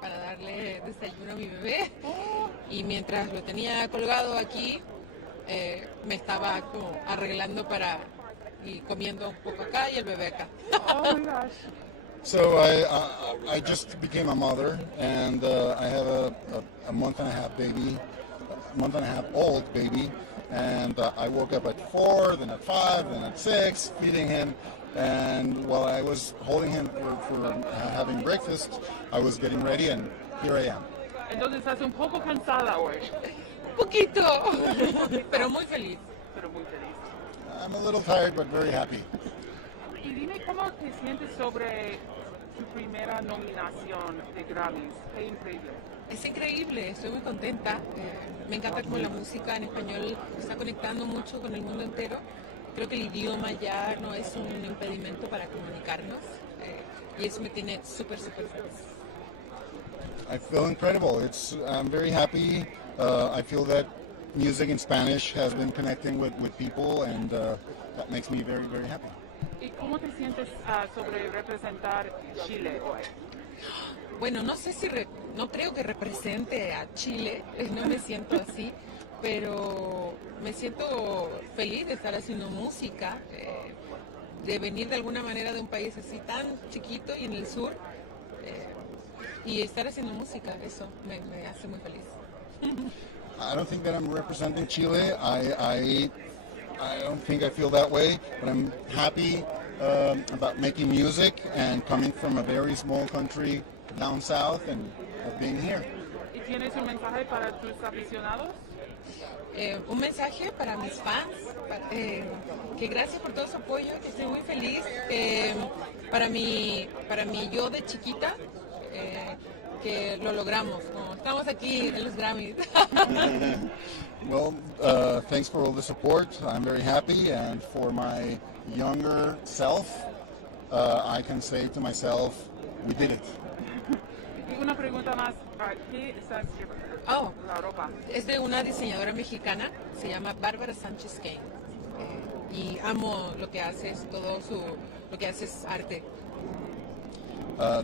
para darle desayuno a mi bebé y mientras lo tenía colgado aquí me estaba como arreglando para y comiendo un poco acá y el bebé acá. Oh my gosh. So I just became a mother, and I have a month and a half baby, a month and a half old baby, and I woke up at 4, then at 5, then at 6, feeding him, and while I was holding him for having breakfast, I was getting ready, and here I am. Entonces estás un poco cansada hoy, Un poquito, pero muy feliz. pero muy feliz. I'm a little tired, but very happy. Y dime cómo te sientes sobre tu primera nominación de Grammys. Qué increíble. Es increíble, estoy muy contenta. Me encanta cómo la música en español está conectando mucho con el mundo entero. Creo que el idioma ya no es un impedimento para comunicarnos y eso me tiene súper feliz. I feel incredible. I'm very happy. I feel that music in Spanish has been connecting with people, and that makes me very happy. ¿Y cómo te sientes sobre representar Chile hoy? Bueno, no sé si no creo que represente a Chile, no me siento así, pero me siento feliz de estar haciendo música, de venir de alguna manera de un país así tan chiquito y en el sur, y estar haciendo música, eso me hace muy feliz. I don't think that I'm representing Chile. I don't think I feel that way, but I'm happy about making music and coming from a very small country down south and being here. ¿Y tienes un mensaje para tus aficionados? Un mensaje para mis fans, que gracias por todo su apoyo, que estoy muy feliz. Para mi yo de chiquita, que lo logramos, ¿no? Estamos aquí en los Grammys. Well, thanks for all the support. I'm very happy, and for my younger self, I can say to myself, we did it. Y una pregunta más, ¿qué estás llevando? Oh, La ropa. es de una diseñadora mexicana, se llama Bárbara Sánchez Kane, y amo lo que hace, lo que hace es arte.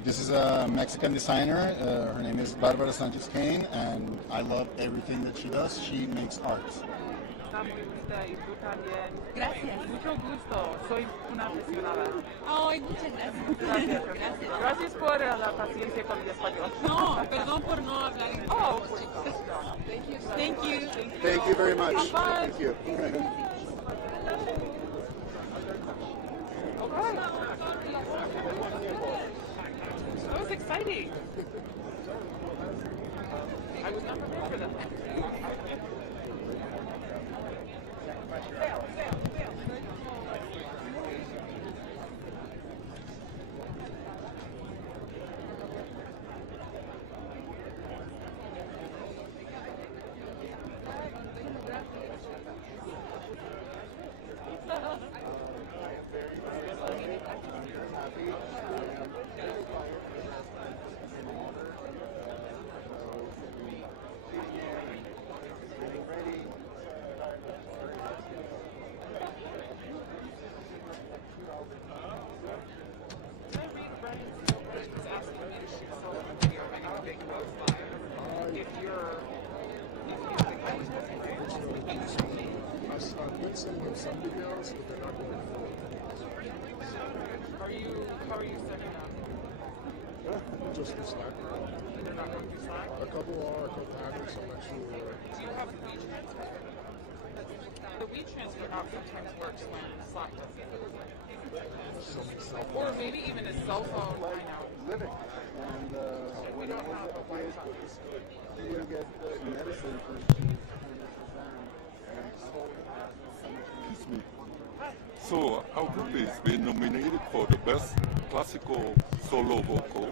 This is a Mexican designer. Her name is Barbara Sanchez Kane, and I love everything that she does. She makes art. Está muy bonita y tú también. Gracias. Mucho gusto, soy una aficionada. Ay, muchas gracias. Gracias. Gracias por la paciencia con el español. No, perdón por no hablar inglés. Oh, Thank you. Thank you very much. Bye. Thank you. That was exciting. I was not prepared for that. Some videos, but they're not going How are you setting up? to just the Slack. They're not going to Slack? A couple haven't, so I'm not sure. Do you have a WeTransfer? The WeTransfer app sometimes works when Slack doesn't. Or maybe even a cell phone line out. Living. And We don't have a Wi-Fi. you get medicine for So our group has been nominated for the best classical solo vocal,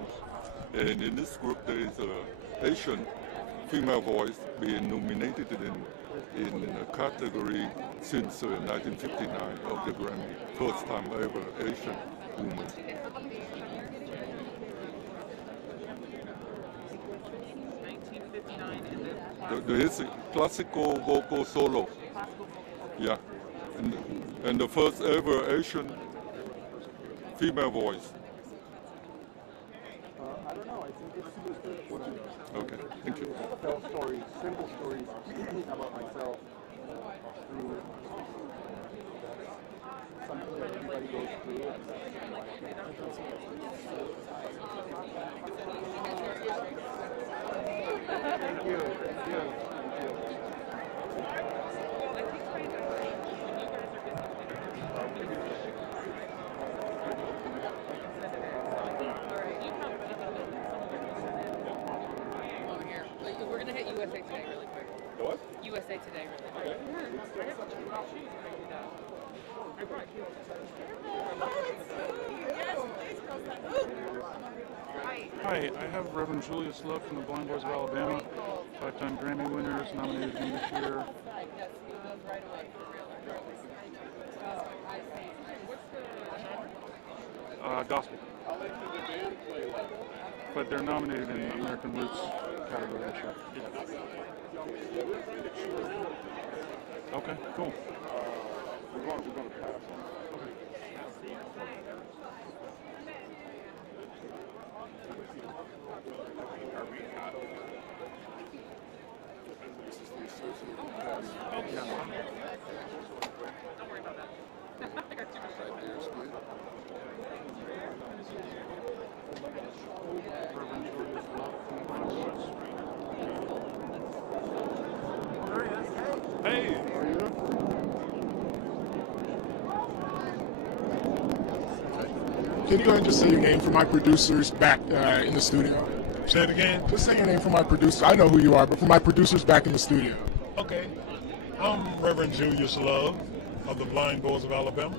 and in this group there is a Asian female voice being nominated in a category since 1959 of the Grammy. First time ever Asian woman. There is a classical vocal solo. Yeah. And the first ever Asian female voice. I don't know. I think it's tell stories, simple stories about myself through something that everybody goes through. Thank you. We're gonna hit USA Today really quick. What? USA Today really quick. Hi, I have Reverend Julius Love from the Blind Boys of Alabama, 5-time Grammy winners, nominated me this year. Gospel. But they're nominated in American Roots category this year. Okay, cool. We're going to pass on. Hey! Can you go ahead and just say your name for my producers back in the studio? Say it again. Just say your name for my producers. I know who you are, but for my producers back in the studio. Okay. I'm Reverend Julius Love of the Blind Boys of Alabama.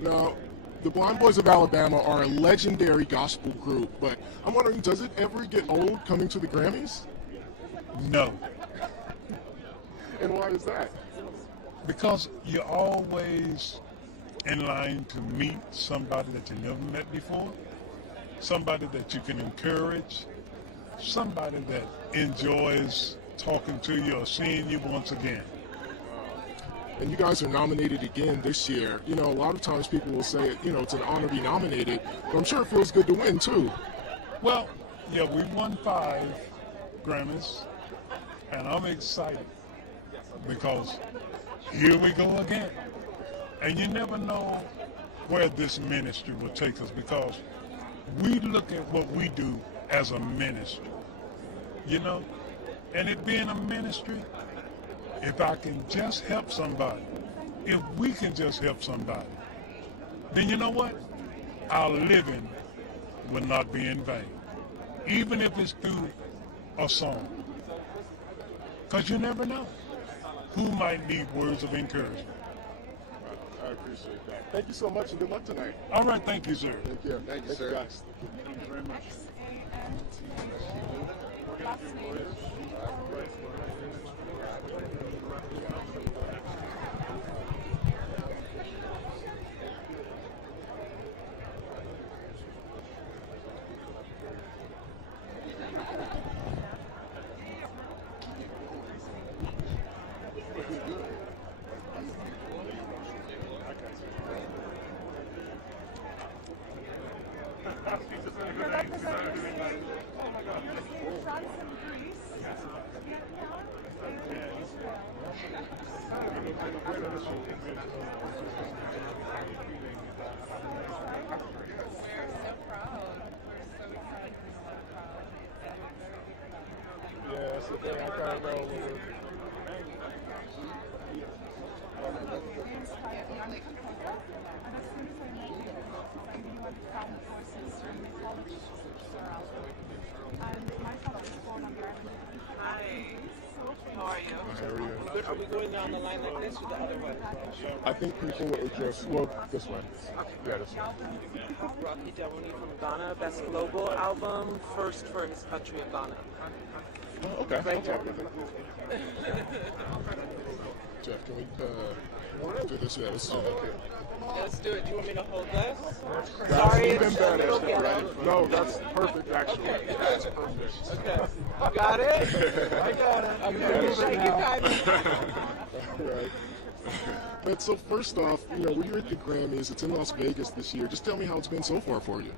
Now, the Blind Boys of Alabama are a legendary gospel group, but I'm wondering, does it ever get old coming to the Grammys? No, And why is that? because you're always in line to meet somebody that you never met before, somebody that you can encourage, somebody that enjoys talking to you or seeing you once again. And you guys are nominated again this year. You know, a lot of times people will say, you know, it's an honor to be nominated, but I'm sure it feels good to win too. Well, yeah, we won 5 Grammys, and I'm excited because here we go again. And you never know where this ministry will take us, because we look at what we do as a ministry, you know, and it being a ministry, if I can just help somebody, if we can just help somebody, then you know what? Our living will not be in vain, even if it's through a song. Because you never know who might need words of encouragement. I appreciate that. Thank you so much, and good luck tonight. All right, thank you, sir. Thank you. Thank you, sir. Guys. Thank you very much. Yeah, it's okay. I gotta go with it. How are you? How are you? Are we going down the line like this or the other way? I think people would just, well, this way. Yeah, this way. Rocky Devoni from Ghana, best global album, first for his country of Ghana. Oh, okay. Thank you. Jeff, can we do this? Yeah, let's do it. Okay. Let's do it. Do you want me to hold this? That's Sorry, even it's a better. little ghetto. No, that's perfect, actually. That's perfect. Okay. You got it? I got it. Okay. Take your time. All right. But so first off, you know, we're here at the Grammys. It's in Las Vegas this year. Just tell me how it's been so far for you.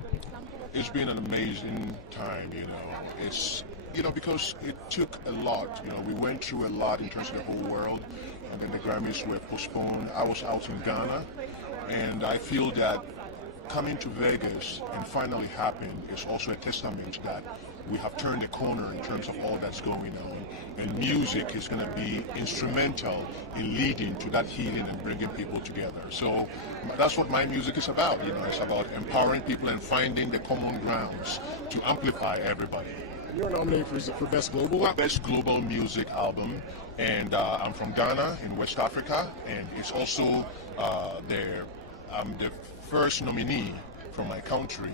It's been an amazing time, you know. It's because it took a lot. We went through a lot in terms of the whole world, and then the Grammys were postponed. I was out in Ghana, and I feel that coming to Vegas and finally happened is also a testament that we have turned a corner in terms of all that's going on, and music is going to be instrumental in leading to that healing and bringing people together. So that's what my music is about. It's about empowering people and finding the common grounds to amplify everybody. You're nominated for Best Global Music Album, and I'm from Ghana in West Africa, and it's also I'm the first nominee from my country,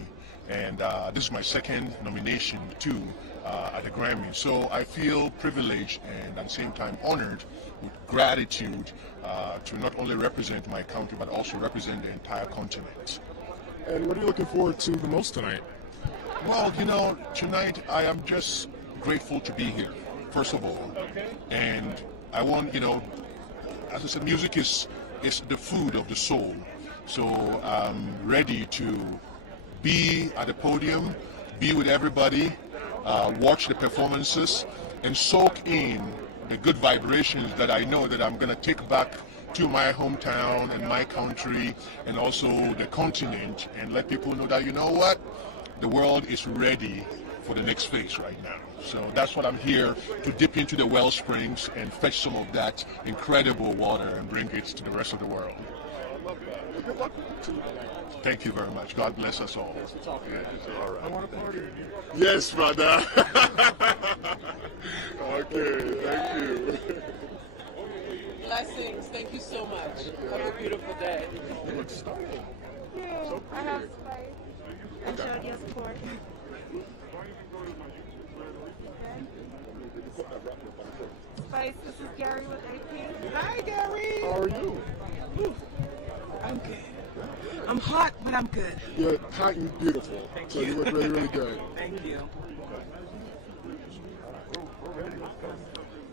and this is my second nomination too at the Grammy. So I feel privileged and at the same time honored with gratitude to not only represent my country but also represent the entire continent. And what are you looking forward to the most tonight? Well, tonight I am just grateful to be here, first of all. And I want, as I said, music is the food of the soul. So I'm ready to be at the podium, be with everybody, watch the performances, and soak in the good vibrations that I know that I'm going to take back to my hometown and my country and also the continent, and let people know that, what? The world is ready for the next phase right now. So that's what I'm here to dip into the well springs and fetch some of that incredible water and bring it to the rest of the world. I love that. Good luck to you tonight. Thank you very much. God bless us all. I want to party. Yes, brother. Okay, thank you. Blessings. Thank you so much. Have a beautiful day. You look stunning. Yeah, I have Spice. I showed your support. Spice, this is Gary with AP. Hi, Gary. How are you? I'm good. I'm hot, but I'm good. You're hot and beautiful. Thank you. you. You look really, really good. Thank you.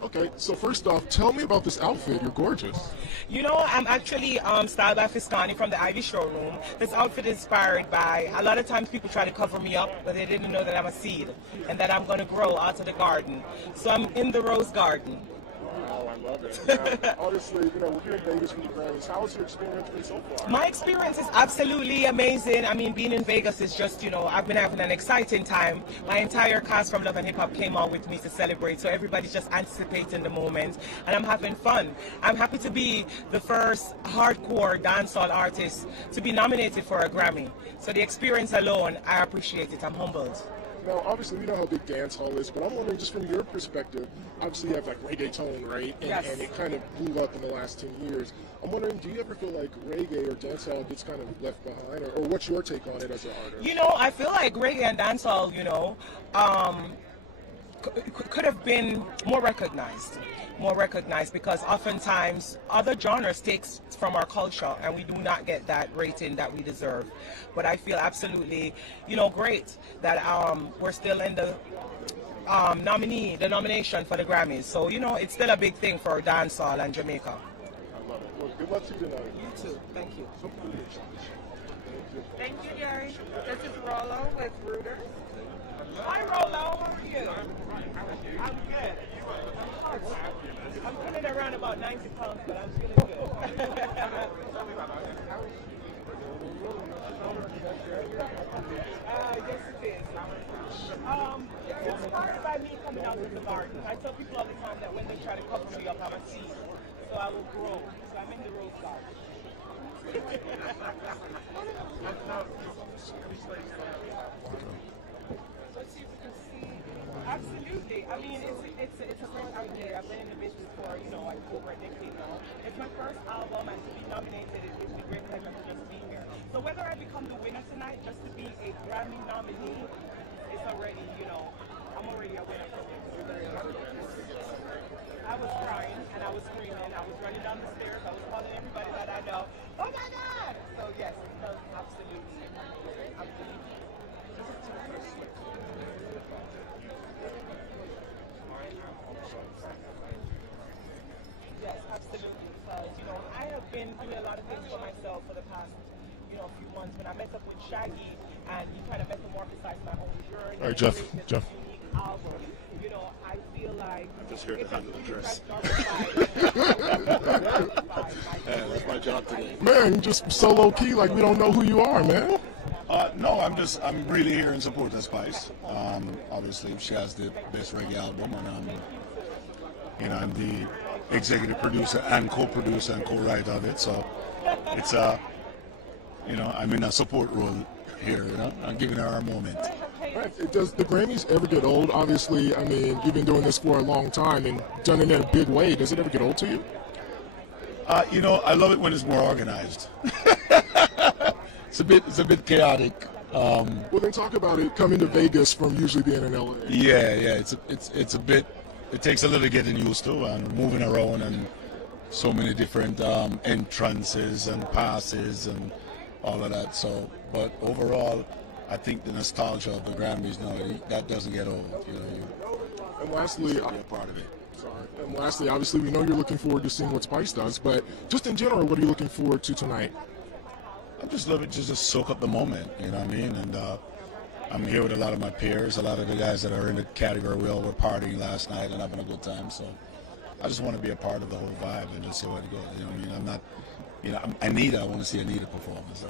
Okay, so first off, tell me about this outfit. You're gorgeous. I'm actually styled by Fiscani from the Ivy Showroom. This outfit is inspired by, a lot of times people try to cover me up, but they didn't know that I'm a seed and that I'm going to grow out of the garden. So I'm in the rose garden. Oh, I love it. Now, obviously, we're here in Vegas with the Grammys. How's your experience been so far? My experience is absolutely amazing. I mean, being in Vegas is just, I've been having an exciting time. My entire cast from Love and Hip Hop came out with me to celebrate, so everybody's just anticipating the moment, and I'm having fun. I'm happy to be the first hardcore dancehall artist to be nominated for a Grammy. So the experience alone, I appreciate it. I'm humbled. Now, obviously, we know how big dance hall is, but I'm wondering, just from your perspective, obviously you have reggaeton, right? Yes. And it kind of blew up in the last 10 years. I'm wondering, do you ever feel like reggae or dancehall gets kind of left behind, or what's your take on it as an artist? I feel like reggae and dancehall, could have been more recognized because oftentimes other genres takes from our culture and we do not get that rating that we deserve. But I feel absolutely, great that we're still in the nomination for the Grammys. So, it's still a big thing for dancehall and Jamaica. I love it. Well, good luck to you tonight. You too. Thank you. Thank you, Gary. This is Rollo with Rooter. Hi, Rollo. How are you? I'm good. I'm feeling around about 90 pounds, but I'm feeling good. Yes, it is. It's inspired by me coming out to the garden. I tell people all the time that when they try to cover me up, I'm a seed. So I will grow. So I'm in the rose garden. Let's see if we can see. Absolutely. I mean, it's a great idea. I've been in the business for, like over a decade now. It's my first album, and to be nominated, it gives me great pleasure to just be here. So whether I become the winner tonight, just to be a Grammy nominee, it's already, I'm already a winner for this. I was crying, and I was screaming, I was running down the stairs, I was calling everybody that I know, oh my God! So yes, it does absolutely. Yes, absolutely. Because, I have been doing a lot of things for myself for the past, few months. When I met up with Shaggy, and he kind of metamorphosized my whole journey. All right, Jeff. Album, you know, I feel like I'm just here to handle the dress. Yeah, that's my job today. Man, you just so low key, like we don't know who you are, man. No, I'm really here in support of Spice. Obviously, she has the best reggae album, and I'm the executive producer and co-producer and co-writer of it. So it's I'm in a support role here. I'm giving her a moment. Right. Does the Grammys ever get old? Obviously, I mean, you've been doing this for a long time and done it in a big way. Does it ever get old to you? I love it when it's more organized. It's a bit chaotic. Well, then talk about it coming to Vegas from usually being in LA. Yeah. It's a bit. It takes a little getting used to and moving around and so many different entrances and passes and all of that. So, but overall, I think the nostalgia of the Grammys that doesn't get old. And lastly, be a part of it. And lastly, obviously, we know you're looking forward to seeing what Spice does, but just in general, what are you looking forward to tonight? I'm just loving to just soak up the moment, you know what I mean? And I'm here with a lot of my peers, a lot of the guys that are in the category. We all were partying last night and having a good time. So I just want to be a part of the whole vibe and just see what it goes. You know what I mean? I'm not, I want to see Anita performance.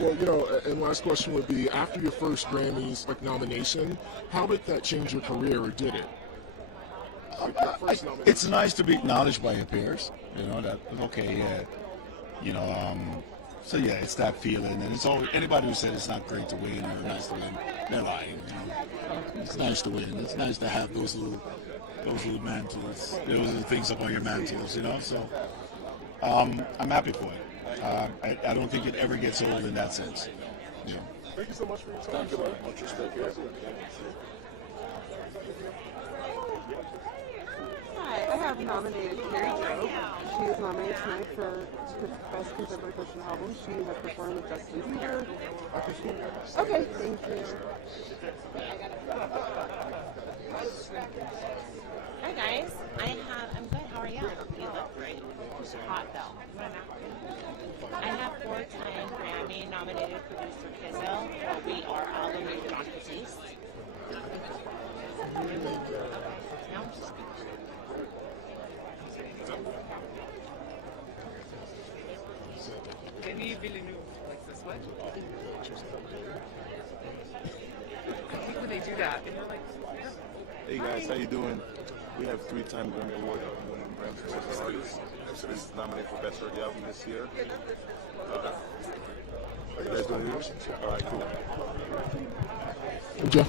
Well, and last question would be, after your first Grammys nomination, how did that change your career, or did it? It's nice to be acknowledged by your peers. So yeah, it's that feeling, and it's always anybody who said it's not great to win or nice to win, they're lying. It's nice to win. It's nice to have those little mantles. Those are the things up on your mantles, So I'm happy for it. I don't think it ever gets old in that sense. Thank you so much for your time. Much respect. Hi, I have nominated Carrie Joe. She is nominated tonight for Best Contemporary Christian Album. She has performed with Justin Bieber. Okay, thank you. Hi guys, I'm good. How are you? You look great. It's hot though. I have 4-time Grammy nominated producer Kizzo. We are album and John Batiste. Denis Villeneuve likes this one. I hate when they do that. And you're like, hey guys, how you doing? We have 3-time Grammy Award winning Grammy for artists. So this is nominated for Best Reggae Album this year. Are you guys doing yours? All right, cool. Hey, Jeff.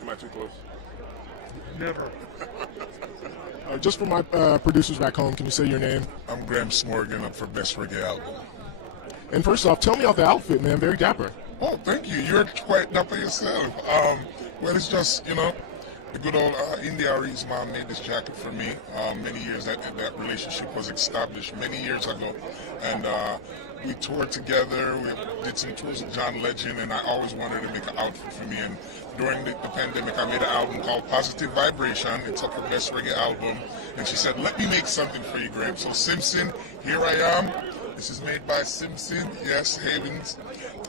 Am I too close? Never. Just for my producers back home, can you say your name? I'm Graham Smorgan, up for Best Reggae Album. And first off, tell me about the outfit, man. Very dapper. Oh, thank you. You're quite dapper yourself. Well, it's just, the good old India Ari's mom made this jacket for me many years. That relationship was established many years ago. And we toured together. We did some tours with John Legend, and I always wanted to make an outfit for me. And during the pandemic, I made an album called Positive Vibration. It's up for Best Reggae Album. And she said, let me make something for you, Graham. So Simpson, here I am. This is made by Simpson, yes, Havens.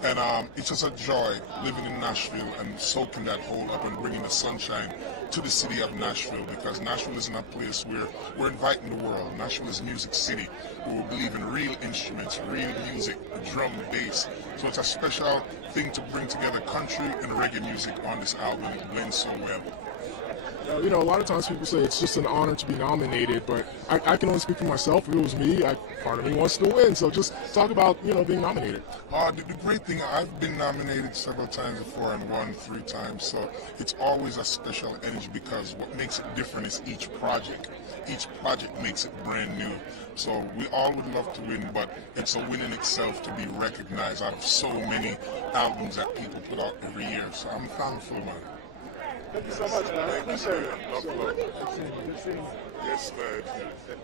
And it's just a joy living in Nashville and soaking that whole up and bringing the sunshine to the city of Nashville, because Nashville is not a place where we're inviting the world. Nashville is Music City, where we believe in real instruments, real music, drum, bass. So it's a special thing to bring together country and reggae music on this album. It blends so well. A lot of times people say it's just an honor to be nominated, but I can only speak for myself. If it was me, part of me wants to win. So just talk about, being nominated. The great thing, I've been nominated several times before and won 3 times. So it's always a special energy, because what makes it different is each project. Each project makes it brand new. So we all would love to win, but it's a win in itself to be recognized out of so many albums that people put out every year. So I'm thankful, man. Thank you so much, man. Thank you, sir. Yes, man.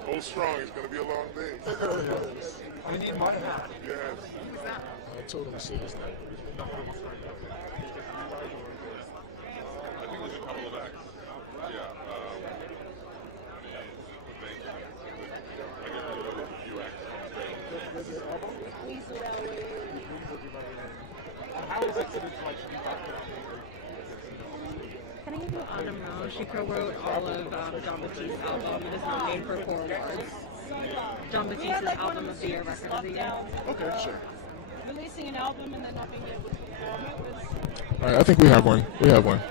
Hold strong. It's going to be a long day. we need more than that. Yes. I totally see this now. I think there's a couple of acts. Yeah. I guess there's a few acts. Can I give you Autumn Rose? She co-wrote all of John Batiste's album and is nominated for 4 awards. John Batiste's album of the year, record of the year. Okay, sure. Releasing an album and then not being able to perform it was... All right, I think we have one. We have one.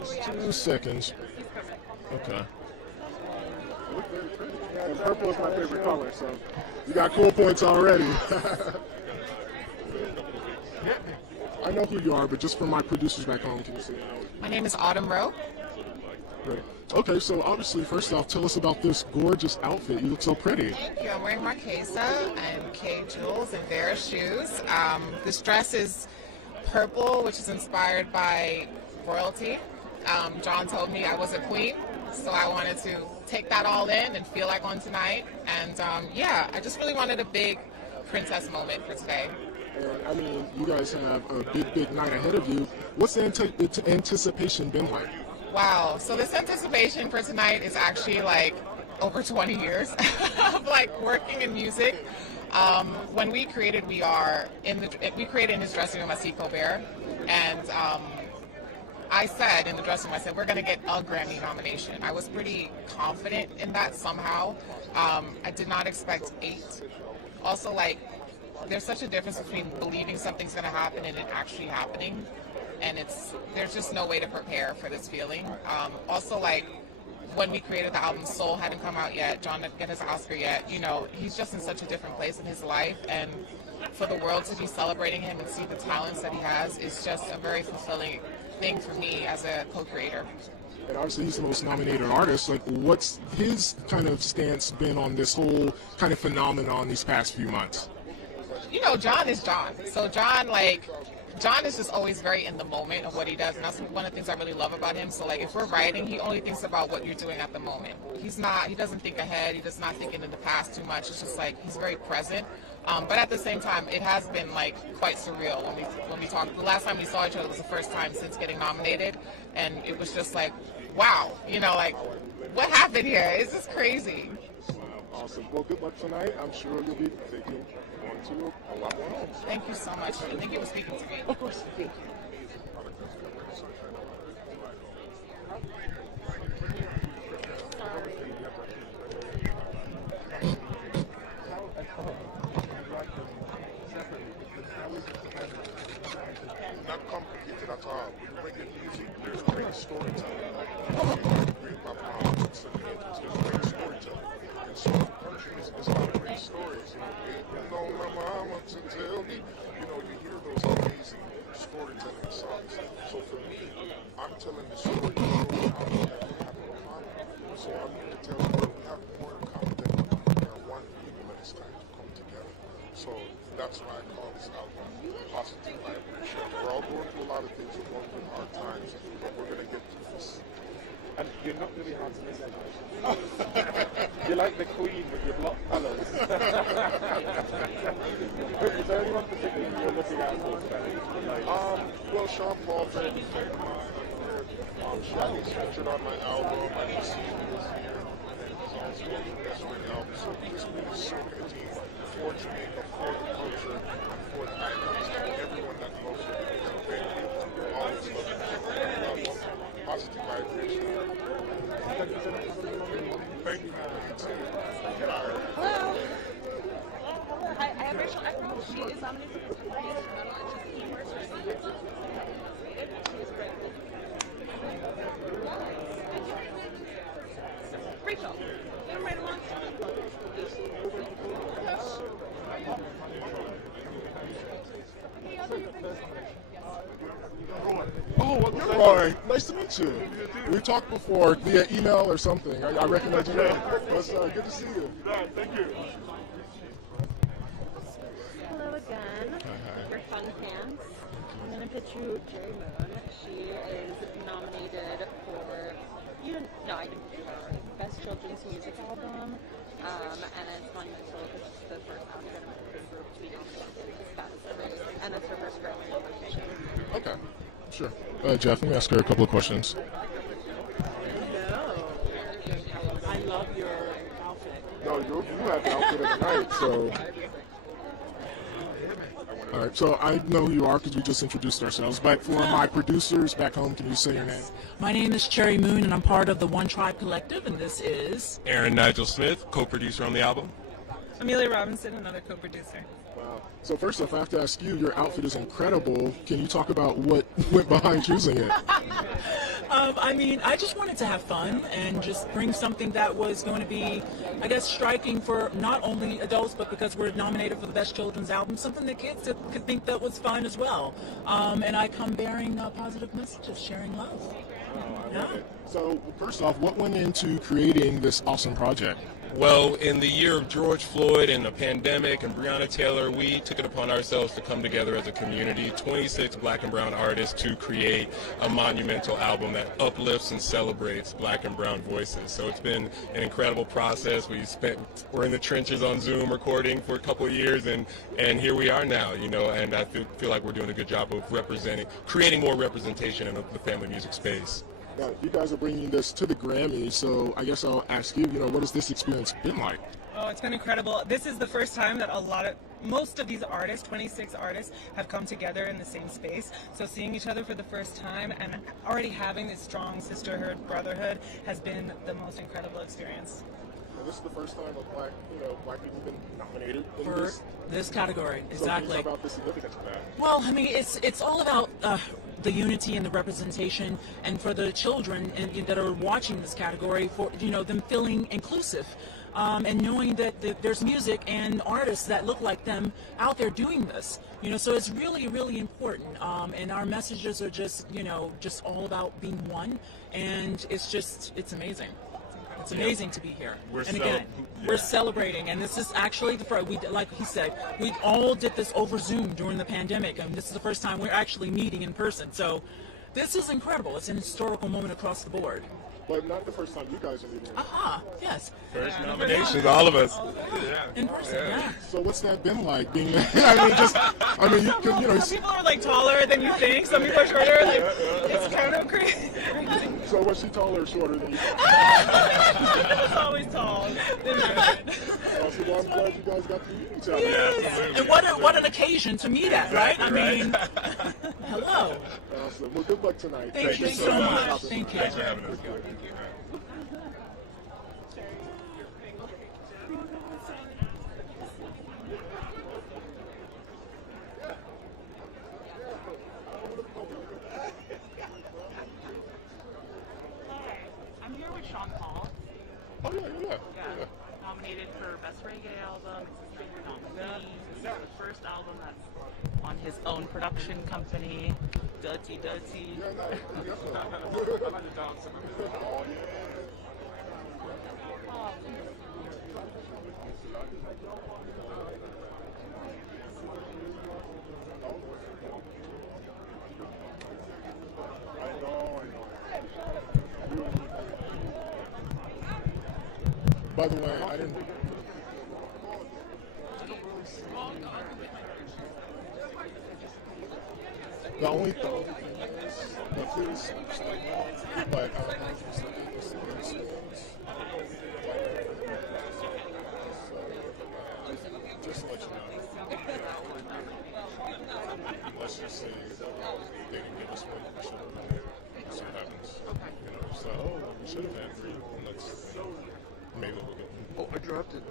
Just 2 seconds. Okay. And purple is my favorite color, so you got cool points already. I know who you are, but just for my producers back home, can you say that? My name is Autumn Rowe. Great. Okay, so obviously, first off, tell us about this gorgeous outfit. You look so pretty. Thank you. I'm wearing Marquesa and K Jewels and Vera shoes. This dress is purple, which is inspired by royalty. John told me I was a queen, so I wanted to take that all in and feel like one tonight. And yeah, I just really wanted a big princess moment for today. And I mean, you guys have a big night ahead of you. What's the anticipation been like? Wow. So this anticipation for tonight is actually like over 20 years of like working in music. When we created we created in his dressing room at C. Colbert, and I said in the dressing room, I said, we're going to get a Grammy nomination. I was pretty confident in that somehow. I did not expect 8. Also, like, there's such a difference between believing something's going to happen and it actually happening. And there's just no way to prepare for this feeling. Also, like, when we created the album, Soul hadn't come out yet. John didn't get his Oscar yet. You know, he's just in such a different place in his life. And for the world to be celebrating him and see the talents that he has is just a very fulfilling thing for me as a co-creator. And obviously he's the most nominated artist. Like, what's his kind of stance been on this whole kind of phenomenon these past few months? You know, John is John. So John is just always very in the moment of what he does, and that's one of the things I really love about him. So like, if we're writing, he only thinks about what you're doing at the moment. He doesn't think ahead, he does not think in the past too much. It's just like, he's very present. But at the same time, it has been like quite surreal when we talked. The last time we saw each other was the first time since getting nominated, and it was just like, wow, you know, like, what happened here? It's just crazy. Awesome. Well, good luck tonight. I'm sure you'll be taking on to a lot more homes. Thank you so much. Thank you for speaking to me. Of course. Thank you. Not complicated at all. With reggae music, there's great storytelling. Great background, there's great storytelling. And so country is about great stories. You know, my mama to tell me, you know, you hear those amazing storytelling songs. So for me, I'm telling the story of how we have in common. So I'm here to tell you that we have more in common than we are one people, and it's time to come together. So that's why I call this album Positive Vibration. We're all going through a lot of things, we're going through hard times, but we're going to get through this. And you're not really hard to miss anymore. You're like the queen with your block colours. Is there anyone particularly you're looking at for today? Well, Sean Paul, Shaggy's featured on my album. I just see he was here, and he's also on the Best Way album. So this really is so good for Jamaica, for the culture, for the islands, for everyone that loves it. Always love it. Positive Vibration. Thank you. Hello. Hi, I am Rachel Eckman. She is nominated for the Rachel, you're right along. Oh, you're Roy. Nice to meet you. We talked before via email or something. I recognize you. It's good to see you. Thank you. Hello again. We're fun fans. I'm going to pitch you Jerry Moon. She is nominated for, I didn't Best Children's Music Album. And it's monumental because it's the first academic group to be nominated for status. And it's her first Grammy nomination. Okay. Sure. Jeff, let me ask her a couple of questions. I love your outfit. No, you have the outfit. outfit of the night. So, all right. So I know who you are because we just introduced ourselves. But for my producers back home, can you say your name? My name is Cherry Moon, and I'm part of the One Tribe Collective, and this is Aaron Nigel Smith, co-producer on the album. Amelia Robinson, another co-producer. Wow. So first off, I have to ask you, your outfit is incredible. Can you talk about what went behind choosing it? I mean, I just wanted to have fun and just bring something that was going to be, I guess, striking for not only adults, but because we're nominated for the Best Children's Album, something that kids could think that was fun as well. And I come bearing positive messages, sharing love. Yeah. So first off, what went into creating this awesome project? Well, in the year of George Floyd and the pandemic and Breonna Taylor, we took it upon ourselves to come together as a community, 26 black and brown artists, to create a monumental album that uplifts and celebrates black and brown voices. So it's been an incredible process. We're in the trenches on Zoom recording for a couple of years, and here we are now, you know, and I feel like we're doing a good job of creating more representation in the family music space. Now, you guys are bringing this to the Grammy, so I guess I'll ask you, what has this experience been like? Oh, it's been incredible. This is the first time that most of these artists, 26 artists, have come together in the same space. So seeing each other for the first time and already having this strong sisterhood, brotherhood, has been the most incredible experience. And this is the first time a black people have been nominated in For this category, exactly. So can you talk about the significance of that? Well, I mean, it's all about the unity and the representation, and for the children that are watching this category, for them feeling inclusive, and knowing that there's music and artists that look like them out there doing this. So it's really, really important. And our messages are just all about being one, and it's amazing. It's amazing to be here. We're celebrating, and this is actually like he said, we all did this over Zoom during the pandemic, and this is the first time we're actually meeting in person. So this is incredible. It's an historical moment across the board. But not the first time you guys are meeting. Yes. First nominations, all of us. In person, yeah. So what's that been like? Being, some people are taller than you think. Some people are shorter. It's kind of crazy. So was she taller or shorter than you? It's always tall. So I'm glad you guys got to meet each other. Yes. And what an occasion to meet at, right? I mean, hello. Awesome. Well, good luck tonight. Thank you so much. Thank you. Thanks for having us. I'm here with Sean Paul. Oh, yeah. Nominated for Best Reggae Album. It's his big nominee. This is the first album that's on his own production company, Dirty. By the way, I didn't. The only thing that is, but just to let you know, let's just say they didn't give us one, we should have had. That's what happens. So we should have had three, and let's maybe we'll get. Oh, I dropped it.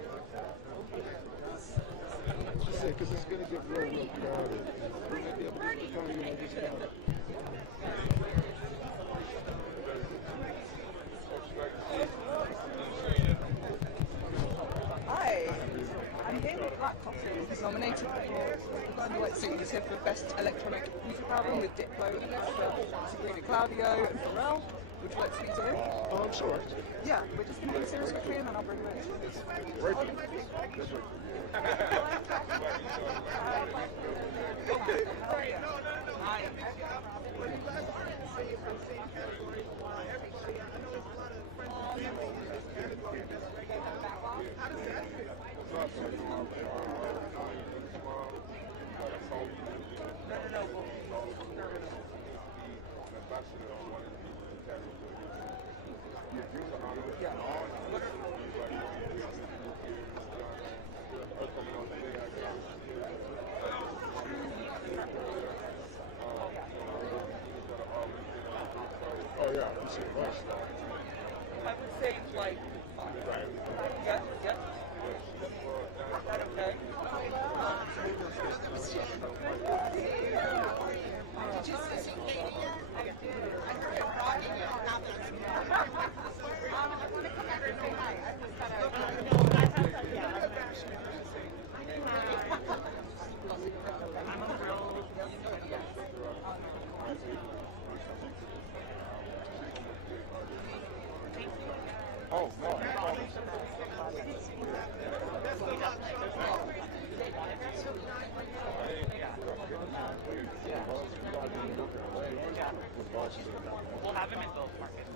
Just say, because it's going to get real crowded. We might be able to get the party when I just got it. Hi, I'm here with Black Coffee, who's nominated for the Limelight Series. He's here for Best Electronic Music Album with Diplo in it for Sabrina Claudio and Pharrell. Would you like to speak to him? I'm sure. Yeah, we're just going to series quickly and then I'll bring him in. Right. I would say like 5. Yeah, yeah. Is that okay? Did you see Katie yet? I heard it rocking it. Not that it's I want to come back and say hi. I just thought Oh, no. We'll have him in both markets.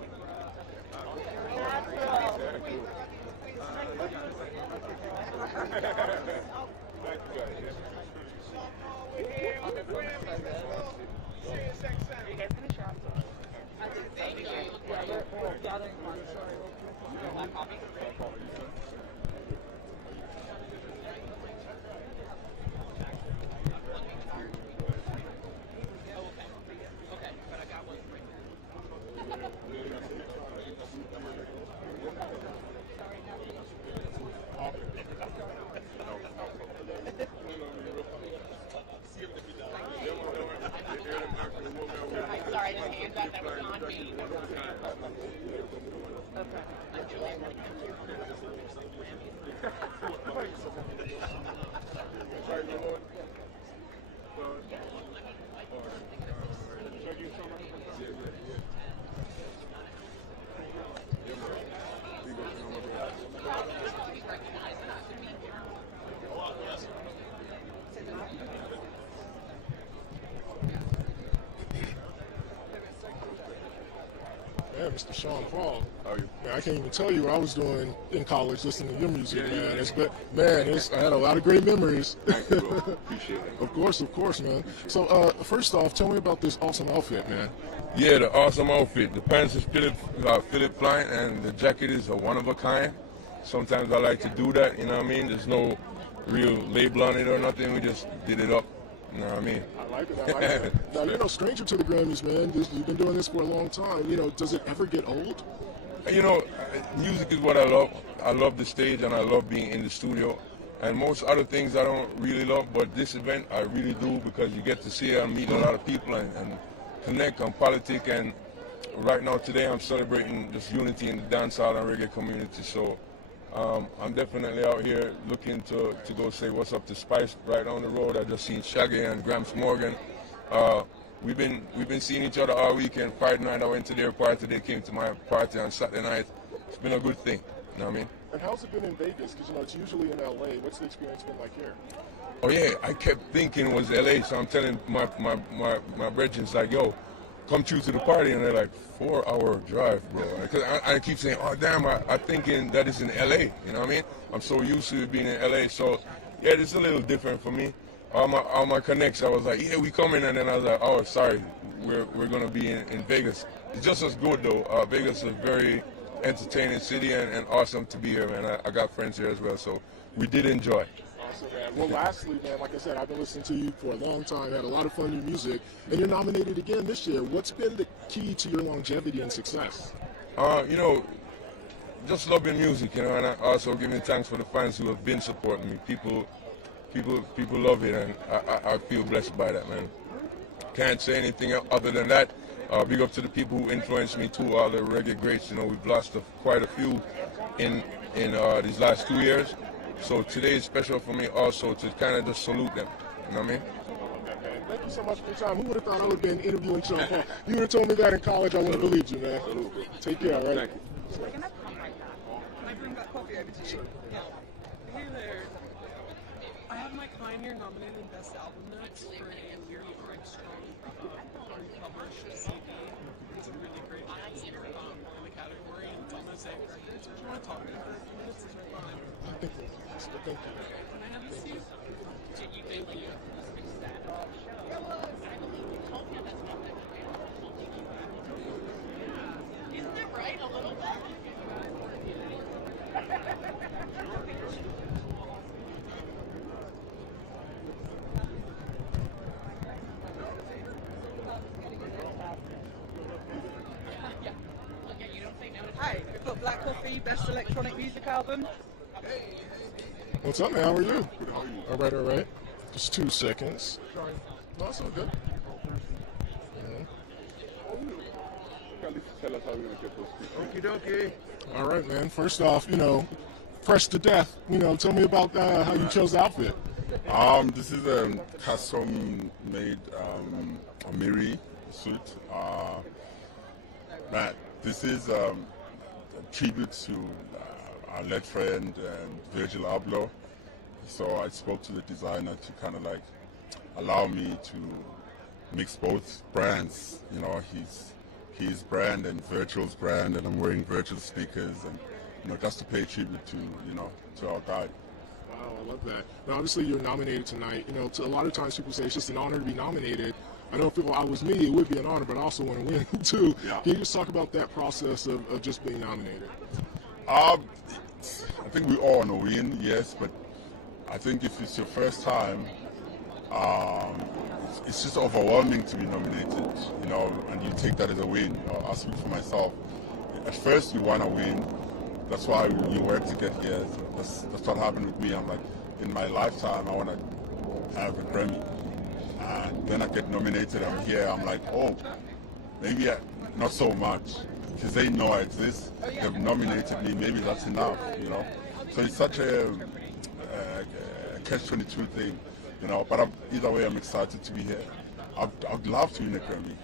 Sorry, I just handed that was on me. Yeah, Mr. Sean Paul. Man, I can't even tell you what I was doing in college listening to your music, man. I had a lot of great memories. Thank you, bro. Appreciate it. Of course, man. So, first off, tell me about this awesome outfit, man. Yeah, the awesome outfit. The pants is Philip Klein, and the jacket is a one of a kind. Sometimes I like to do that, you know what I mean? There's no real label on it or nothing. We just did it up, you know what I mean? I like it. Now, you're no stranger to the Grammys, man. You've been doing this for a long time. You know, does it ever get old? You know, music is what I love. I love the stage and I love being in the studio. And most other things I don't really love, but this event I really do because you get to see and meet a lot of people and connect on politics. And right now, today, I'm celebrating this unity in the dancehall and reggae community. So I'm definitely out here looking to go say what's up to Spice right down the road. I just seen Shaggy and Gramps Morgan. We've been seeing each other all weekend. Friday night I went to their party. They came to my party on Saturday night. It's been a good thing. You know what I mean? And how's it been in Vegas? Because, you know, it's usually in LA. What's the experience been like here? Oh yeah, I kept thinking it was LA, so I'm telling my brethren, like, yo, come through to the party, and they're like, 4-hour drive, bro. Because I keep saying, oh damn, I'm thinking that it's in LA. You know what I mean? I'm so used to it being in LA, so yeah, it's a little different for me. All my connects, I was like, yeah, we coming, and then I was like, oh, sorry, we're gonna be in Vegas. It's just as good though. Vegas is a very entertaining city and awesome to be here, man. I got friends here as well, so we did enjoy. Awesome, man. Well, lastly, man, like I said, I've been listening to you for a long time, had a lot of fun new music, and you're nominated again this year. What's been the key to your longevity and success? You know, just loving music, you know, and I also giving thanks for the fans who have been supporting me. People love it, and I feel blessed by that, man. Can't say anything other than that. Big up to the people who influenced me too, all the reggae greats. You know, we've lost quite a few in these last 2 years. So today is special for me also to kind of just salute them. You know what I mean? Thank you so much for your time. Who would have thought I would have been interviewing Sean Paul? You would have told me that in college, I wouldn't have believed you, man. Take care, all right? Can I bring back coffee over to you? Yeah. Hey there. I have my client here nominated Best Album Notes for a yearly great strong unpublished CD. It's a really great dance in the category, and it's on Mosaic Records. Would you want to talk to me for a few minutes? Is there time? Thank you. Thank you. Can I have a seat? Thank you. Isn't it right a little bit? Coffee Best Electronic Music Album. What's up, man? How are you? All right, all right. Just 2 seconds. No, it's all good. Tell us how we're going to get those people. Okie dokie. All right, man. First off, fresh to death. Tell me about how you chose the outfit. This is a custom-made Amiri suit. But this is a tribute to our late friend Virgil Abloh. So I spoke to the designer to kind of like allow me to mix both brands. His brand and Virgil's brand, and I'm wearing Virgil speakers, and just to pay tribute to our guy. Wow, I love that. Now, obviously, you're nominated tonight. A lot of times people say it's just an honor to be nominated. I know if I was me, it would be an honor, but I also want to win too. Yeah. Can you just talk about that process of just being nominated? I think we all want to win, yes, but I think if it's your first time, it's just overwhelming to be nominated, and you take that as a win. I'll speak for myself. At first, you want to win. That's why you work to get here. So that's what happened with me. I'm like, in my lifetime, I want to have a Grammy. And then I get nominated. I'm here. I'm like, oh, maybe not so much. Because they know I exist. They've nominated me. Maybe that's enough, So it's such a catch-22 thing. But either way, I'm excited to be here. I'd love to win a Grammy.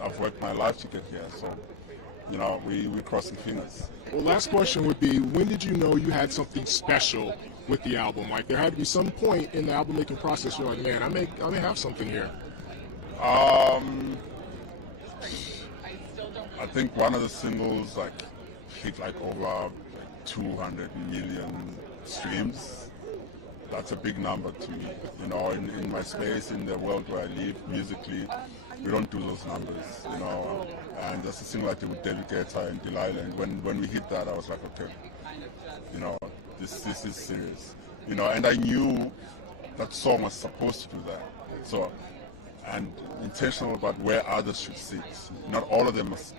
I've worked my life to get here, so we're crossing fingers. Well, last question would be, when did you know you had something special with the album? Like, there had to be some point in the album making process you're like, man, I may have something here. I think one of the singles hit over 200 million streams. That's a big number to me. In my space, in the world where I live, musically, we don't do those numbers, And that's the thing like with David Guetta and Delilah. And when we hit that, I was like, okay, this is serious. And I knew that song was supposed to do that. So, and intentional about where others should sit. Not all of them must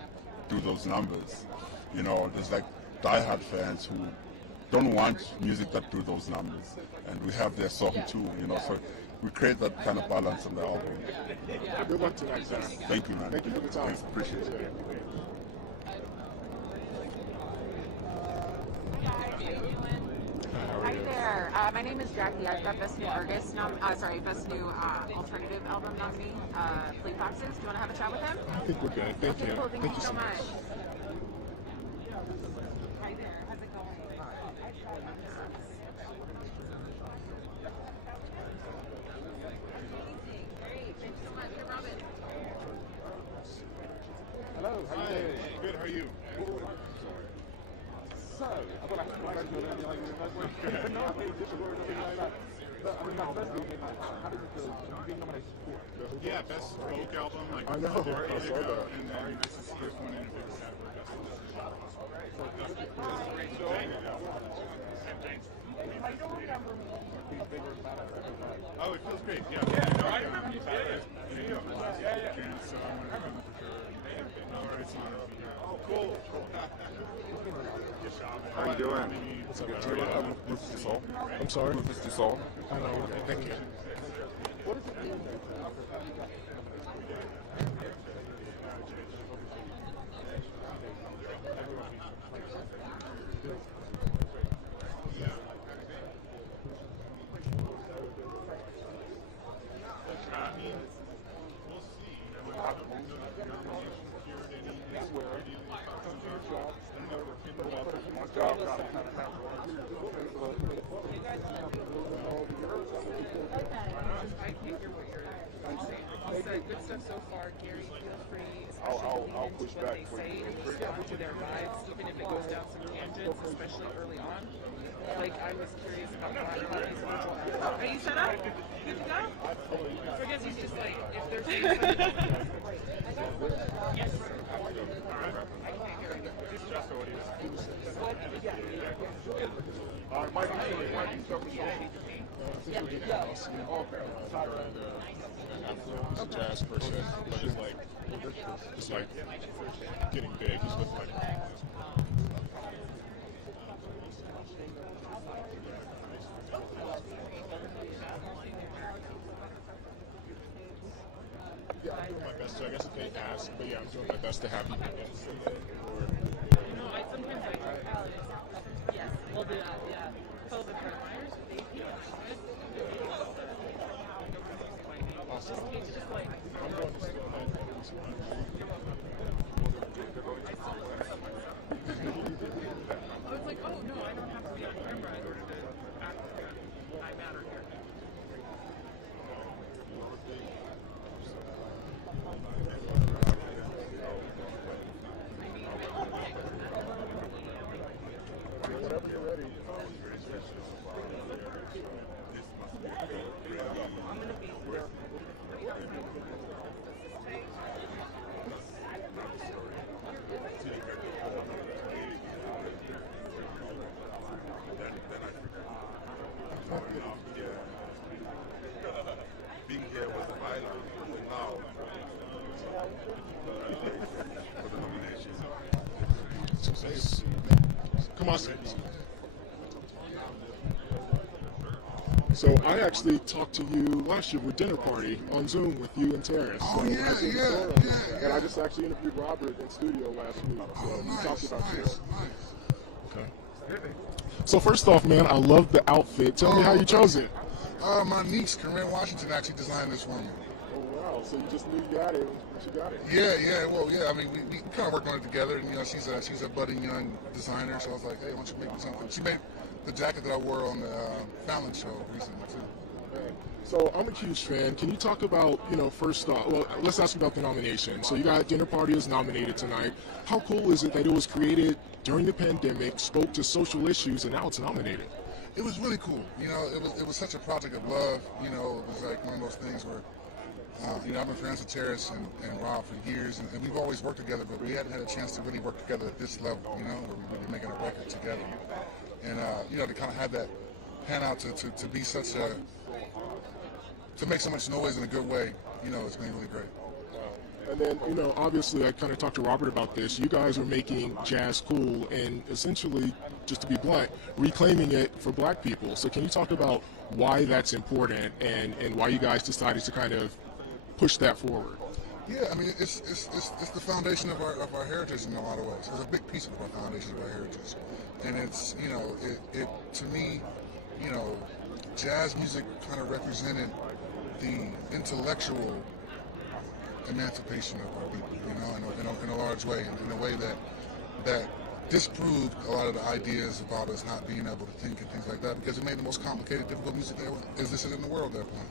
do those numbers. There's like diehard fans who don't want music that do those numbers, and we have their song too, so we create that kind of balance on the album. Good luck tonight, sir. Thank you, man. Thank you for the time. Thanks, appreciate it. Hi there. My name is Jackie. I've got Best New Artist, Best New Alternative Album nominee, Fleet Foxes. Do you want to have a chat with him? I think we're good. Thank you. Cool. Thank you so much. Hi there. How's it going? Hello, how are you doing? Good, how are you? So, I don't have to congratulate you on your no, I mean, just a word, nothing like that. But, I mean, my first thing, how did it feel being nominated for? Yeah, best folk album, like I know. 4 years I saw ago, that. and then this is the first one in a big category. Oh, it feels great. Yeah, no, I remember you said it. So I'm going to come for sure. No, it's an honor to be here. Oh, cool. How you doing? What's up? I'm sorry? Rufus DeSaul. I know. Thank you. What does it mean? Good stuff so far. Gary, feel free. I'll push back What they say, respond to their vibes, even if it goes down some tangents, especially early on. Like, I was curious about why these visual. Are you set up? Good to go? I guess he's just like, if there's yes. He's a jazz person, but it's like getting big. He's with like Yeah, I'm doing my best to, I guess if they ask, but yeah, I'm doing my best to have you. No, I sometimes I yes, we'll do that, yeah. COVID coronavirus, Awesome. it's just like, I'm going to still have I was like, oh no, I don't have to be on camera in order to act like I matter here. whenever you're ready. Being here was a highlight. Now, for the nomination. Come on, so I actually talked to you last year with Dinner Party on Zoom with you and Terrace. Oh, so yeah. And I just actually interviewed Robert in studio last week. So we talked about you. Okay. So first off, man, I love the outfit. Tell me how you chose it. My niece, Corinne Washington, actually designed this for me. Oh, wow. So you just knew you got it when she got it. Yeah. Well, yeah. I mean, we kind of worked on it together, and she's a budding young designer. So I was like, hey, why don't you make me something? She made the jacket that I wore on the Fallon show recently too. Okay. So I'm a huge fan. Can you talk about, first off, well, let's ask about the nomination. So you got Dinner Party is nominated tonight. How cool is it that it was created during the pandemic, spoke to social issues, and now it's nominated? It was really cool. It was such a project of love. It was like one of those things where, I've been friends with Terrace and Rob for years, and we've always worked together, but we hadn't had a chance to really work together at this level, where we were making a record together. And, to kind of have that pan out to be such to make so much noise in a good way, it's been really great. And then, obviously I kind of talked to Robert about this. You guys are making jazz cool and essentially, just to be blunt, reclaiming it for black people. So can you talk about why that's important and why you guys decided to kind of push that forward? Yeah, I mean, it's the foundation of our heritage in a lot of ways. It's a big piece of our foundation of our heritage. And it's, it to me, jazz music kind of represented the intellectual emancipation of our people, in a large way, in a way that disproved a lot of the ideas about us not being able to think and things like that, because it made the most complicated, difficult music that existed in the world at that point.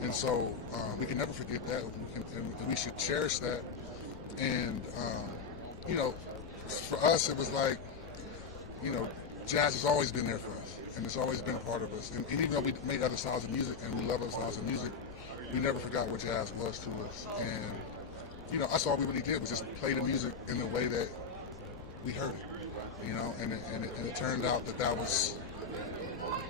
And so we can never forget that, and we should cherish that. And for us, it was like, jazz has always been there for us, and it's always been a part of us. And even though we made other styles of music and we love other styles of music, we never forgot what jazz was to us. And that's all we really did was just play the music in the way that we heard it, and it turned out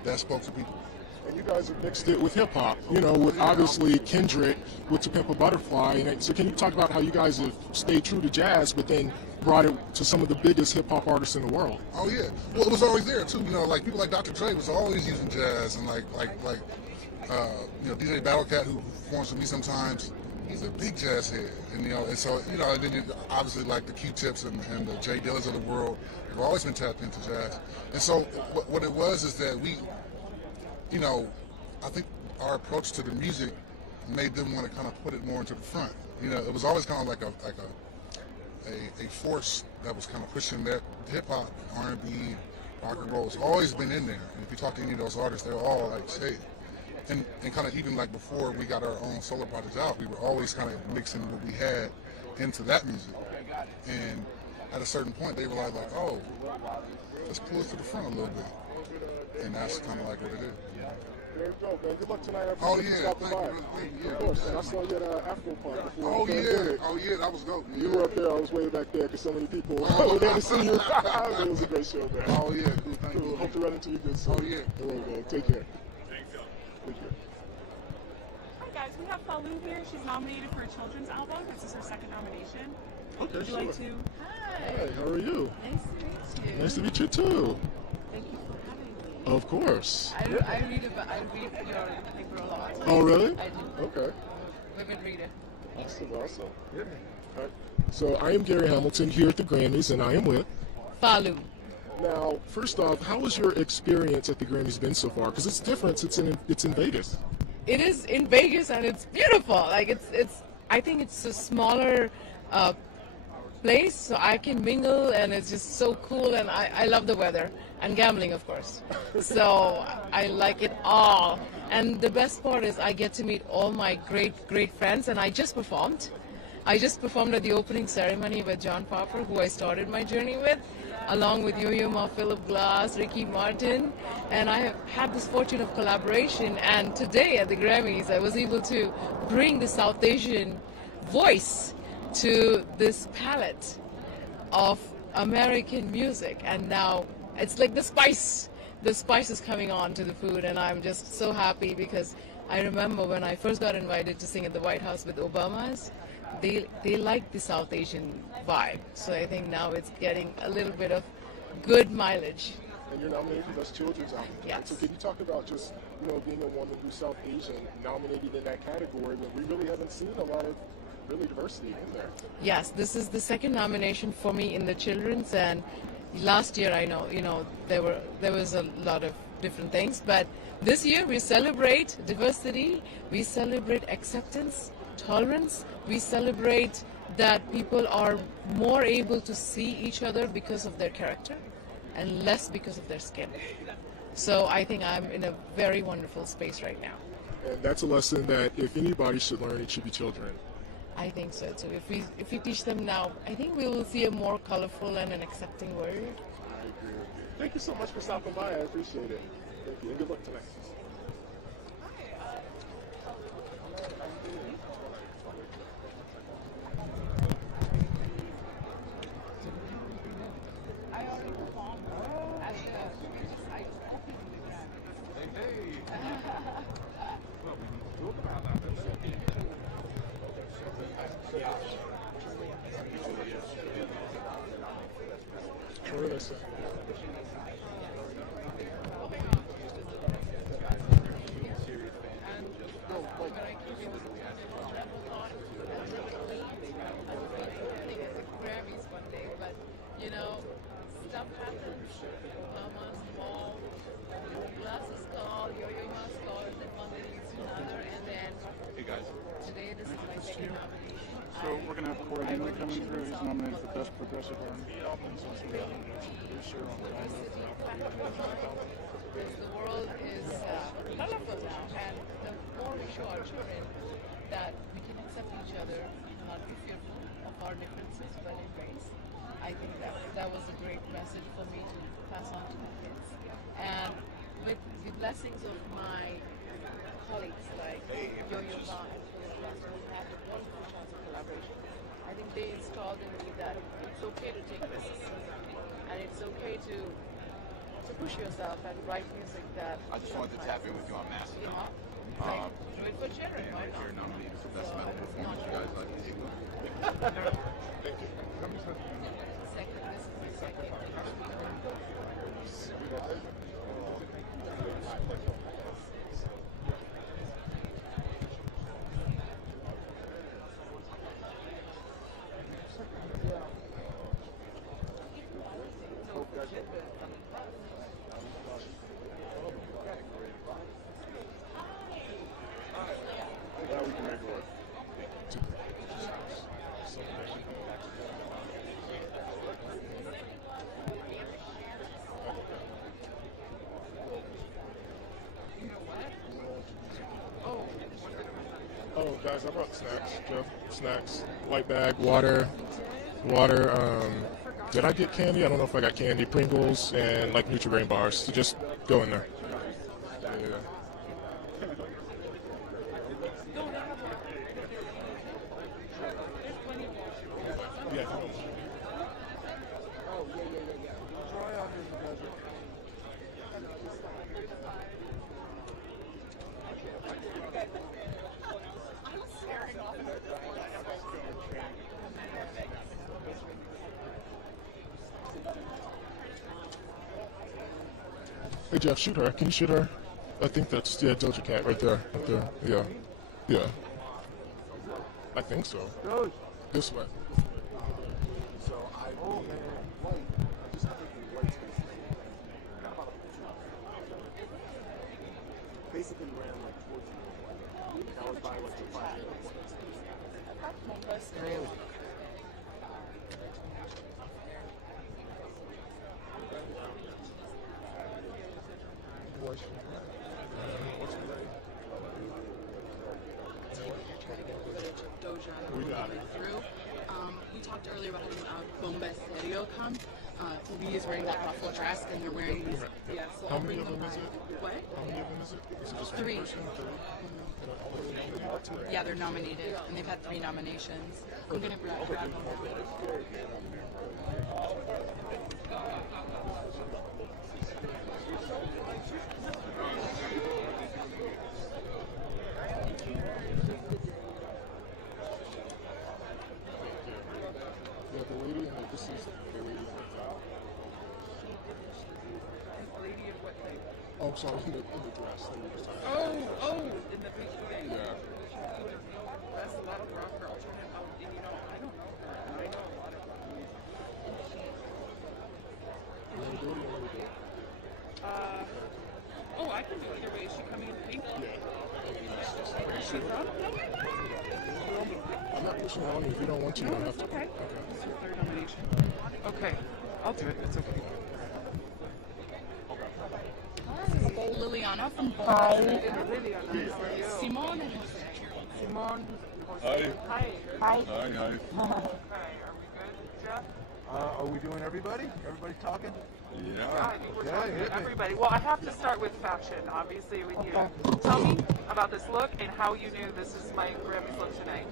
that spoke to people. And you guys have mixed it with hip hop, with obviously Kendrick with To Pimp a Butterfly. And so can you talk about how you guys have stayed true to jazz, but then brought it to some of the biggest hip hop artists in the world? Oh yeah, well it was always there too. Like people like Dr. Dre was always using jazz, and like DJ Battlecat, who performs with me sometimes, he's a big jazz head, and so and then obviously like the Q-Tips and the Jay Dillas of the world have always been tapped into jazz. And so what it was is that we, I think our approach to the music made them want to kind of put it more into the front. It was always kind of like a force that was kind of pushing that hip hop, R&B, rock and roll. It's always been in there. And if you talk to any of those artists, they're all like, hey. And kind of even like before we got our own solo projects out, we were always kind of mixing what we had into that music. And at a certain point, they realized like, oh, let's pull it to the front a little bit. And that's kind of like what it is. There you go, man. Good luck tonight. Oh yeah, thank you. Of course. And I saw you at Afro Park before. Oh yeah, that was dope. You were up there. I was way back there because so many people were there to see you. It was a great show, man. Oh yeah, cool. Hope to run into you good soon. Oh yeah. All right, man. Take care. Thank you. Hi guys, we have Falou here. She's nominated for a children's album. This is her second nomination. Okay, Would you like to? Hi, how are you? Nice to meet you. Nice to meet you too. Thank you for having me. Of course. I read your paper a lot. Oh, really? I do. Okay. Women reader. Awesome, awesome. Yeah. All right. So I am Gary Hamilton here at the Grammys, and I am with Falu. Now, first off, how has your experience at the Grammys been so far? Because it's different. It's in Vegas. It is in Vegas, and it's beautiful. Like it's. I think it's a smaller place, so I can mingle, and it's just so cool. And I love the weather and gambling, of course. So I like it all. And the best part is I get to meet all my great friends. And I just performed at the opening ceremony with John Popper, who I started my journey with, along with Yo-Yo Ma, Philip Glass, Ricky Martin, and I have had this fortune of collaboration. And today at the Grammys, I was able to bring the South Asian voice to this palette of American music. And now it's like the spice is coming on to the food, and I'm just so happy because I remember when I first got invited to sing at the White House with Obama's, they like the South Asian vibe. So I think now it's getting a little bit of good mileage. And you're nominated for Best Children's Album. Yes. So can you talk about just, being a woman who's South Asian nominated in that category when we really haven't seen a lot of really diversity in there? Yes, this is the second nomination for me in the children's, and last year I know, there was a lot of different things, but this year we celebrate diversity, we celebrate acceptance, tolerance, we celebrate that people are more able to see each other because of their character and less because of their skin. So I think I'm in a very wonderful space right now. And that's a lesson that if anybody should learn, it should be children. I think so too. If we teach them now, I think we will see a more colorful and an accepting world. I agree with you. Thank you so much for stopping by. I appreciate it. Thank you, and good luck tonight. So we're going to have Corey Henry coming through. He's nominated for Best Progressive R&B Album. He's also the producer on the album. The world is colorful now, and the more we show our children that we can accept each other, not be fearful of our differences, but embrace. I think that was a great message for me to pass on to my kids. And with the blessings of my colleagues like Yo-Yo Ma and Philip Glass, we had a wonderful chance of collaboration. I think they installed in me that it's okay to take risks, and it's okay to push yourself and write music that. I just wanted to tap in with you on Mastodon. Do it for charity. You're nominated for Best Metal Performance. You guys like to take one? Thank you. Second, this is the second. Oh, guys, I brought snacks. Jeff, snacks, white bag, water. Did I get candy? I don't know if I got candy. Pringles and like Nutri-Grain bars. So just go in there. Yeah. Yeah. Hey Jeff, shoot her. Can you shoot her? I think that's Doja Cat right there. Right there. Yeah. Yeah. I think so. This way. So I just basically ran like towards me. I was by like 5 minutes. We got it. Through. We talked earlier about having Bomba Stereo come. Lee is wearing that ruffle dress, and they're wearing these. Yeah, so How many of them is it? What? How many of them is it? Is it just 3. one person? Yeah, they're nominated, and they've had 3 nominations. I'm gonna grab them. Oh, I'm sorry, in the dress. Oh, in the picture. Yeah. That's a lot of rock girls. And you know, I don't know her. I know a lot of rock girls. I can do either way. Is she coming in pink? Yeah. Is she from? I'm not pushing on you. If you don't want to, you don't have to. Okay. This is your 3rd nomination. Okay. I'll do it. It's okay. Liliana from Hi. Simone. Simone. Hi. Hi. Hi. Are we doing everybody? Everybody's talking? Yeah. I think we're talking hit to me. everybody. Well, I have to start with fashion, obviously, with you. Tell me about this look and how you knew this is my Grammys look tonight.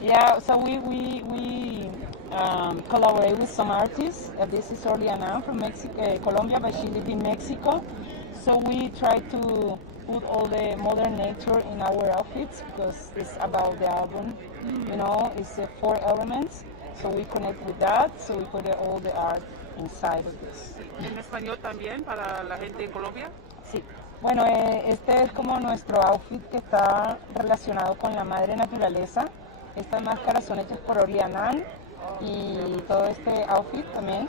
Yeah, so we collaborate with some artists. This is Oriana from Mexico, Colombia, but she lives in Mexico. So we try to put all the modern nature in our outfits because it's about the album. You know, it's 4 elements. So we connect with that. So we put all the art inside of this. ¿En español también para la gente en Colombia? Sí. Bueno, este es como nuestro outfit que está relacionado con la madre naturaleza. Estas máscaras son hechas por Oriana y todo este outfit también.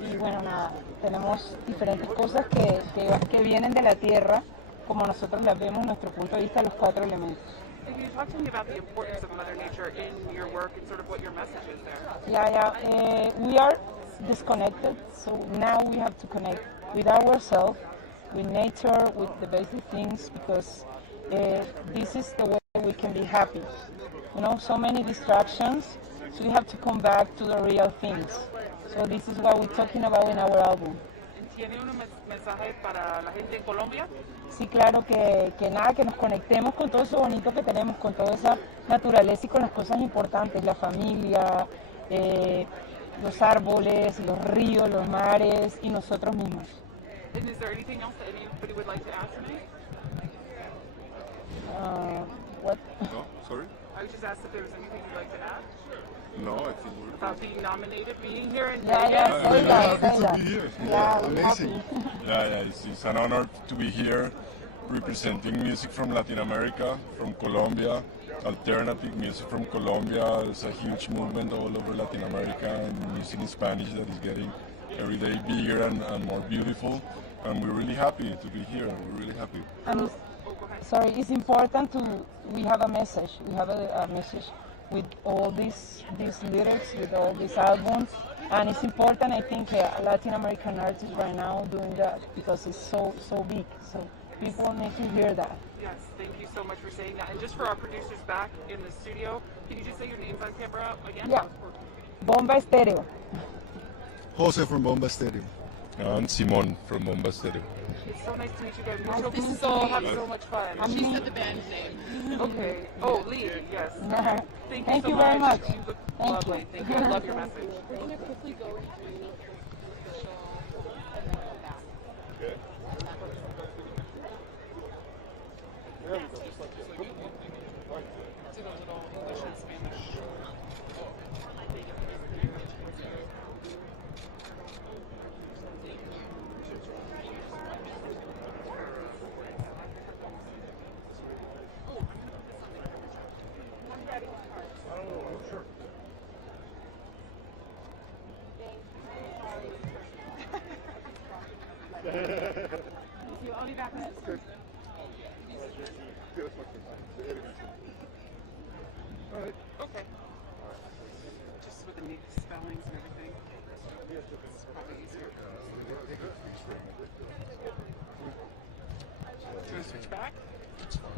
Y bueno, nada, tenemos diferentes cosas que vienen de la tierra, como nosotros las vemos, nuestro punto de vista, los 4 elementos. Can you talk to me about the importance of Mother Nature in your work and sort of what your message is there? Yeah. We are disconnected, so now we have to connect with ourselves, with nature, with the basic things, because this is the way we can be happy. You know, so many distractions, so we have to come back to the real things. So this is what we're talking about in our album. ¿Tiene un mensaje para la gente en Colombia? Sí, claro, que nada, que nos conectemos con todo eso bonito que tenemos, con toda esa naturaleza y con las cosas importantes, la familia, los árboles, los ríos, los mares y nosotros mismos. And is there anything else that anybody would like to add tonight? What? No, sorry? I just asked if there was anything you'd like to add No, I think we're about being nominated, being here in Yeah, Vegas. happy to be here. Yeah, we're amazing. It's an honor to be here representing music from Latin America, from Colombia, alternative music from Colombia. There's a huge movement all over Latin America and music in Spanish that is getting every day bigger and more beautiful. And we're really happy to be here. We're really happy. Sorry, it's important we have a message. We have a message with all these lyrics, with all these albums. And it's important, I think, Latin American artists right now doing that because it's so big. So people need to hear that. Yes, thank you so much for saying that. And just for our producers back in the studio, can you just say your names on camera again? Yeah. Bomba Stereo. Jose from Bomba Stereo. And Simon from Bomba Stereo. It's so nice to meet you guys. Nice We're to meet so you. have so much fun. She said the band's name. Okay. Oh, Lee, yes. Thank so you very much. You look Thank lovely. you. Thank you. I love your message. We're going to quickly go into official and then come back. that's much more fun. The editing too. All right. Okay. Just with the new spellings and everything. It's probably easier. Do you want to switch back? It's fine.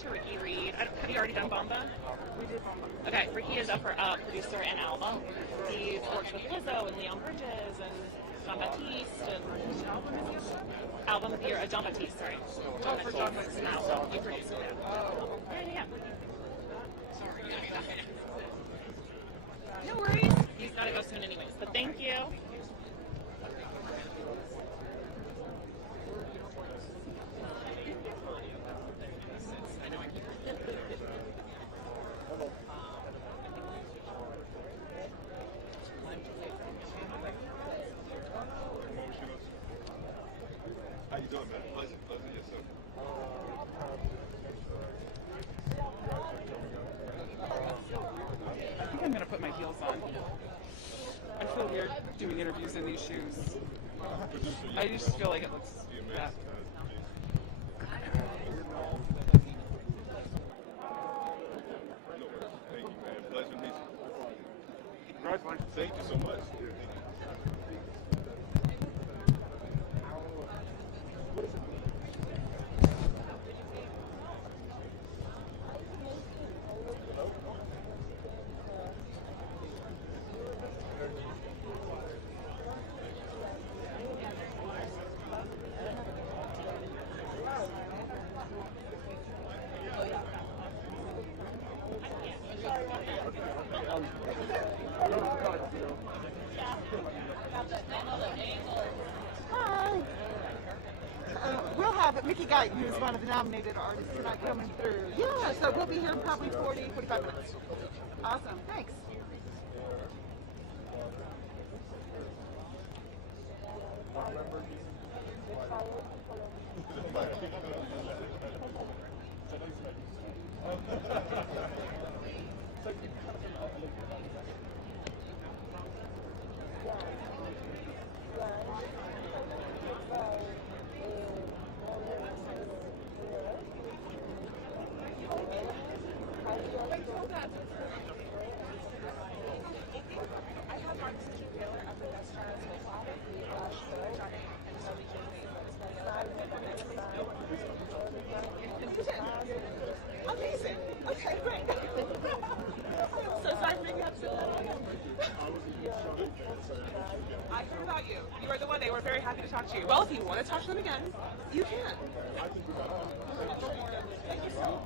To Ricky Reed. Have you already done Bomba? We did Bomba. Okay, Ricky is a producer and album. He's worked with Lizzo and Leon Bridges and John Baptiste and album of the year. John Baptiste, sorry. John Baptiste and album. You produced it. Yeah. No worries. He's got to go soon anyways. But thank you. How you doing, man? Pleasant, yes, sir. I think I'm going to put my heels on. I feel weird doing interviews in these shoes. I just feel like it looks bad. Thank you, man. Pleasure to meet you. Congratulations. Thank you so much. Hi. We'll have Mickey Guyton, who's one of the nominated artists tonight, coming through. Yeah, so we'll be here in probably 40, 45 minutes. Awesome. Thanks. Amazing. Okay, great. So sorry for making up so I heard about you. You were the one. They were very happy to talk to you. Well, if you want to talk to them again, you can. Thank you so much.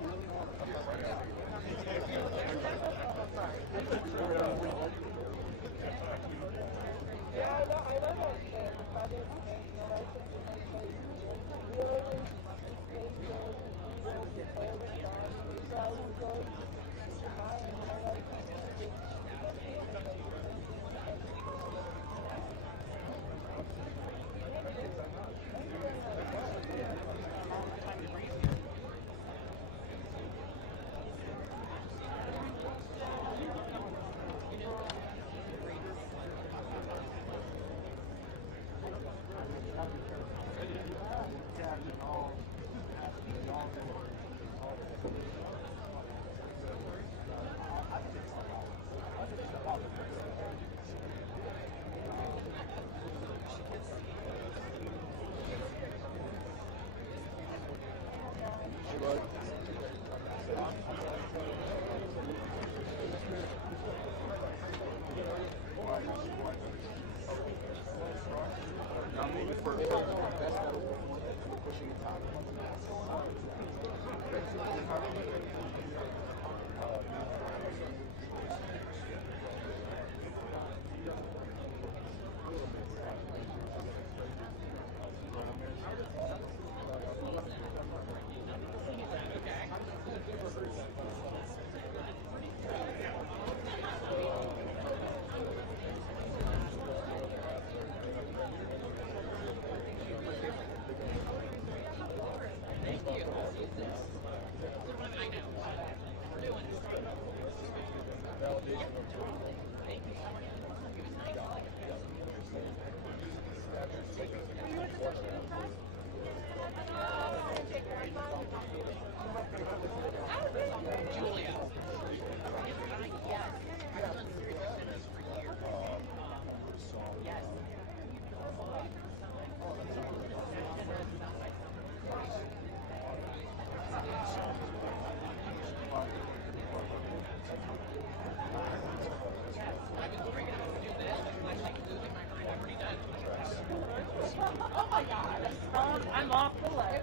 I'm off the ledge.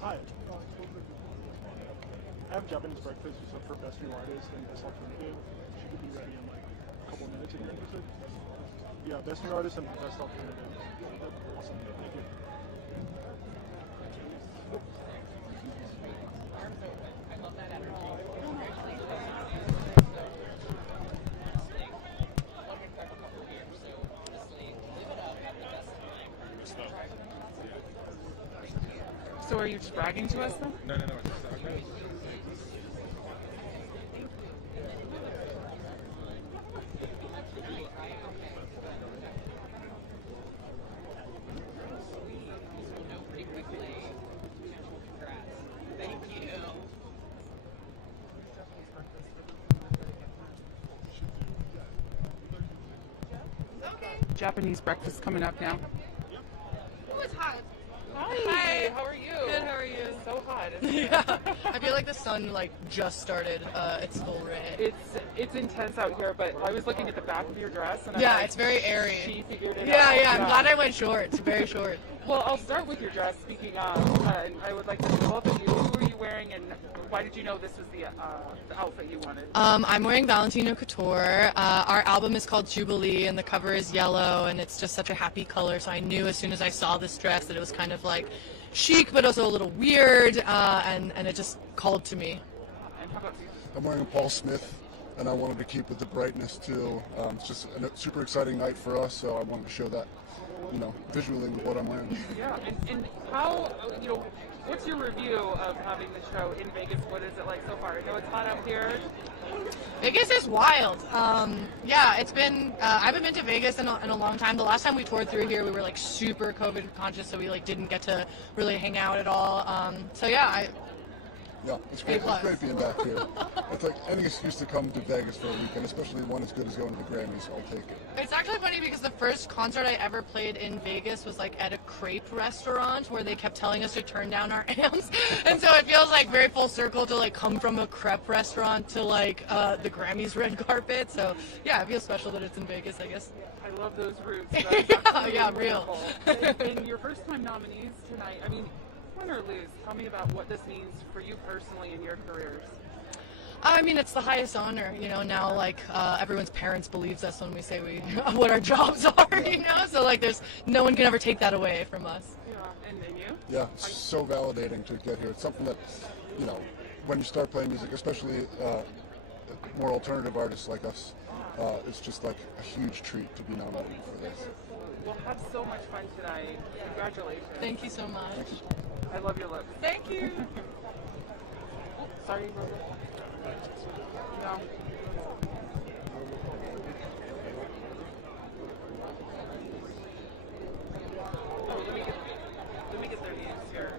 Hi. I have Japanese breakfast for best new artist and best alternative. She could be ready in like a couple minutes if you're interested. Yeah, best new artist and best alternative. Awesome. Thank you. So are you just bragging to us then? No. Japanese breakfast coming up now. Oh, it's hot. Hi, how are you? Good, how are you? So hot. Yeah, I feel like the sun just started its full ray. It's intense out here, but I was looking at the back of your dress and Yeah, I'm like, it's very airy. She figured it out. Yeah, I'm glad I went short. It's very short. Well, I'll start with your dress. Speaking of, I would like to know both of you. Who are you wearing, and why did you know this was the outfit you wanted? I'm wearing Valentino Couture. Our album is called Jubilee, and the cover is yellow, and it's just such a happy color. So I knew as soon as I saw this dress that it was kind of like chic, but also a little weird, and it just called to me. And how about you? I'm wearing a Paul Smith, and I wanted to keep with the brightness too. It's just a super exciting night for us, so I wanted to show that, visually with what I'm wearing. Yeah, and how, What's your review of having the show in Vegas? What is it like so far? I know it's hot up here. Vegas is wild. Yeah, it's been. I haven't been to Vegas in a long time. The last time we toured through here, we were like super COVID conscious, so we like didn't get to really hang out at all. So yeah, Yeah, it's great. It's great being back here. It's like any excuse to come to Vegas for a weekend, especially one as good as going to the Grammys. I'll take it. It's actually funny because the first concert I ever played in Vegas was like at a crepe restaurant where they kept telling us to turn down our amps, and so it feels like very full circle to like come from a crepe restaurant to like the Grammys red carpet. So yeah, it feels special that it's in Vegas, I guess. I love those roots. Yeah, real. And your first time nominees tonight, I mean, win or lose, tell me about what this means for you personally in your careers. I mean, it's the highest honor, you know, now like everyone's parents believes us when we say what our jobs are, you know, so like there's no one can ever take that away from us. Yeah, and you? Yeah, it's so validating to get here. It's something that, you know, when you start playing music, especially more alternative artists like us, it's just like a huge treat to be nominated for this. Well, have so much fun tonight. Congratulations. Thank you so much. Thank you. I love your look. Thank you. Sorry, brother. No. Oh, let me get their names here.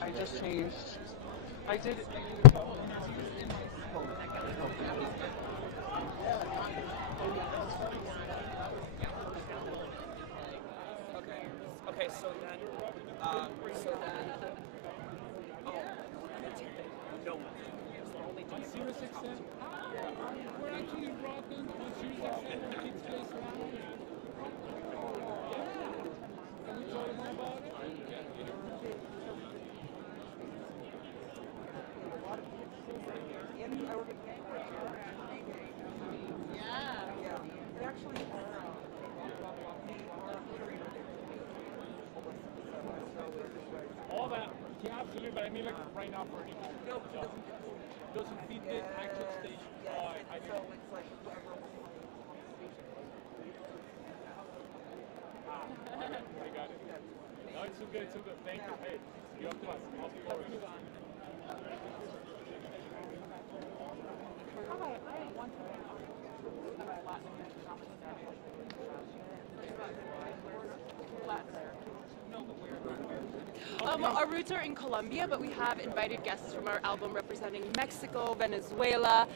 I just changed. I did. Okay, so then, oh, no. Only 067. We're actually rocking on 067 Kids Place around. Can we talk more about it? All that, yeah, absolutely, but I mean like right now for anything. No, it doesn't feed the actual station. Oh, I know. It's like whoever I got it. No, it's so good, it's so good. Thank you. Hey, you up to us. I'll be over. Our roots are in Colombia, but we have invited guests from our album representing Mexico, Venezuela,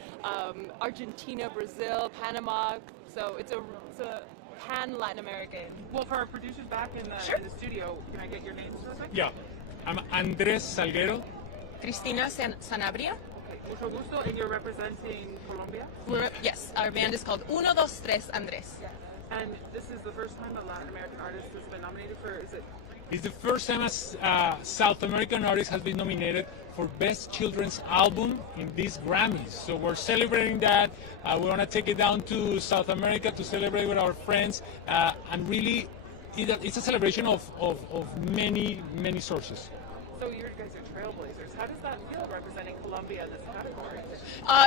Argentina, Brazil, Panama. So it's a pan-Latin American. Well, for our producers back in the studio, can I get your names real quick? Yeah. I'm Andrés Salguero. Cristina Sanabria. Mucho gusto, and you're representing Colombia? Yes, our band is called 1, 2, 3, Andrés. And this is the first time a Latin American artist has been nominated for, is it? It's the first time a South American artist has been nominated for Best Children's Album in these Grammys. So we're celebrating that. We want to take it down to South America to celebrate with our friends. And really, it's a celebration of many, many sources. So you guys are trailblazers. How does that feel representing Colombia in this category?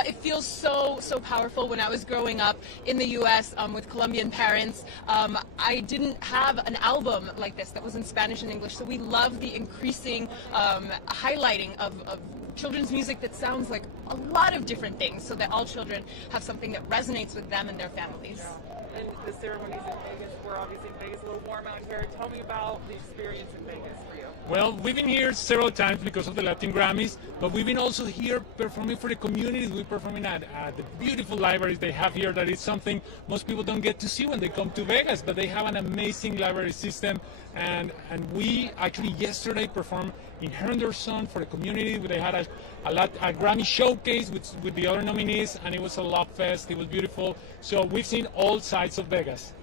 It feels so powerful. When I was growing up in the U.S. With Colombian parents, I didn't have an album like this that was in Spanish and English. So we love the increasing highlighting of children's music that sounds like a lot of different things, so that all children have something that resonates with them and their families. And the ceremonies in Vegas, we're obviously in Vegas, a little warm out here. Tell me about the experience in Vegas for you. Well, we've been here several times because of the Latin Grammys, but we've been also here performing for the communities. We're performing at the beautiful libraries they have here. That is something most people don't get to see when they come to Vegas, but they have an amazing library system. And we actually yesterday performed in Henderson for the community. They had a Grammy showcase with the other nominees, and it was a love fest. It was beautiful. So we've seen all sides of Vegas.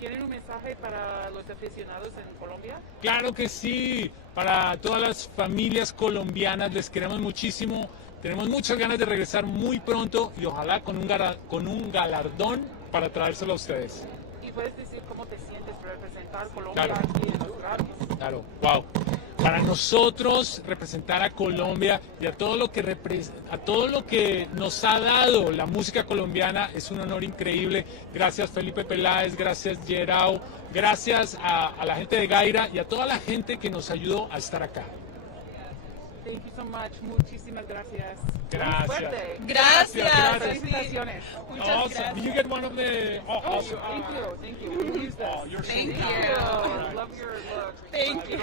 ¿Tienen un mensaje para los aficionados en Colombia? Claro que sí, para todas las familias colombianas les queremos muchísimo. Tenemos muchas ganas de regresar muy pronto y ojalá con un galardón para traérselo a ustedes. ¿Y puedes decir cómo te sientes representar Colombia aquí en los Grammys? Claro, wow. Para nosotros representar a Colombia y a todo lo que nos ha dado la música colombiana es un honor increíble. Gracias Felipe Peláez, gracias Gerao, gracias a la gente de Gaira y a toda la gente que nos ayudó a estar acá. Thank you so much. Muchísimas gracias. Gracias. Gracias. Felicitaciones. Awesome. You get one of the. Oh, awesome. Thank you. We'll use this. Oh, you're so Thank kind. you. Love your look. Thank you.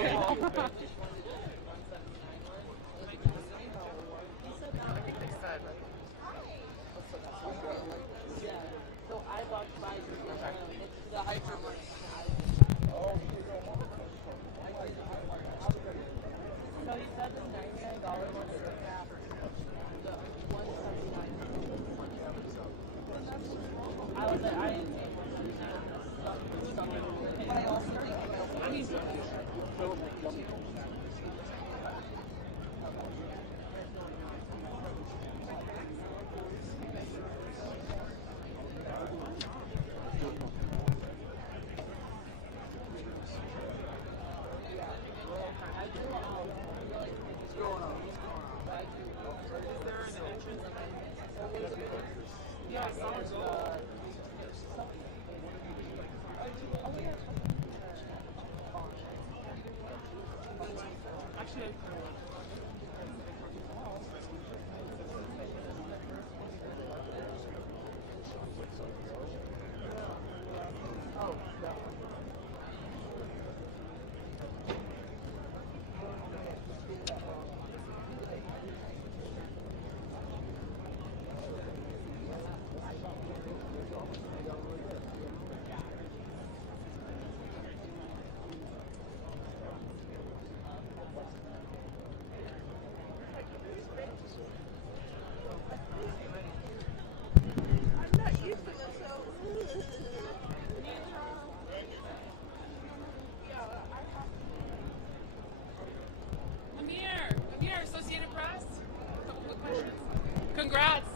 Congrats.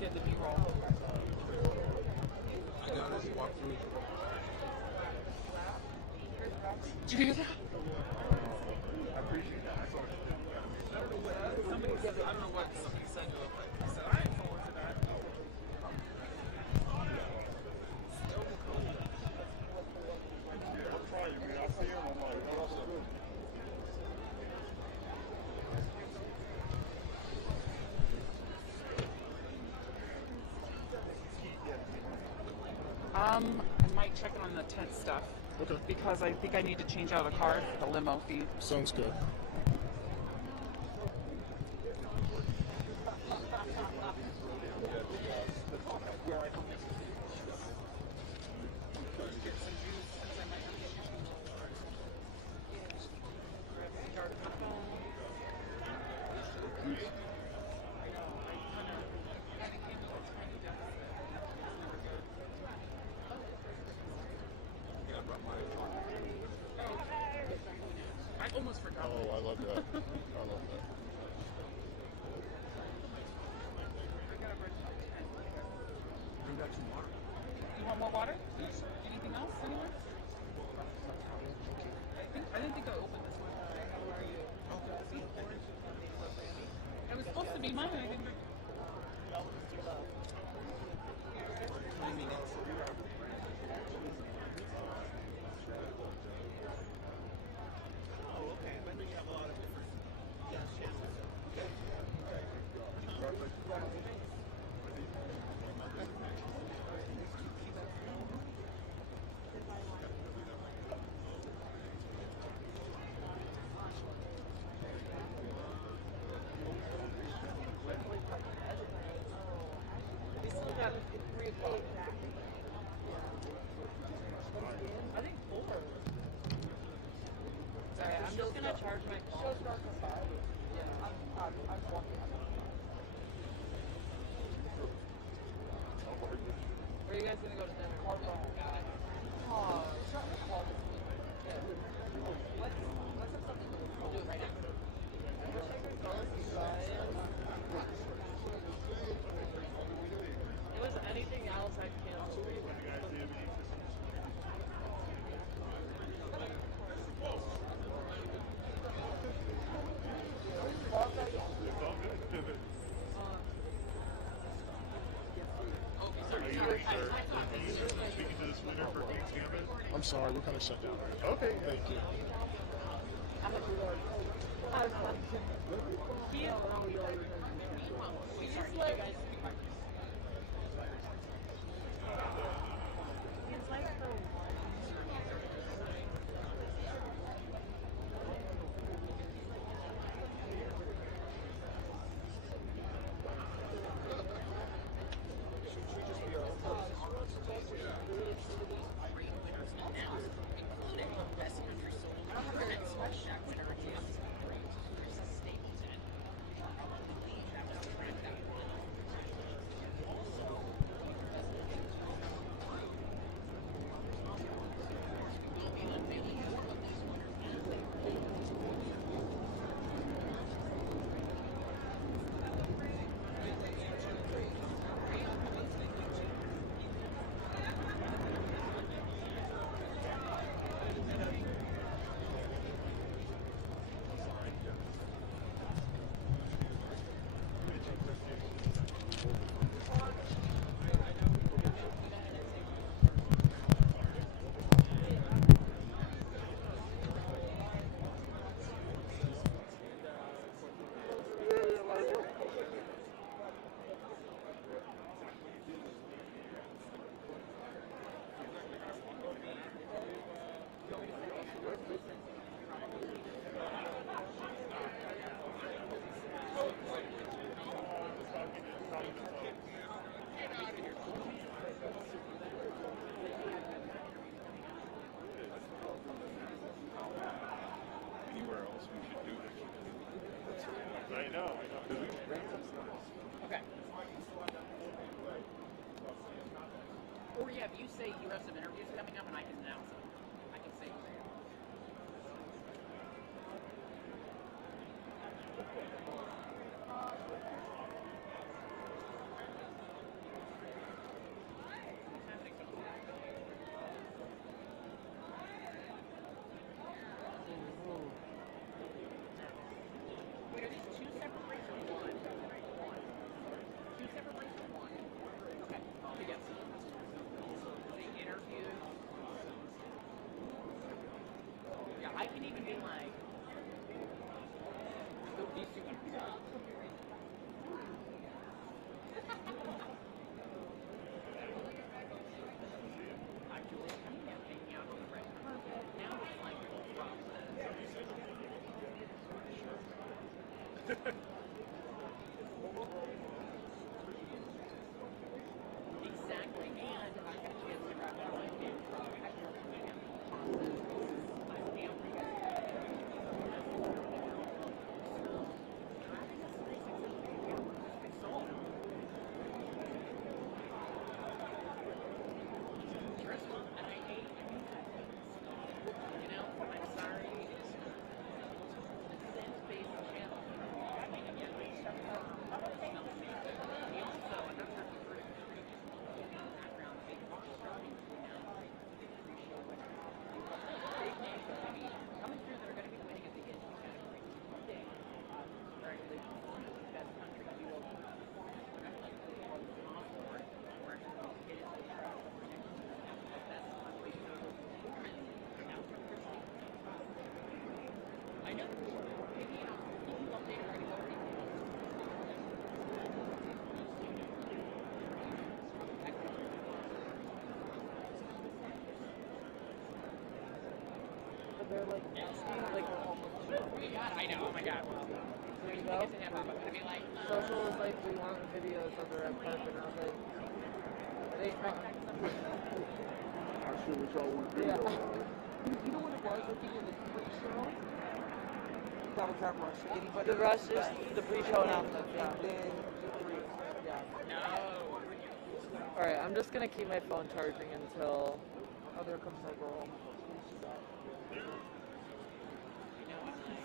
Get the B-roll. I got it. Walk through. Did you do that? I appreciate that. Somebody said, I don't know what somebody said. I said, I ain't forward to that. I might check on the tent stuff. Okay. Because I think I need to change out a card for the limo fee. Sounds good. I almost forgot. Oh, I love that. I love that. You want more water? Anything else? Anywhere? I didn't think I opened this one. How are you? Okay. It was supposed to be mine. I didn't. I think 4. Sorry, I'm just gonna charge my phone. Yeah, I'm walking. Where are you guys gonna go to dinner? Oh, let's have something. We'll do it right now. It was anything else I canceled. sorry, we're kind of shut down right now. Okay, thank you. they're like asking, like, oh my god, I know, oh my god. There you go. Social was like, we want videos of the red carpet, and I was like, they Actually, what y'all want to do, yeah. though. You know what it was, looking in the pre-show? That was that rush. Anybody The rush is the pre-show and after. And then yeah. Alright, I'm just gonna keep my phone charging until... Oh, there comes my girl.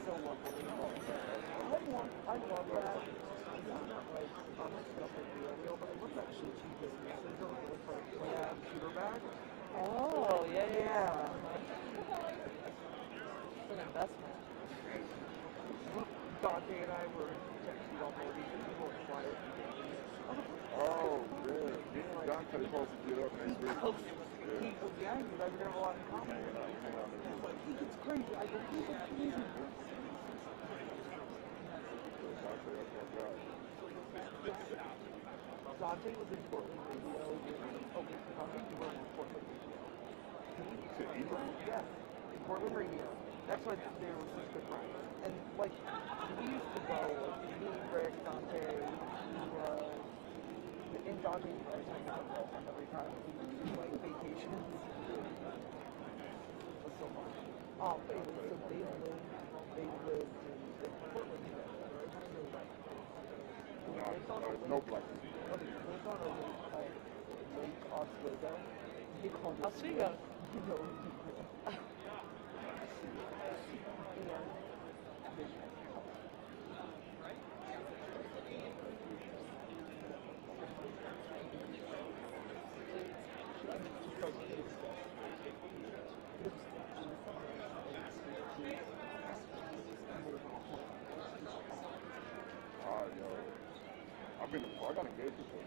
So lovely. I love that. It's not like stuff like real, but I love that shit she just messaged her with her computer bag. Oh, yeah. It's an investment. Dante and I were texting all morning and we were quiet. Oh, yeah. Me and Dante supposed to get up next week. He goes, yeah, you guys are gonna have a lot in common. He gets crazy. I go, he gets crazy. Dante was in Portland Radio. Okay, Dante was in Portland Radio. Yes, in Portland Radio. That's why they were such good friends. And like, we used to go, me, Rick, Dante, and Dante was always hanging out with girlfriend every time we would do like vacations. It was so fun. But anyway, so they lived in Portland together. No black people. Okay, so it's on a lake called Lake Oswego. They call it Oswego. I got engaged before.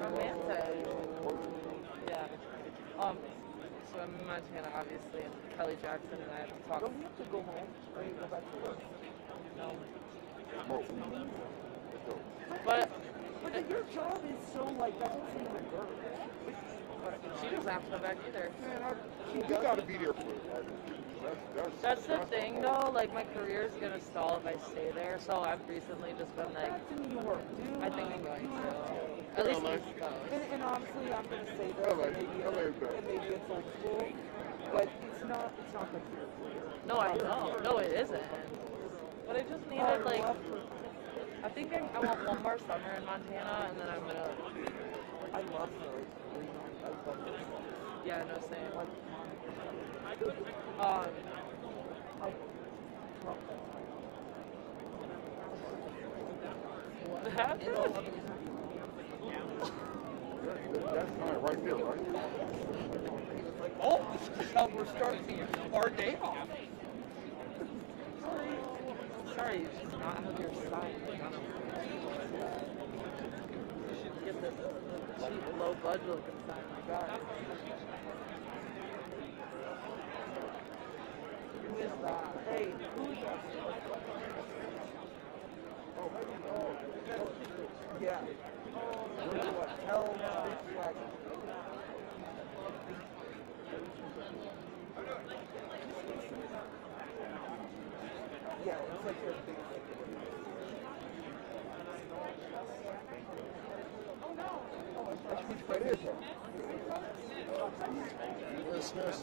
Romantic. Yeah. So I'm in Montana, obviously, and Kelly Jackson and I have to talk. Don't you have to go home or you go back to work? No. But your job is so like, that doesn't seem like work. She doesn't have to go back either. You gotta be there for it. That's the thing, though. Like, my career is gonna stall if I stay there. So I've recently just been like, Back to New York, dude. I think I'm going to. At least East Coast. And honestly, I'm gonna say this, and maybe it's old school, but it's not good for your career. No, I know. No, it isn't. But I just needed, like, I think I want one more summer in Montana, and then I'm gonna. I love those. Yeah, no, same. What happened? That's not right there, right? Oh, this is how we're starting our day off. Sorry, you should not have your sign. You should get this cheap, low budget looking sign like that. Who is that? Hey, who is that? Yeah. What? Tell yeah, it's like their big That is her. Yes.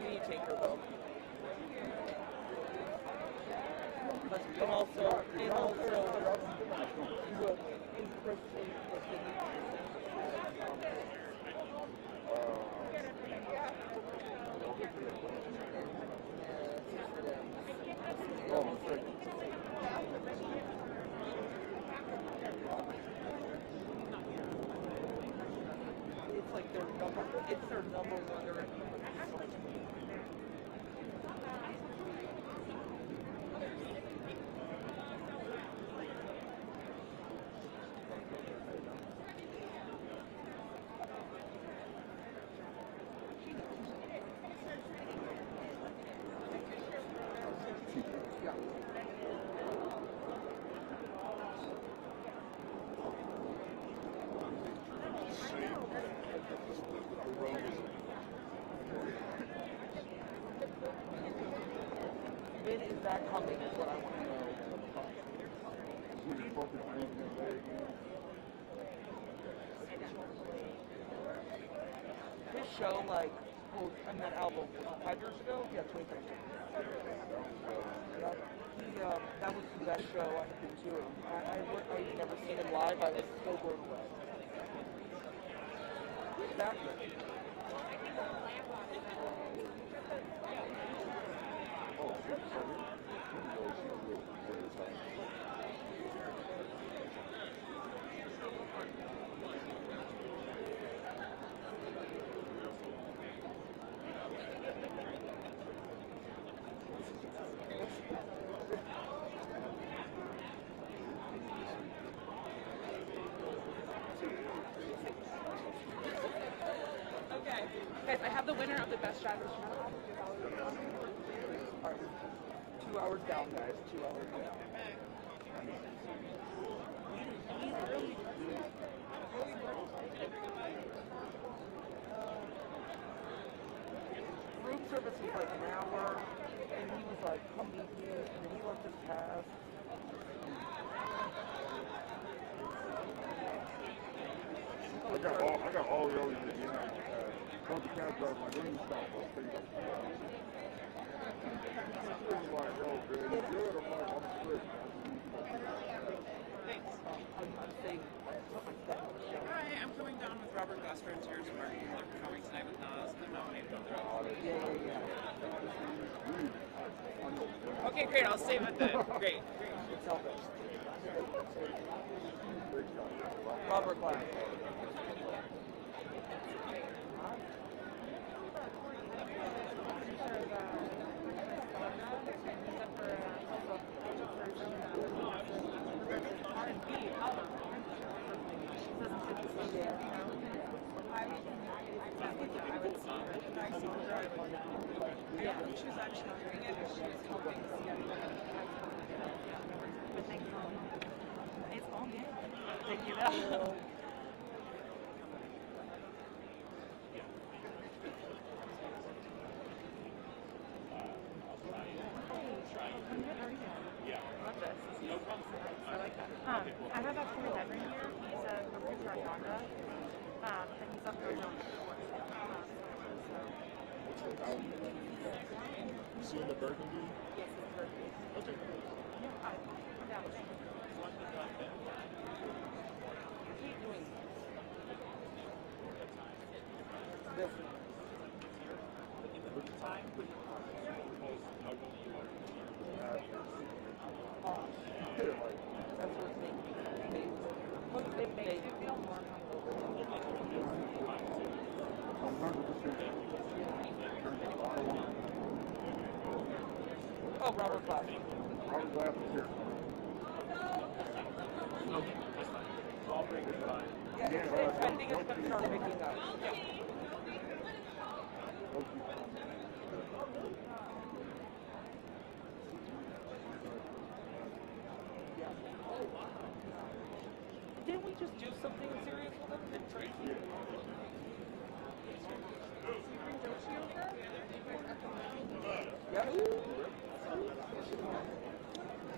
You need to take her though. And also, it's like their number one direction. When is that coming is what I want to know. His show, like, and that album, 5 years ago? Yeah, 2013. That was the best show I've been to. I've never seen him live. I was so blown away. Who's that? Okay, guys, I have the winner of the best drivers. 2 hours down, guys. 2 hours down. Room service was like an hour, and he was like, come meet me, and he left his pass. I got all the others in here. Bunch of cab drivers, my green stop. I'll tell you that. He's like, yo, good, you good? I'm like, I'm straight. Thanks. Hi, I'm coming down with Robert Glasper and Terrence Martin. They're performing tonight with Nas, and they're nominated on their own. Okay, great. I'll save it then. Great. Robert Glasper. She's actually doing it, and she's helping It's all good. Thank you. I have actually Evan here. He's a producer at Honda, and he's up there doing You see in the Burgundy? Yes, it's Burgundy. Okay. Keep doing this. It makes you feel more Oh, Robert Glasper. Robert Glasper here. Yeah, I think it's going to start picking up. Didn't we just do something serious with them? Yeah.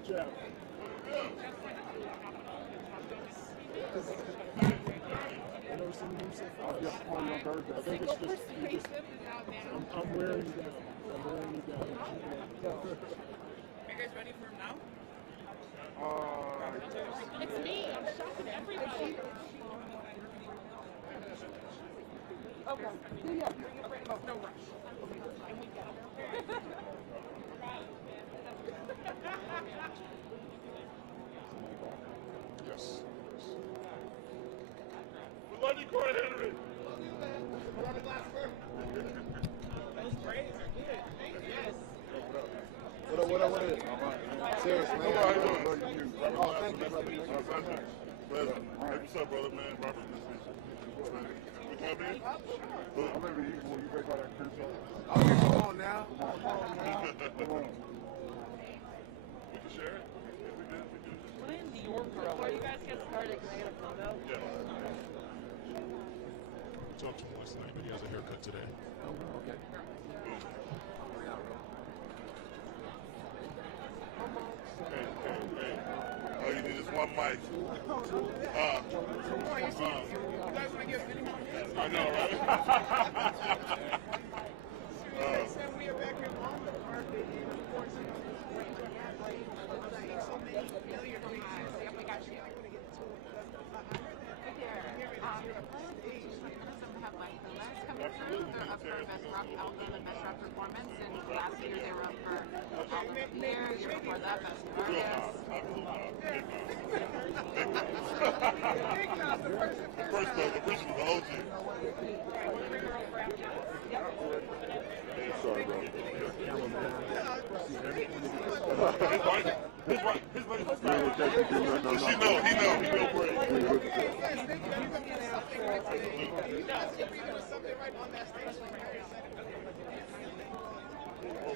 Jeff. I've never seen him so fast. I think it's just I'm wearing you down. I'm wearing you down. Are you guys ready for him now? It's me. I'm shocking everybody. Okay. Yeah. No rush. Yes. We love you, Corey Henry. That was great. Good. Thank you. Yes. What up? Seriously, man. How you doing? Oh, thank you, brother. Pleasure. Hey, what's up, brother, man? Robert, we come in? I remember you when you break out that cruise show. Oh, yeah, come on now. Come on. We can share it. Yeah, we good. We're in New York, before you guys get started, can I get a photo? Yeah. Talked to him last night, but he has a haircut today. Okay. Hey. All you need is one mic. You guys want to get many more minutes? I know, right? So we are back here on the carpet, and of course, it's great to have like so many familiar faces. Yeah, we got you. I want to get into it. Some have like the last coming through. They're up for Best Rock Album and Best Rock Performance, and last year they were up for Album of the Year, year before that, Best New Artist. First the original, the OG. Sorry, bro. He know.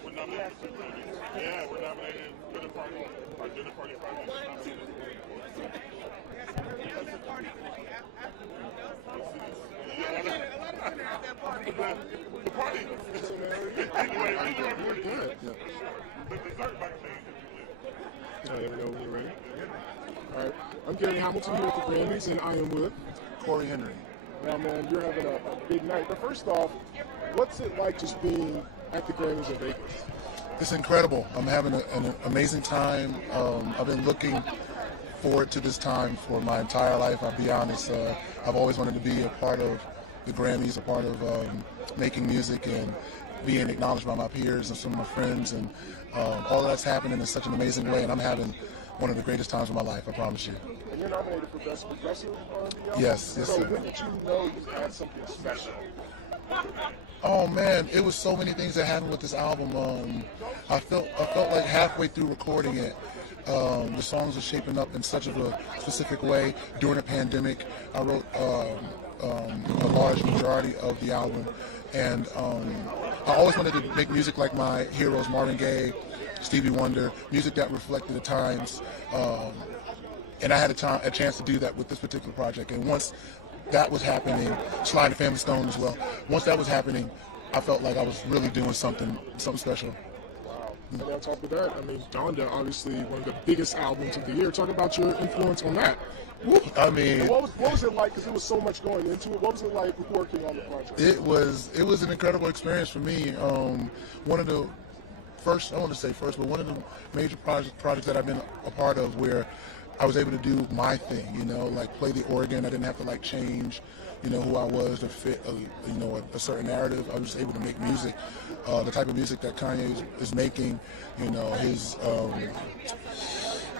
We're nominated for Grammys. Yeah, we're nominated. Dinner Party. Our Dinner Party Project is nominated. The party. Anyway, the dessert back thing. Let me know when you're ready. All right, I'm Gary Hamilton here at the Grammys, and I am with Corey Henry. Now, man, you're having a big night. But first off, what's it like just being at the Grammys in Vegas? It's incredible. I'm having an amazing time. I've been looking forward to this time for my entire life. I'll be honest. I've always wanted to be a part of the Grammys, a part of making music and being acknowledged by my peers and some of my friends, and all of that's happening in such an amazing way, and I'm having one of the greatest times of my life, I promise you. And you're nominated for Best Progressive R&B. Yes, so sir. When did you know you had something special? Oh man, it was so many things that happened with this album. I felt like halfway through recording it, the songs were shaping up in such a specific way. During a pandemic, I wrote a large majority of the album, and I always wanted to make music like my heroes, Marvin Gaye, Stevie Wonder, music that reflected the times, and I had a chance to do that with this particular project. And once that was happening, Sly and the Family Stone as well. Once that was happening, I felt like I was really doing something special. Wow. And on top of that, I mean, Donda, obviously one of the biggest albums of the year. Talk about your influence on that. I mean, what was it like? Because there was so much going into it. What was it like working on the project? It was an incredible experience for me. One of the first, I want to say first, but one of the major projects that I've been a part of where I was able to do my thing, like play the organ. I didn't have to like change, who I was to fit, a certain narrative. I was able to make music, the type of music that Kanye is making,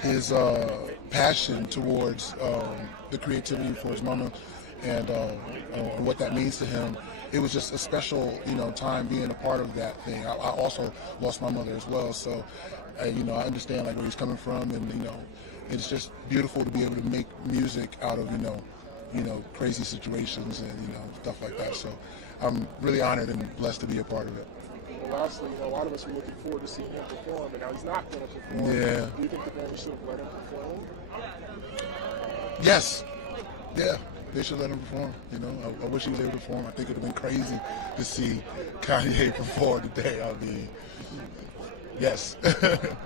his passion towards the creativity for his mama and what that means to him. It was just a special, time being a part of that thing. I also lost my mother as well, so I understand like where he's coming from, and it's just beautiful to be able to make music out of crazy situations and stuff like that. So I'm really honored and blessed to be a part of it. Well, lastly, a lot of us were looking forward to seeing him perform, and now he's not going to perform. Yeah. Do you think the Grammys should have let him perform? Yes. Yeah. They should let him perform. I wish he was able to perform. I think it would have been crazy to see Kanye perform today. I mean, yes.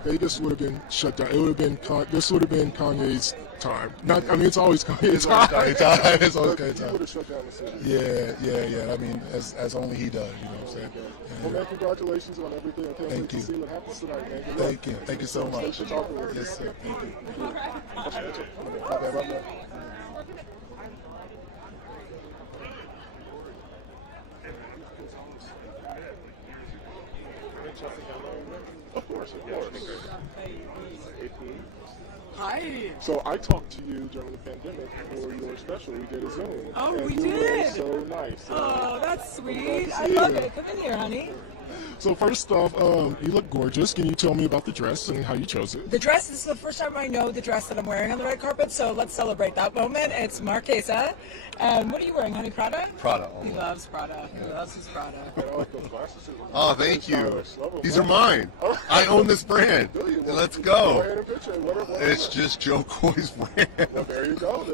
Vegas would have been shut down. It would have been. This would have been Kanye's time. It's always Kanye's time. It's always Kanye's time. He would have shut down the city. Yeah. I mean, as only he does. You know what I'm saying? Well, man, congratulations on everything. I can't wait to see what happens tonight, man. Thank you so much. Thanks for talking with us. Yes, sir. Thank you. Of course. Hi. So I talked to you during the pandemic for your special. We did a Zoom. Oh, and we you did. were so nice. Oh, that's sweet. to I see love you. it. Come in here, honey. So first off, you look gorgeous. Can you tell me about the dress and how you chose it? The dress, this is the first time I know the dress that I'm wearing on the red carpet, so let's celebrate that moment. It's Marquesa. What are you wearing, honey? Prada? Prada. He loves Prada. He loves his Prada. Oh, thank you. These are mine. I own this brand. Let's go. It's just Joe Coy's brand. Well, there you go.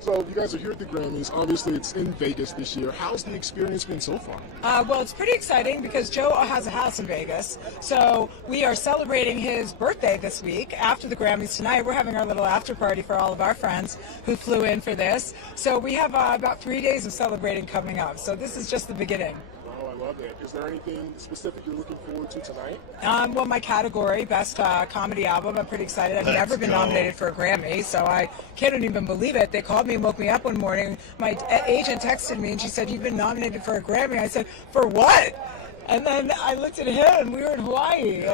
So you guys are here at the Grammys. Obviously, it's in Vegas this year. How's the experience been so far? Well, it's pretty exciting because Joe has a house in Vegas. So we are celebrating his birthday this week after the Grammys tonight. We're having our little after party for all of our friends who flew in for this. So we have about 3 days of celebrating coming up. So this is just the beginning. Oh, I love it. Is there anything specific you're looking forward to tonight? Well, my category, Best Comedy Album, I'm pretty excited. I've never been nominated for a Grammy, so I can't even believe it. They called me and woke me up one morning. My agent texted me and she said, "You've been nominated for a Grammy." I said, "For what?" And then I looked at him and we were in Hawaii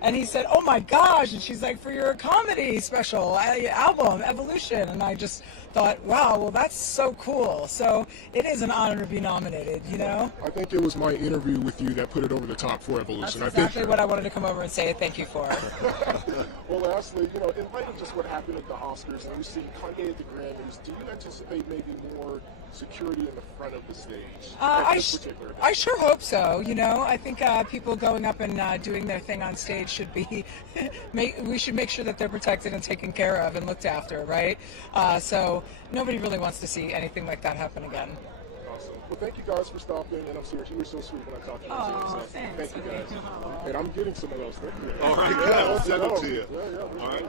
and he said, "Oh my gosh," and she's like, "For your comedy special album, Evolution." And I just thought, wow, well, that's so cool. So it is an honor to be nominated, you know? I think it was my interview with you that put it over the top for Evolution. That's exactly what I wanted to come over and say thank you for. Well, lastly, you know, in light of just what happened at the Oscars and you see Kanye at the Grammys, do you anticipate maybe more security in the front of the stage? I sure hope so. You know, I think people going up and doing their thing on stage should be, we should make sure that they're protected and taken care of and looked after, right? So nobody really wants to see anything like that happen again. Awesome. Well, thank you guys for stopping, and I'm serious, you were so sweet when I talked to you. Oh, so thanks. Thank you guys. And I'm getting some of those. Thank you. All right, good. I'll send them to you. Yeah. All right.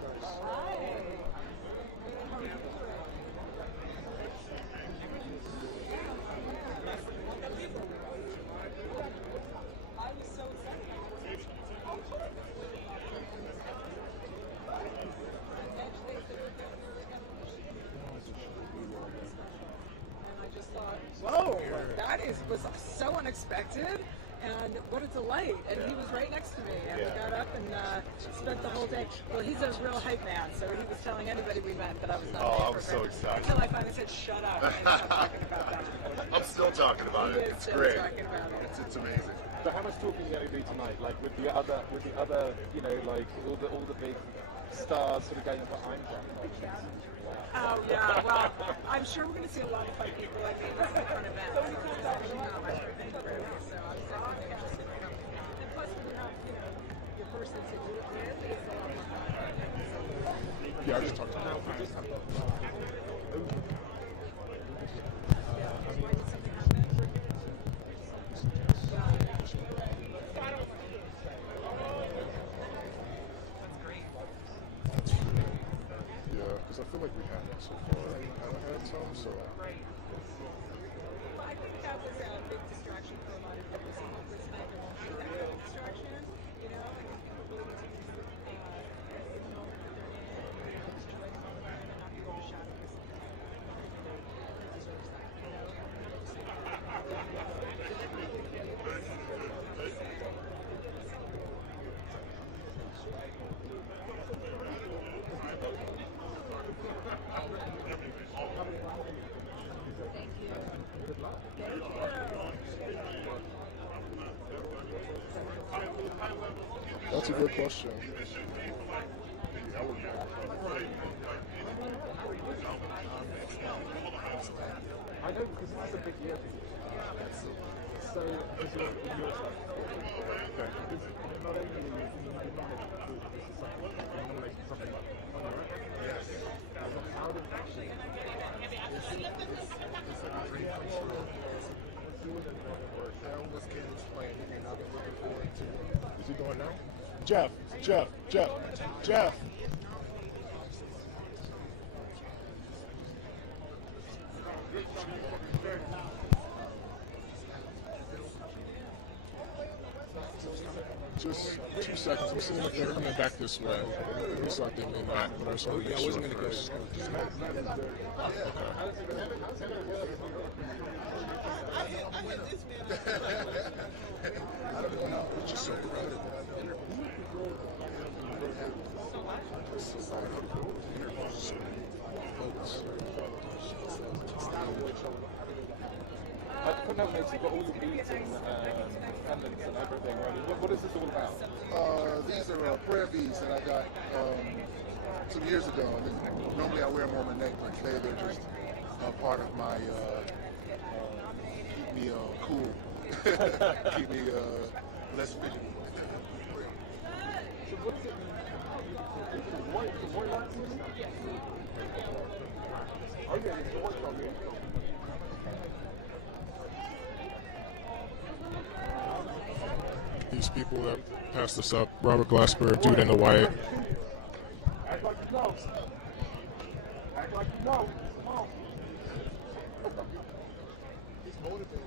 Whoa, that was so unexpected, and what a delight. And he was right next to me, and we got up and spent the whole day. Well, he's a real hype man, so he was telling anybody we met that I was not. Oh, I was so excited. Until I finally said, "Shut up," and stopped talking about that. I'm still talking about it. It's great. It's amazing. So how much talking are you going to do tonight? Like with the other, you know, like all the big stars sort of going behind you? Oh yeah, well, I'm sure we're going to see a lot of fight people like me in front of that. So I'm interested in coming. And plus, your first institute is Yeah, I just talked about because I feel like we have so far. I haven't had some, so. I think that was a big distraction for a lot of people. So this night, there won't be that big distraction. You know, I think people really need to know that they're in it, enjoy the moment, and not be overshadowed by something that deserves that. That's a good question. I know because this is a big year. So is your stuff. Because not only are you nominated for something on your own. Yes. How did that actually? It's a dream come true. I almost can't explain it, and I've been looking forward to it. Is he going now? Jeff. Just 2 seconds. I'm seeing if they're coming back this way. It looks like they may not, but I just want to make sure first. It's just so crowded. For nominations, you've got all the beats and pendants and everything, right? What is this all about? These are prayer beads that I got some years ago. And normally I wear them on my neck, but today they're just part of my keep me cool, keep me less fidgety. So what is it? More lights? Oh yeah, it's more lights. These people that passed us up, Robert Glasper, dude in the white. Act like you know. Act like you know. Come on. He's motivated.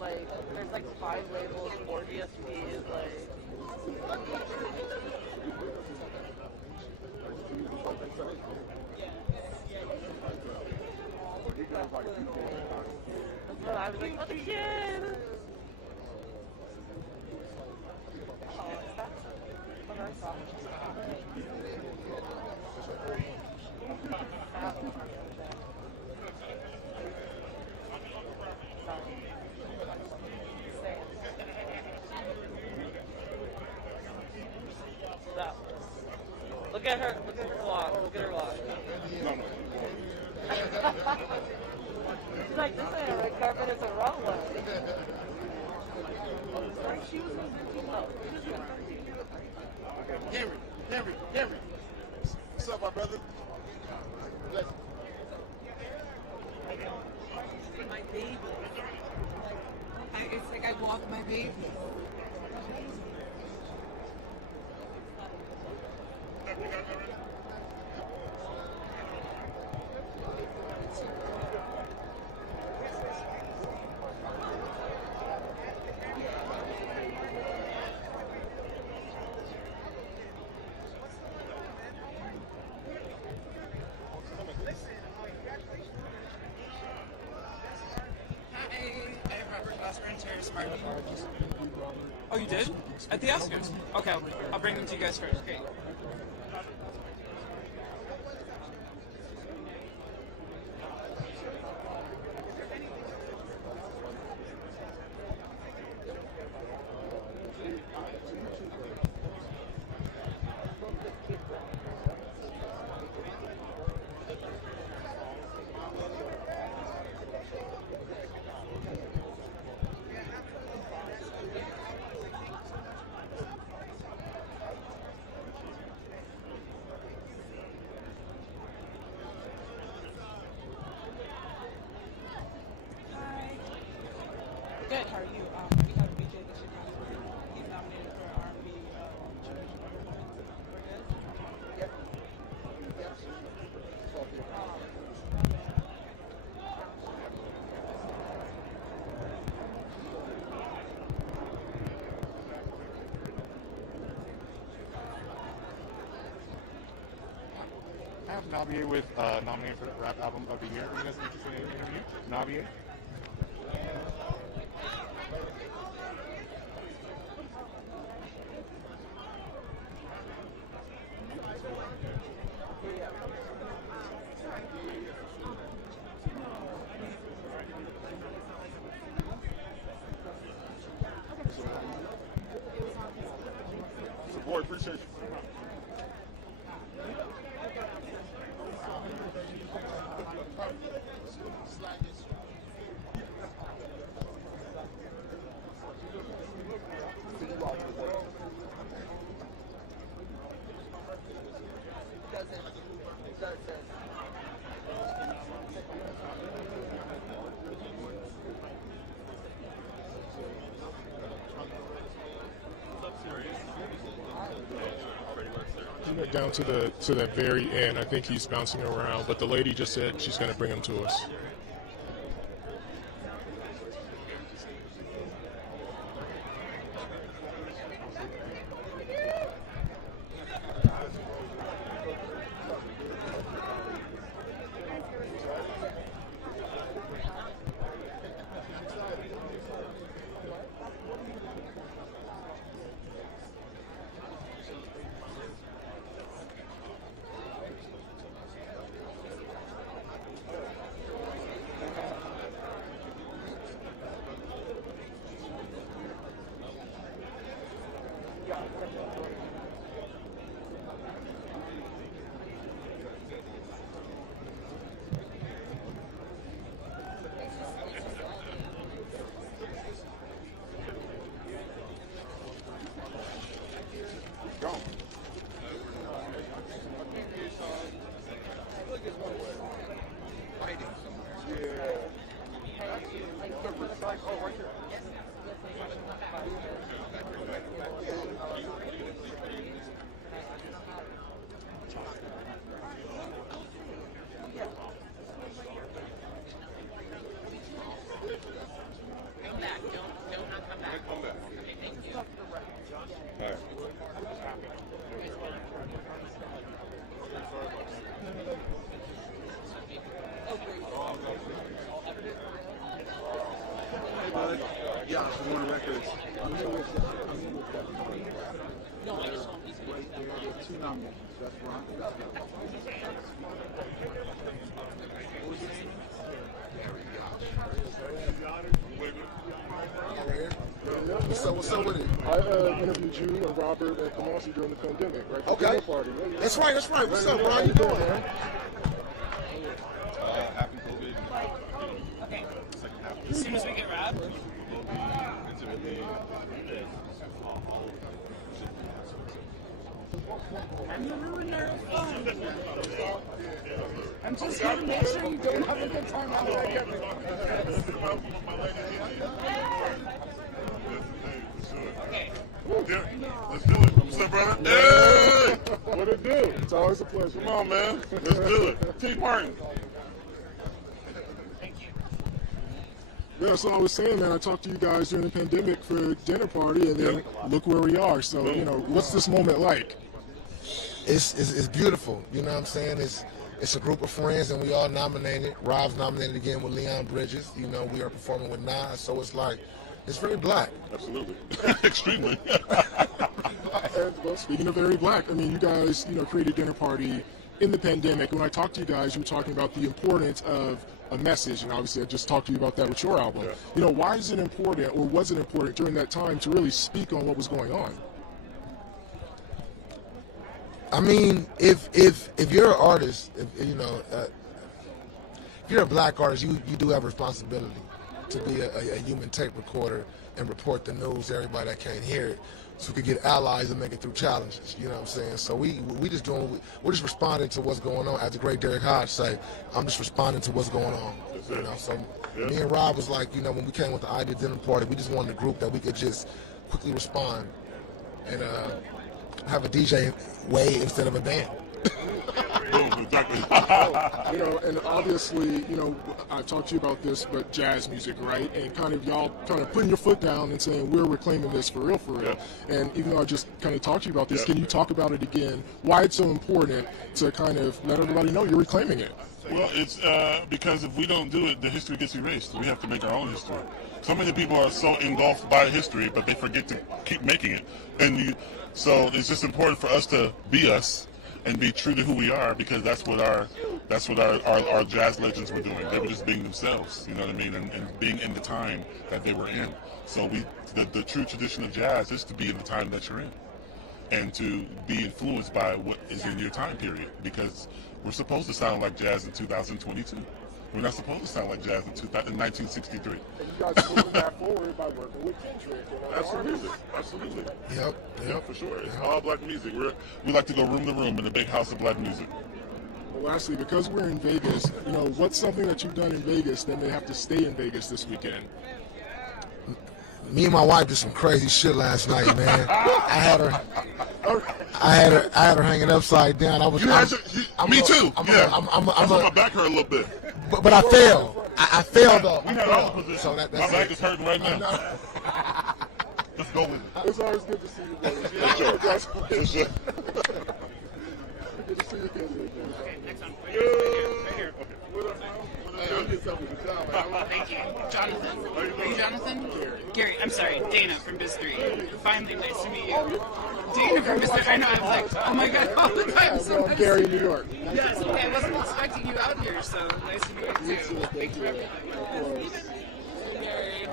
Like, there's like 5 labels, 4 DSPs, like. So I was like, oh, the kid! Look at her walk. Look at her walk. She's like, this ain't a red carpet, it's a wrong one. Like she was moving too low. Henry. What's up, my brother? My baby. It's like I walk my baby. Oh, you did? At the Oscars? Okay, I'll bring them to you guys first. Great. Good. How are you? We have BJ this Chicago. He's nominated for R&B Church. We're good. Yep. I have Navier with nominated for the Rap Album of the Year. Are you guys interested in an interview? Navier? Support, appreciate you. He went down to the very end. I think he's bouncing around, but the lady just said she's going to bring him to us. Yeah, more records. Two nominations. Best rock, best What's up with it? I interviewed you and Robert at Kamasi during the pandemic, right? Okay. Party, right? That's right. What's up, bro? How you doing, man? Happy COVID. Okay. As soon as we get wrapped. I'm just here to make sure you don't have a good time out there. Yeah, let's do it. What's up, brother? Hey! What it do? It's always a pleasure. Come on, man. Let's do it. T. Martin. Yeah, so I was saying, man, I talked to you guys during the pandemic for a dinner party, and then look where we are. So, you know, what's this moment like? It's beautiful. You know what I'm saying? It's a group of friends, and we all nominated. Rob's nominated again with Leon Bridges. You know, we are performing with Nas, so it's like, it's very black. Absolutely. Extremely. And, well, speaking of very black, I mean, you guys, you know, created a dinner party in the pandemic. When I talked to you guys, you were talking about the importance of a message, and obviously I just talked to you about that with your album. Yeah. You know, why is it important, or was it important during that time to really speak on what was going on? I mean, if you're an artist, if you're a black artist, you do have a responsibility to be a human tape recorder and report the news to everybody that can't hear it, so we could get allies and make it through challenges. You know what I'm saying? So we're just responding to what's going on. As the great Derek Hodge say, I'm just responding to what's going on. You know, so me and Rob was like, you know, when we came with the idea dinner party, we just wanted a group that we could just quickly respond and have a DJ way instead of a band. Exactly. You know, and obviously, you know, I've talked to you about this, but jazz music, right? And kind of y'all kind of putting your foot down and saying we're reclaiming this for real. Yeah. And even though I just kind of talked to you about this, can you talk about it again? Why it's so important to kind of let everybody know you're reclaiming it? Well, it's because if we don't do it, the history gets erased. We have to make our own history. So many people are so engulfed by history, but they forget to keep making it. So it's just important for us to be us and be true to who we are, because that's what our jazz legends were doing. They were just being themselves, you know what I mean, and being in the time that they were in. So the true tradition of jazz is to be in the time that you're in, and to be influenced by what is in your time period, because we're supposed to sound like jazz in 2022. We're not supposed to sound like jazz in 1963. And you guys moving that forward by working with Kendrick. Absolutely. Yep, for sure. It's all black music. We like to go room to room in a big house of black music. Well, lastly, because we're in Vegas, you know, what's something that you've done in Vegas that may have to stay in Vegas this weekend? Me and my wife did some crazy shit last night, man. I had her hanging upside down. Me too. I'm gonna back her a little bit. But I failed. I failed though. We had all positions. So my back is hurting right now. Let's go with it. It's always good to see you, brothers. For sure. Good to see you, Kendrick. Thank you. Jonathan. Are you Jonathan? Gary. I'm sorry. Dana from Biz 3. Finally, nice to meet you. Dana from Biz 3. I know. I'm like, oh my god, all the time. So I'm Gary, New York. Yes. Okay. I wasn't expecting you out here, so nice to meet you too. Thank you for everything. Gary.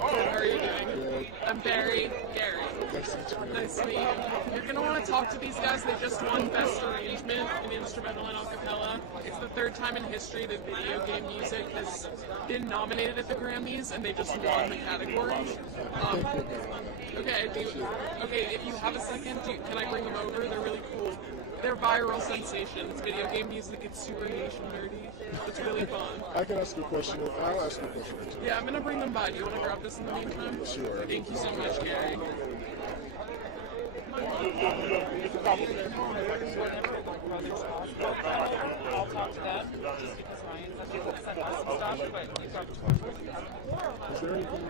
How are you doing? I'm Barry. Gary. Nice to meet you. You're going to want to talk to these guys. They just won Best Arrangement in Instrumental and Acapella. It's the third time in history that video game music has been nominated at the Grammys, and they just won the category. Okay, if you have a second, can I bring them over? They're really cool. They're viral sensations. Video game music, it's super niche and nerdy. It's really fun. I can ask you a question. I'll ask you a question. Yeah, I'm going to bring them by. Do you want to grab this in the meantime? Sure. Thank you so much, Gary. I'll talk to them just because Ryan's sent us some stuff, but you talk to them. Is there anything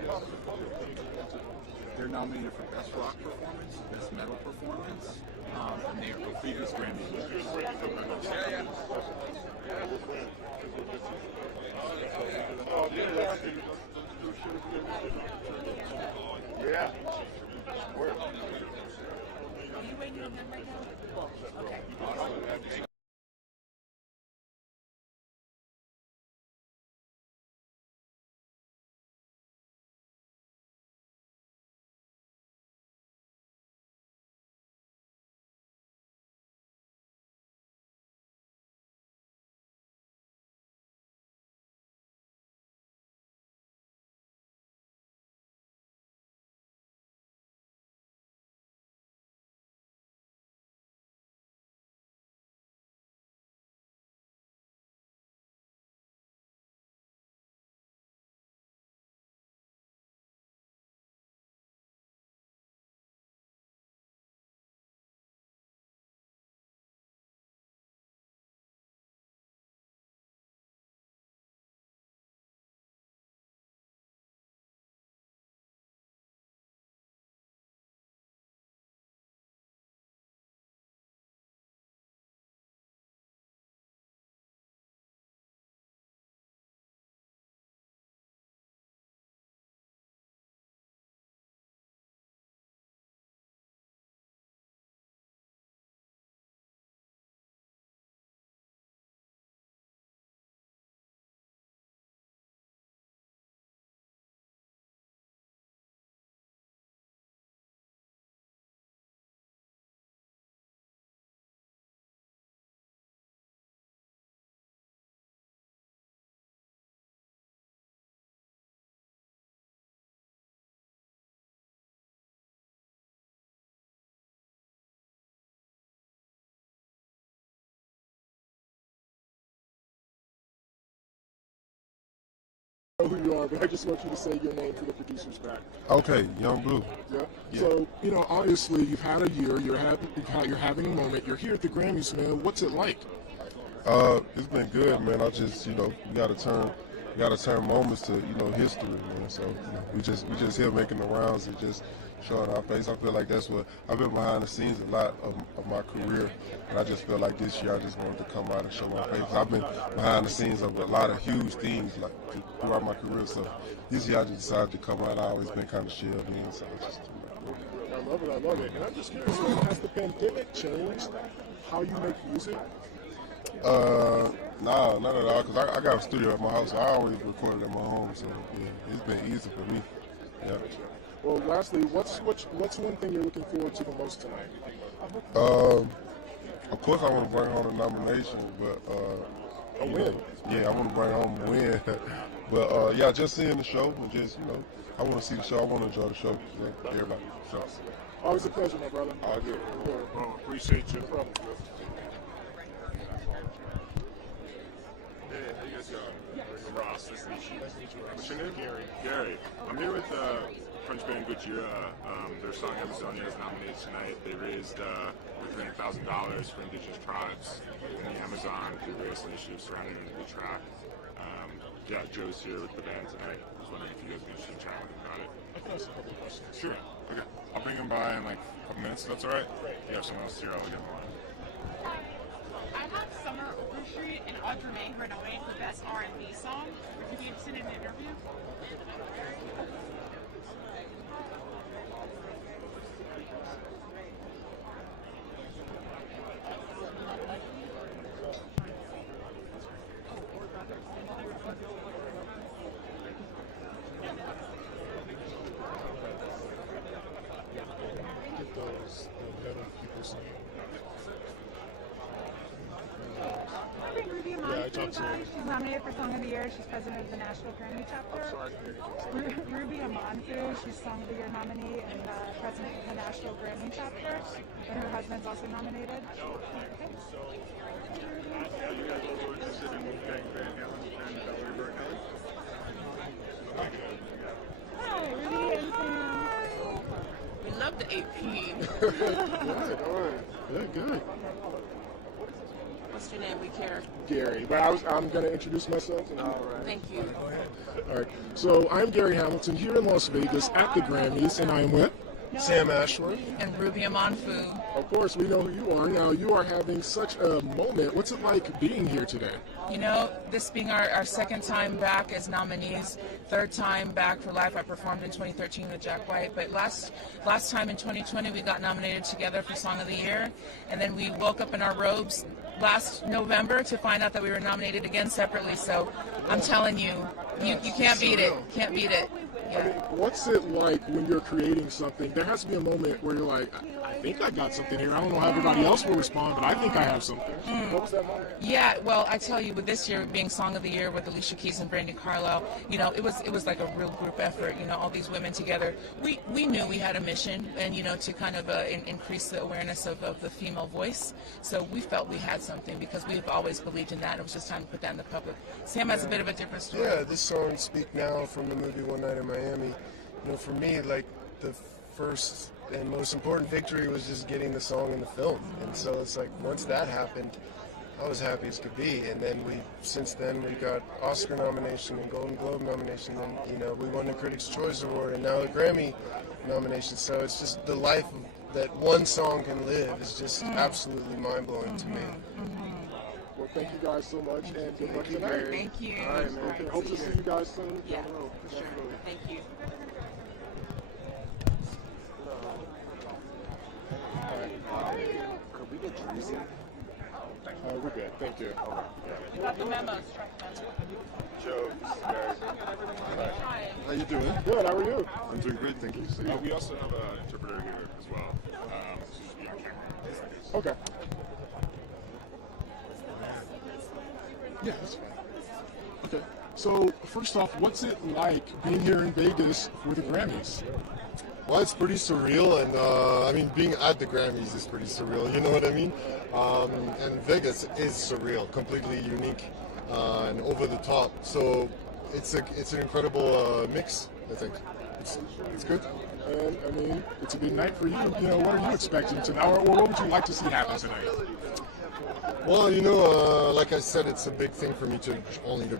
They're nominated for Best Rock Performance, Best Metal Performance, and they are previous Grammy winners. Yeah. Where? Are you waiting on them right now? Okay. Who you are, but I just want you to say your name for the producers back. Okay, Young Blue. Yeah. So, you know, obviously you've had a year, you're having a moment, you're here at the Grammys, man. What's it like? It's been good, man. I just, you know, we gotta turn moments to, you know, history, man. So, you know, we just here making the rounds and just showing our face. I feel like that's what I've been behind the scenes a lot of my career, and I just feel like this year I just wanted to come out and show my face. I've been behind the scenes of a lot of huge things like throughout my career, so this year I just decided to come out. I've always been kind of shelled in, so I just. I love it. And I'm just curious, has the pandemic changed how you make music? Nah, not at all. Cause I got a studio at my house. So I always recorded at my home, so yeah, it's been easy for me. Yeah. Well, lastly, what's one thing you're looking forward to the most tonight? Of course, I want to bring home the nomination, but a win. Yeah, I want to bring home a win. But yeah, just seeing the show and just, you know, I want to see the show. I want to enjoy the show. You know, everybody. So. Always a pleasure, my brother. All good. Appreciate you. Hey, how you guys going? Ross, nice to meet you. What's your name? Gary. I'm here with French band Gojira. Their song Amazonia is nominated tonight. They raised $300,000 for indigenous tribes in the Amazon through various initiatives surrounding the track. Yeah, Joe's here with the band tonight. I was wondering if you guys would be interested in chatting with him about it. I've got a couple questions. Sure. Okay. I'll bring him by in like a couple minutes. That's all right. If you have someone else here, I'll get him on. I have Summer Overstreet and Audrey May who are nominated for Best R&B Song. Would you be interested in an interview? She's nominated for Song of the Year. She's president of the National Grammy chapter. Ruby Amanfu, she's Song of the Year nominee and president of the National Grammy chapter. And her husband's also nominated. Hi, Ruby and Sam. We love the AP. Good. What's your name? We care. Gary. But I'm going to introduce myself. All right. Thank you. All right. So I'm Gary Hamilton here in Las Vegas at the Grammys, and I am with Sam Ashworth and Ruby Amanfu. Of course, we know who you are. Now, you are having such a moment. What's it like being here today? You know, this being our second time back as nominees, third time back for Life. I performed in 2013 with Jack White, but last time in 2020 we got nominated together for Song of the Year, and then we woke up in our robes last November to find out that we were nominated again separately. So I'm telling you, you can't beat it. Can't beat it. I mean, what's it like when you're creating something? There has to be a moment where you're like, I think I got something here. I don't know how everybody else will respond, but I think I have something. What was that moment? Yeah, well, I tell you, with this year being Song of the Year with Alicia Keys and Brandi Carlile, you know, it was like a real group effort. You know, all these women together. We knew we had a mission, and you know, to kind of increase the awareness of the female voice. So we felt we had something because we've always believed in that. It was just time to put that in the public. Sam has a bit of a different story. Yeah, this song "Speak Now" from the movie One Night in Miami. You know, for me, like the first and most important victory was just getting the song in the film, and so it's like once that happened, I was happy as could be. And then since then we got Oscar nomination and Golden Globe nomination, and you know we won the Critics' Choice Award and now a Grammy nomination. So it's just the life that one song can live is just absolutely mind blowing to me. Well, thank you guys so much, and good luck tonight. Thank you. All right, man. Hope to see you guys soon. Yeah, for sure. Thank you. Could we get Drizzy? We're good. Thank you. The memos. Joe, How you doing? Good. How are you? I'm doing great, thank you. We also have an interpreter here as well. So just be on camera. Okay. Yeah, that's fine. Okay. So first off, what's it like being here in Vegas for the Grammys? Well, it's pretty surreal, and I mean, being at the Grammys is pretty surreal, you know what I mean? And Vegas is surreal, completely unique and over the top. So it's an incredible mix, I think. It's good. And I mean, it's a big night for you. You know, what are you expecting tonight, or what would you like to see happen tonight? Well, you know, like I said, it's a big thing for me to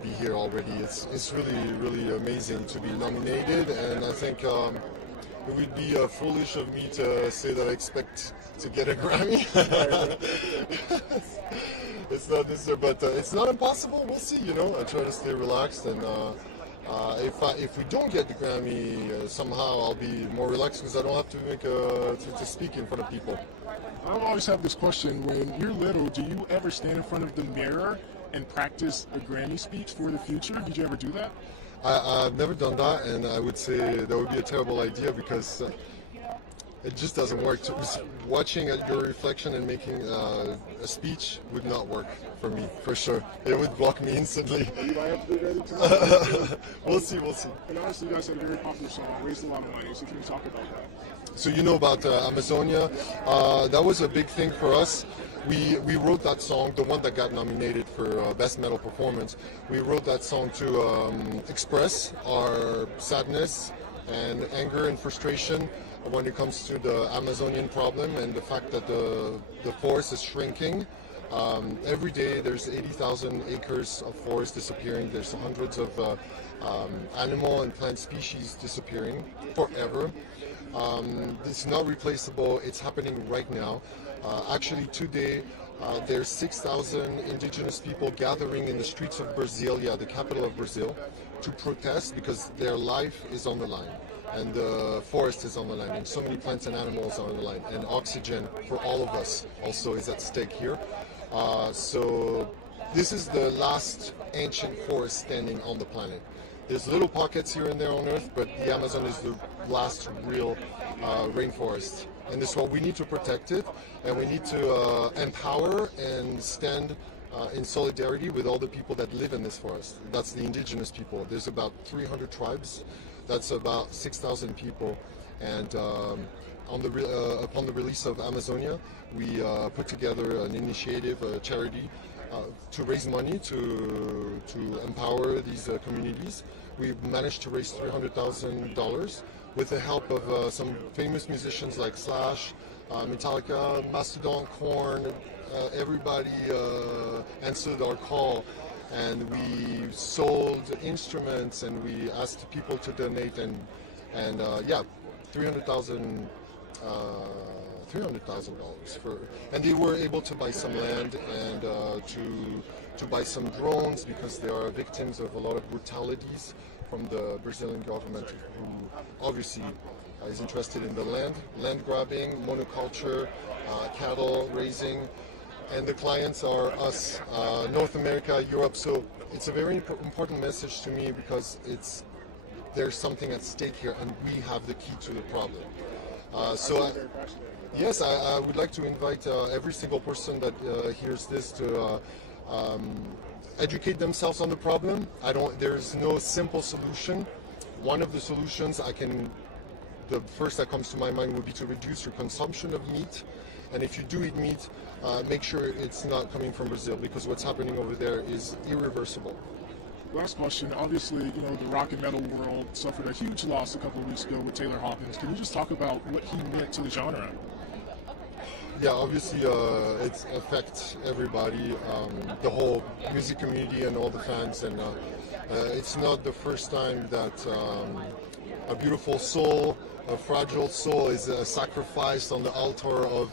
be here already. It's really amazing to be nominated, and I think it would be foolish of me to say that I expect to get a Grammy. It's not this year, but it's not impossible. We'll see. You know, I try to stay relaxed, and if we don't get the Grammy, somehow I'll be more relaxed because I don't have to make to speak in front of people. I always have this question: when you're little, do you ever stand in front of the mirror and practice a Grammy speech for the future? Did you ever do that? I've never done that, and I would say that would be a terrible idea because it just doesn't work. Watching your reflection and making a speech would not work for me, for sure. It would block me instantly. You might have to be ready tonight. We'll see. And honestly, you guys had a very popular song, raised a lot of money, so can you talk about that? So you know about Amazonia. That was a big thing for us. We wrote that song, the one that got nominated for Best Metal Performance. We wrote that song to express our sadness and anger and frustration when it comes to the Amazonian problem and the fact that the forest is shrinking. Every day there's 80,000 acres of forest disappearing. There's hundreds of animal and plant species disappearing forever. It's not replaceable. It's happening right now. Actually, today, there's 6,000 indigenous people gathering in the streets of Brasilia, the capital of Brazil, to protest because their life is on the line. And the forest is on the line, and so many plants and animals are on the line. And oxygen for all of us also is at stake here. So this is the last ancient forest standing on the planet. There's little pockets here and there on Earth, but the Amazon is the last real rainforest. And this is what we need to protect it, and we need to empower and stand in solidarity with all the people that live in this forest. That's the indigenous people. There's about 300 tribes. That's about 6,000 people. And upon the release of Amazonia, we put together an initiative, a charity, to raise money to empower these communities. We managed to raise $300,000 with the help of some famous musicians like Slash, Metallica, Mastodon, Korn. Everybody answered our call, and we sold instruments and we asked people to donate, and yeah, $300,000 $300,000 for, and they were able to buy some land and to buy some drones because they are victims of a lot of brutalities from the Brazilian government, who obviously is interested in the land grabbing, monoculture, cattle raising, and the clients are us, North America, Europe. So it's a very important message to me because there's something at stake here, and we have the key to the problem. Yes, I would like to invite every single person that hears this to educate themselves on the problem. There's no simple solution. One of the solutions the first that comes to my mind would be to reduce your consumption of meat. And if you do eat meat, make sure it's not coming from Brazil, because what's happening over there is irreversible. Last question. Obviously, the rock and metal world suffered a huge loss a couple of weeks ago with Taylor Hawkins. Can you just talk about what he meant to the genre? Yeah, obviously it affects everybody, the whole music community and all the fans, and it's not the first time that a beautiful soul, a fragile soul is sacrificed on the altar of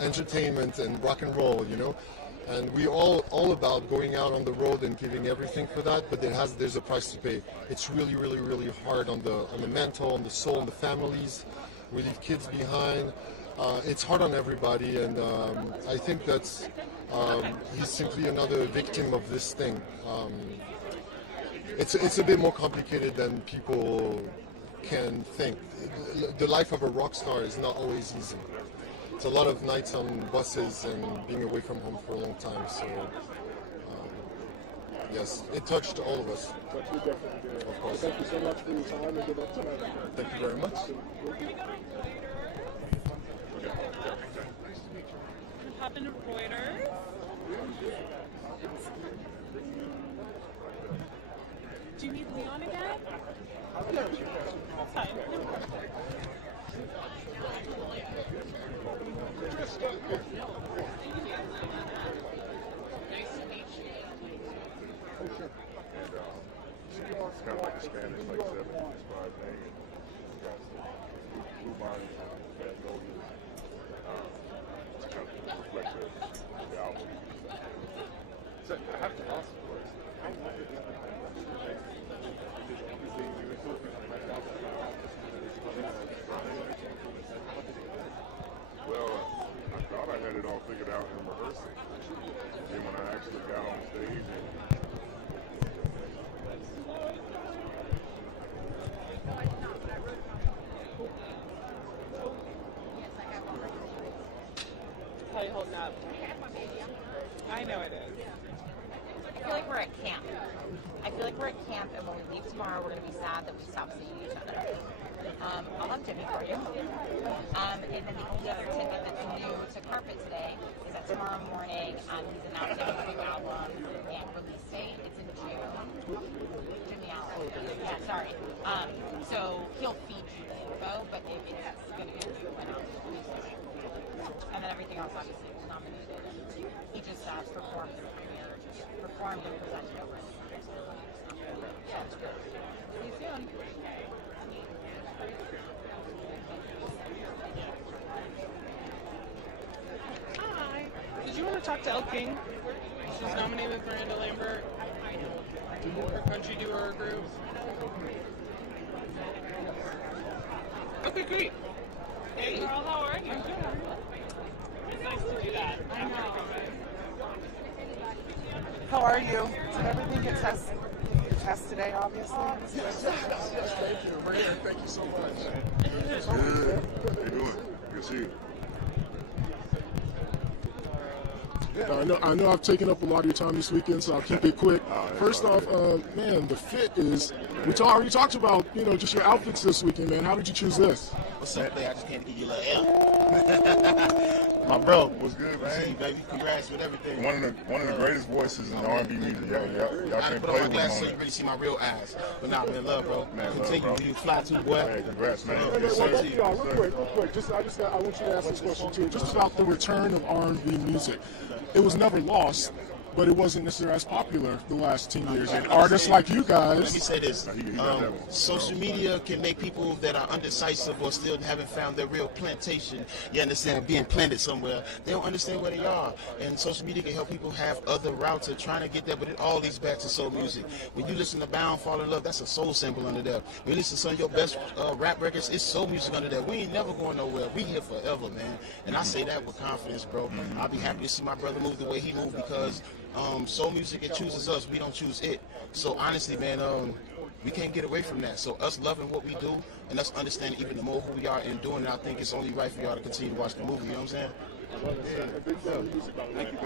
entertainment and rock and roll, and we all about going out on the road and giving everything for that, but there's a price to pay. It's really, really, really hard on the mental, on the soul, on the families. We leave kids behind. It's hard on everybody, and I think that's he's simply another victim of this thing. It's a bit more complicated than people can think. The life of a rock star is not always easy. It's a lot of nights on buses and being away from home for a long time. So yes, it touched all of us. Of course. Thank you so much for your time and good luck tonight. Thank you very much. Hop into Reuters. Do you need Leon again? That's fine. Nice to meet you. Oh, sure. And it's kind of like a Spanish, like 70s inspired thing. And we got some blue bodies and fat golden. It's kind of reflective of the album. So I have to ask, of course, well, I thought I had it all figured out in rehearsal. Then when I actually got on stage How you holding up? I know it is. I feel like we're at camp. I feel like we're at camp, and when we leave tomorrow, we're going to be sad that we stopped seeing each other. I'll have Jimmy for you. And then the only other tidbit that's new to Carpet today is that tomorrow morning he's announcing a new album and release date. It's in June. Jimmy Allen. Yeah, sorry. So he'll feed you the info, but it's going to be announced. And then everything else obviously was nominated. He just performed and presented over. Sounds good. See you soon. Hi. Did you want to talk to Elle King? She's nominated for Miranda Lambert. Her country duo group. Okay, great. Hey, girl, how are you? It's nice to do that. I know. How are you? Did everything get tested? Test today, obviously. Yes, thank you. We're here. Thank you so much. Good. How you doing? Good to see you. I know I've taken up a lot of your time this weekend, so I'll keep it quick. First off, man, the fit is. We already talked about, just your outfits this weekend, man. How did you choose this? What's up, man? I just came to give you a little L. My bro. What's good, man? See you, baby. Congrats with everything. One of the greatest voices in R&B music. Y'all I can't put play on my with glasses so him. you really see my real eyes. But nah, man, love, bro. Man, continue. love, bro. You fly too, boy. Hey, congrats, man. Well, Yes, both sir. of y'all, real quick. I want you to ask this question too. Just about the return of R&B music. It was never lost. but it wasn't necessarily as popular the last 10 years. And artists like you guys. Let me say this: social media can make people that are undecisive or still haven't found their real plantation. You understand? Being planted somewhere, they don't understand where they are. And social media can help people have other routes of trying to get there. But it all leads back to soul music. When you listen to Bound, Fall in Love, that's a soul sample under there. When you listen to some of your best rap records, it's soul music under there. We ain't never going nowhere. We here forever, man. And I say that with confidence, bro. I'll be happy to see my brother move the way he moved because soul music, it chooses us. We don't choose it. So honestly, man, we can't get away from that. So us loving what we do and us understanding even more who we are and doing it, I think it's only right for y'all to continue to watch the movie. You know what I'm saying? Thank you,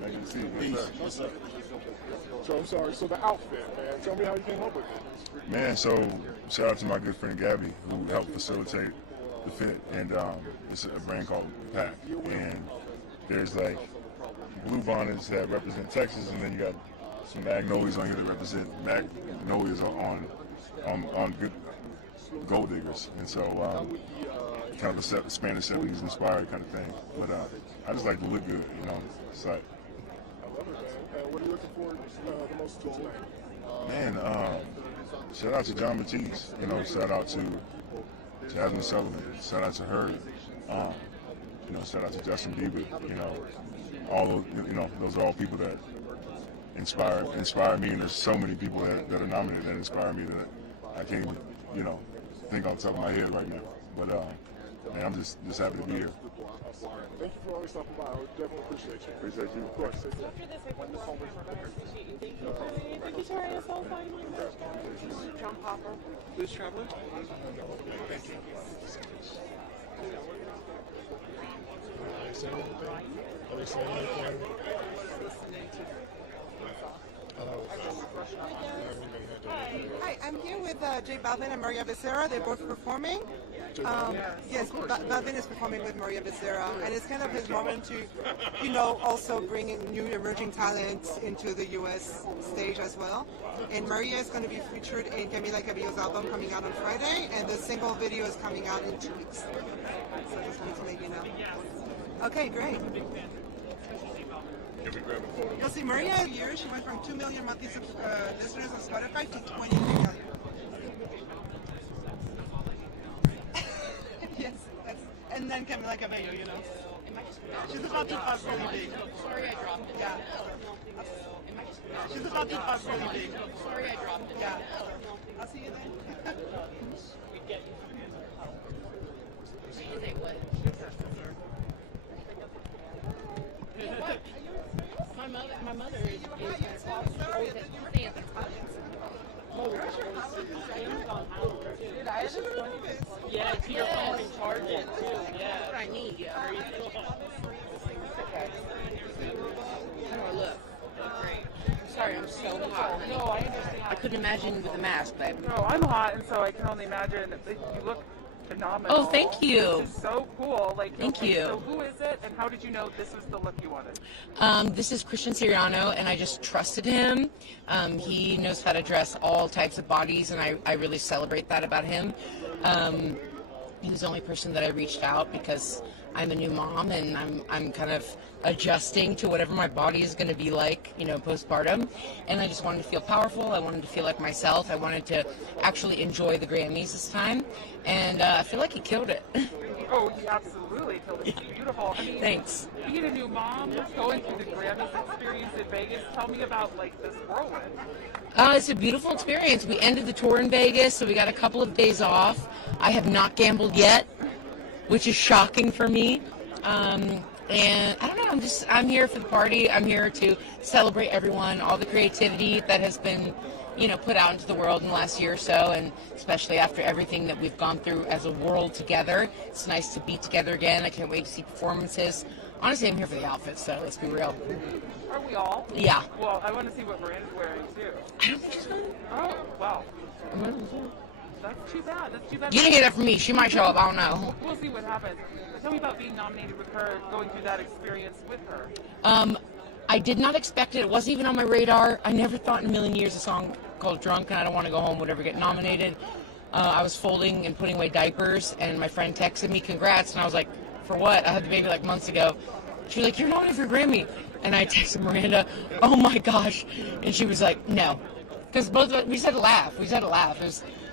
man. Peace. So I'm sorry. So the outfit, man. Tell me how you came up with it. Man, so shout out to my good friend Gabby who helped facilitate the fit, and it's a brand called Pack, and there's like blue bonnets that represent Texas, and then you got some magnolias on here that represent magnolias on good gold diggers, and so kind of a Spanish 70s inspired kind of thing. But I just like to look good, you know. It's like, I love it, man. What are you looking forward the most to tonight? Man, shout out to John Matisse, you know. Shout out to Jasmine Sullivan. Shout out to her. You know, shout out to Justin Bieber. You know, all those, you know, those are all people that inspire me. And there's so many people that are nominated that inspire me that I can't even, you know, think on the top of my head right now. But man, I'm just happy to be here. Thank you for always stopping by. I definitely appreciate you. Appreciate you. Of course. After this, I want the song appreciate you. Thank you, Tori. Thank you, Tori. It's so fun. John Popper. Blues Traveler. Thank you. Hi, I'm here with J Balvin and Maria Becerra. They're both performing. Yes, Balvin is performing with Maria Becerra, and it's kind of his moment to, you know, also bringing new emerging talents into the U.S. stage as well. And Maria is going to be featured in Camila Cabello's album coming out on Friday, and the single video is coming out in 2 weeks. So just wanted to let you know. Okay, great. You'll see Maria a year. She went from 2 million monthly listeners on Spotify to 23 million. Yes, and then Camila Cabello, you know. She's about to pass really big. Sorry, I dropped it. Yeah. She's about to pass really big. Sorry, I dropped it. Yeah. I'll see you then. My mother is sorry at the yeah, it's your phone and charge it too. Yeah, that's what I need. Yeah. Oh, look. Sorry, I'm so hot. No, I understand. I couldn't imagine with a mask, babe. No, I'm hot, and so I can only imagine that you look phenomenal. Oh, thank you. This is so cool. Like, thank you. So who is it, and how did you know this was the look you wanted? This is Christian Siriano, and I just trusted him. He knows how to dress all types of bodies, and I really celebrate that about him. He was the only person that I reached out because I'm a new mom, and I'm kind of adjusting to whatever my body is going to be like, you know, postpartum. And I just wanted to feel powerful. I wanted to feel like myself. I wanted to actually enjoy the Grammys this time. And I feel like he killed it. Oh, he absolutely killed it. It's beautiful. I mean, thanks. Being a new mom, going through the Grammys experience in Vegas, tell me about, like, this whirlwind. It's a beautiful experience. We ended the tour in Vegas, so we got a couple of days off. I have not gambled yet, which is shocking for me. And I don't know, I'm here for the party. I'm here to celebrate everyone, all the creativity that has been, you know, put out into the world in the last year or so, and especially after everything that we've gone through as a world together. It's nice to be together again. I can't wait to see performances. Honestly, I'm here for the outfits, so let's be real. Are we all? Yeah. Well, I want to see what Miranda's wearing, too. I don't think she's going. Oh, wow. That's too bad. That's too bad. You didn't get that from me. She might show up. I don't know. We'll see what happens. Tell me about being nominated with her, going through that experience with her. I did not expect it. It wasn't even on my radar. I never thought in a million years a song called Drunk and I Don't Want to Go Home would ever get nominated. I was folding and putting away diapers, and my friend texted me, congrats, and I was like, for what? I had the baby like months ago. She was like, "You're nominated for a Grammy." And I texted Miranda, "Oh my gosh." And she was like, "No." Because both of us, we just had to laugh. We just had to laugh.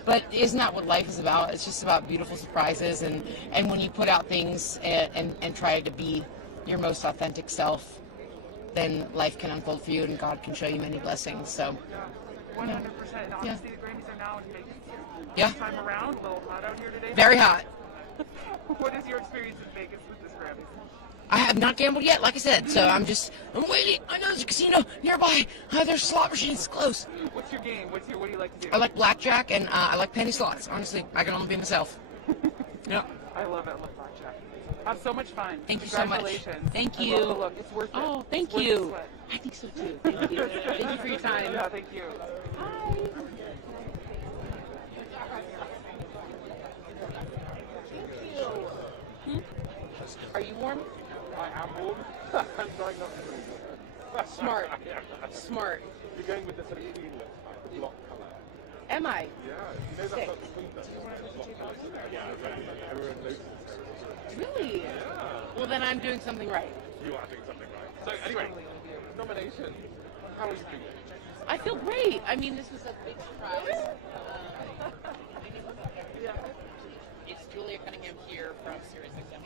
But isn't that what life is about? It's just about beautiful surprises. And when you put out things and try to be your most authentic self, then life can unfold for you and God can show you many blessings. So, 100%. And honestly, the Grammys are now in Vegas. Yeah. This time around, a little hot out here today. Very hot. What is your experience in Vegas with this Grammys? I have not gambled yet, like I said, so I'm waiting. I know there's a casino nearby. There's slot machines close. What's your game? What do you like to do? I like blackjack and I like penny slots. Honestly, I can only be myself. Yeah. I love it. I love blackjack. Have so much fun. Thank you so much. Congratulations. Thank I you. love the look. It's worth it. Oh, thank It's worth you. the sweat. I think so too. Thank you. Thank you for your time. Yeah, thank you. Are you warm? I am warm. I'm trying not to breathe. Smart. Smart. You're going with the sort of green look, the block colour. Am I? Yeah, you know Sick. that's the thing that yeah, everyone notices. Really? Well, then I'm doing something right. You are doing something right. So anyway, nomination. How are you feeling? I feel great. I mean, this was a big surprise. It's Julia Cunningham here from Sirius XM.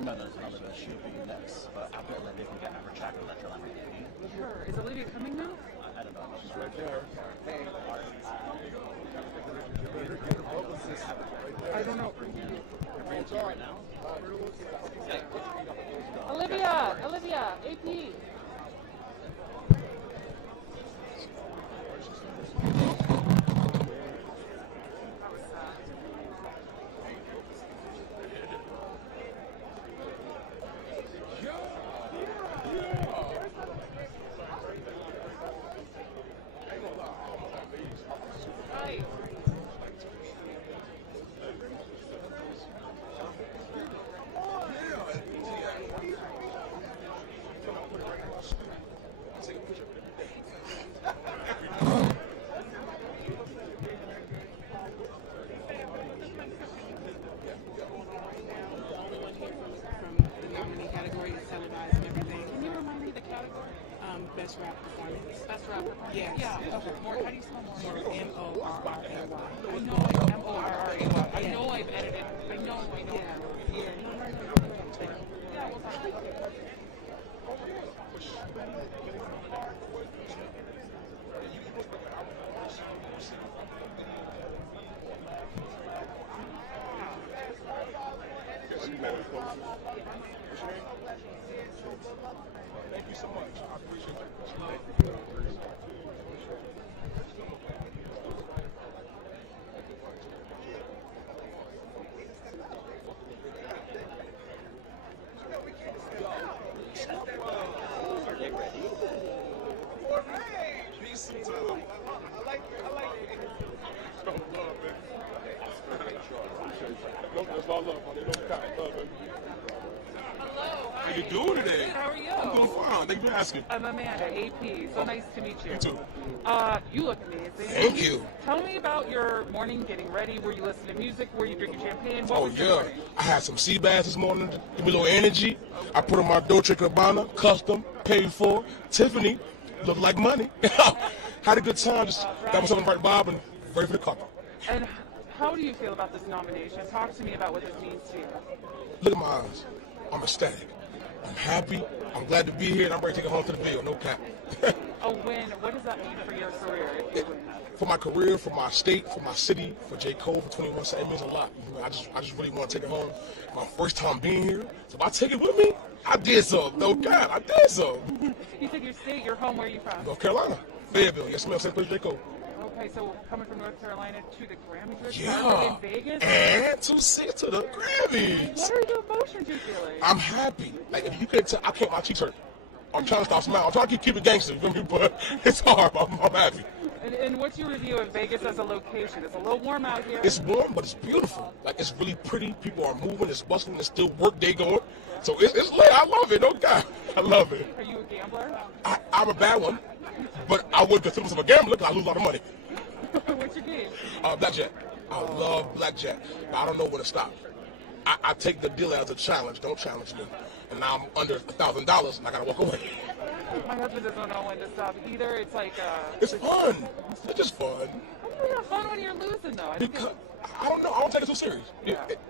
No, there's another that should be next, but after that they can get average track and let Sure. Is Olivia coming now? I don't know. She's right there. I don't know. Right now? Olivia, AP. Best rap performance. Best rap performance? Yes. Yeah. Okay. More, how do you spell more? M-O-R-R-A-Y. I know M-O-R-R-A-Y. I know I've edited. I know. Yeah. Thank you so much. I appreciate it. you doing today? Good, how are you? I'm doing fine. Thank you for asking. I'm Amanda, AP. So nice to meet you. You too. You look amazing. Thank you. Tell me about your morning getting ready. Were you listening to music? Were you drinking champagne? What Oh, was your yeah. morning? I had some sea bass this morning. Give me a little energy. I put on my Dolce & Gabbana, custom, paid for. Tiffany, looked like money. Had a good time. Just got myself in the right vibe and ready for the cup. And how do you feel about this nomination? Talk to me about what this means to you. Look at my eyes. I'm ecstatic. I'm happy. I'm glad to be here, and I'm ready to take it home to the bill. No cap. A win, what does that mean for your career? If you win? For my career, for my state, for my city, for J. Cole, for 21 Cent, it means a lot. I just really want to take it home. My first time being here, so if I take it with me, I did so. No cap, I did so. You said your state, your home, where are you from? North Carolina, Fayetteville. Yes, ma'am. Same place J. Cole. Okay, so coming from North Carolina to the Grammys, Yeah, in Vegas? and to sit to the Grammys. What are the emotions you're feeling? I'm happy. Like, if you can't tell, I can't, my cheeks hurt. I'm trying to stop smiling. I'm trying to keep it gangster, you feel me? But it's hard. I'm happy. And what's your review of Vegas as a location? It's a little warm out here. It's warm, but it's beautiful. Like, it's really pretty. People are moving. It's bustling. There's still work day going. So it's lit. I love it. No doubt. I love it. Are you a gambler? I'm a bad one, but I would consider myself a gambler because I lose a lot of money. What's your game? Blackjack. I love blackjack. I don't know when to stop. I take the deal as a challenge. Don't challenge me. And now I'm under $1,000 and I gotta walk away. My husband doesn't know when to stop either. It's like It's fun. It's just fun. How do you have fun when you're losing though? Because I don't know. I don't take it too serious.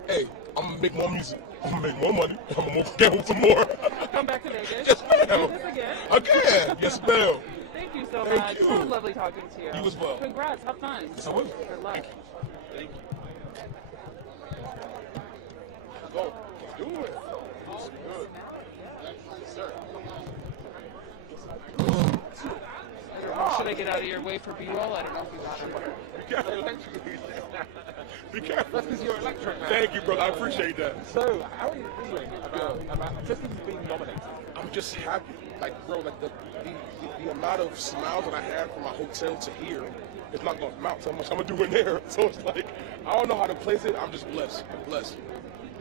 Hey, I'm gonna make more music. I'm gonna make more money. I'm gonna gamble some more. Come back to Vegas. Yes, ma'am. Do this again. Again. Yes, ma'am. Thank you so Thank much. you. So lovely talking to you. You as well. Congrats. Have fun. Yes, I will. Good luck. Thank you. Go. Do it. Good. Sir. Should I get out of your way for B-roll? I don't know if you got it. Be careful. Be careful. That's because you're electric, man. Thank you, brother. I appreciate that. So, how are you feeling about just being nominated? I'm just happy. Like, bro, like the amount of smiles that I had from my hotel to here, it's not going to amount to how much I'm going to do in there. So it's like, I don't know how to place it. I'm just blessed. I'm blessed.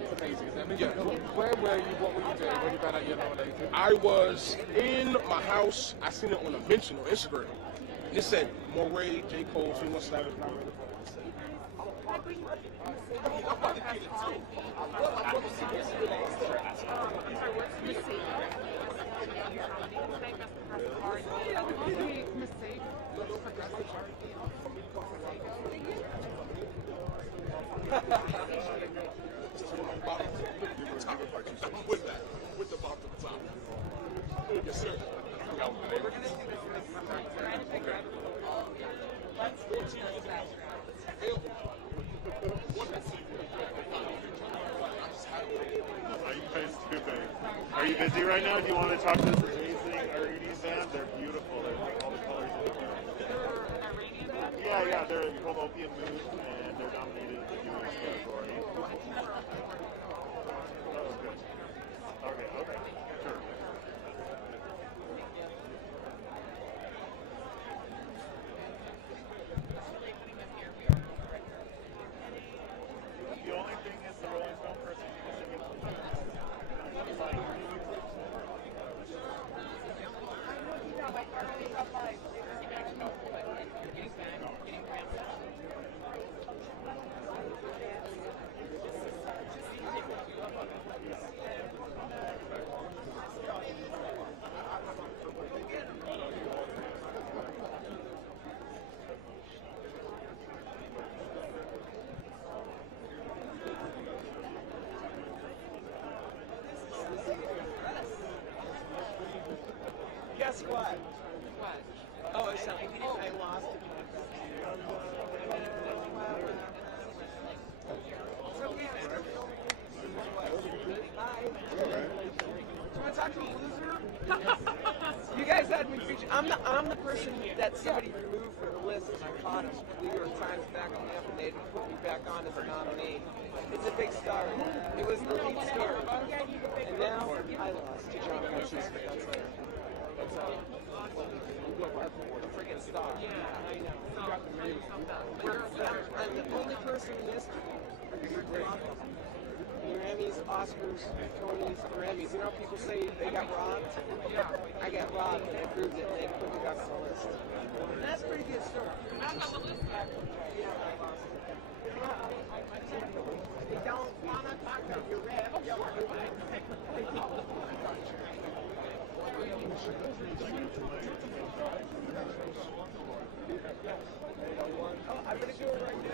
It's amazing, isn't it? Yeah. Where were you? What were you doing when you found out you're nominated? I was in my house. I seen it on a mention on Instagram. It said, Moray, J. Cole, 21 Savage, nominated. With the bottom to the top. Yes, sir. Are you busy right now? Do you want to talk to this amazing Iranian band? They're beautiful. They're all the colors of the color. Yeah, they're called Opium Mood, and they're nominated in the Jewish category. Oh, good. Okay, sure. The only thing is the Rolling Stone person Guess what? What? Oh, it's something. I lost it. Do you want to talk to a loser? You guys had me featured. I'm the person that somebody removed from the list and I caught him. The New York Times back me up and they put me back on as a nominee. It's a big star. It was the lead star. And now I lost to John Hutchins, but that's a friggin' star. Yeah, I know. I'm the only person in history. Grammys, Oscars, Tonys, Grammys. You know, people say they got robbed. I got robbed, and they proved it. They put me back on the list. And that's a pretty good story. You don't want to talk to your rep. Oh, I'm going to do it right now.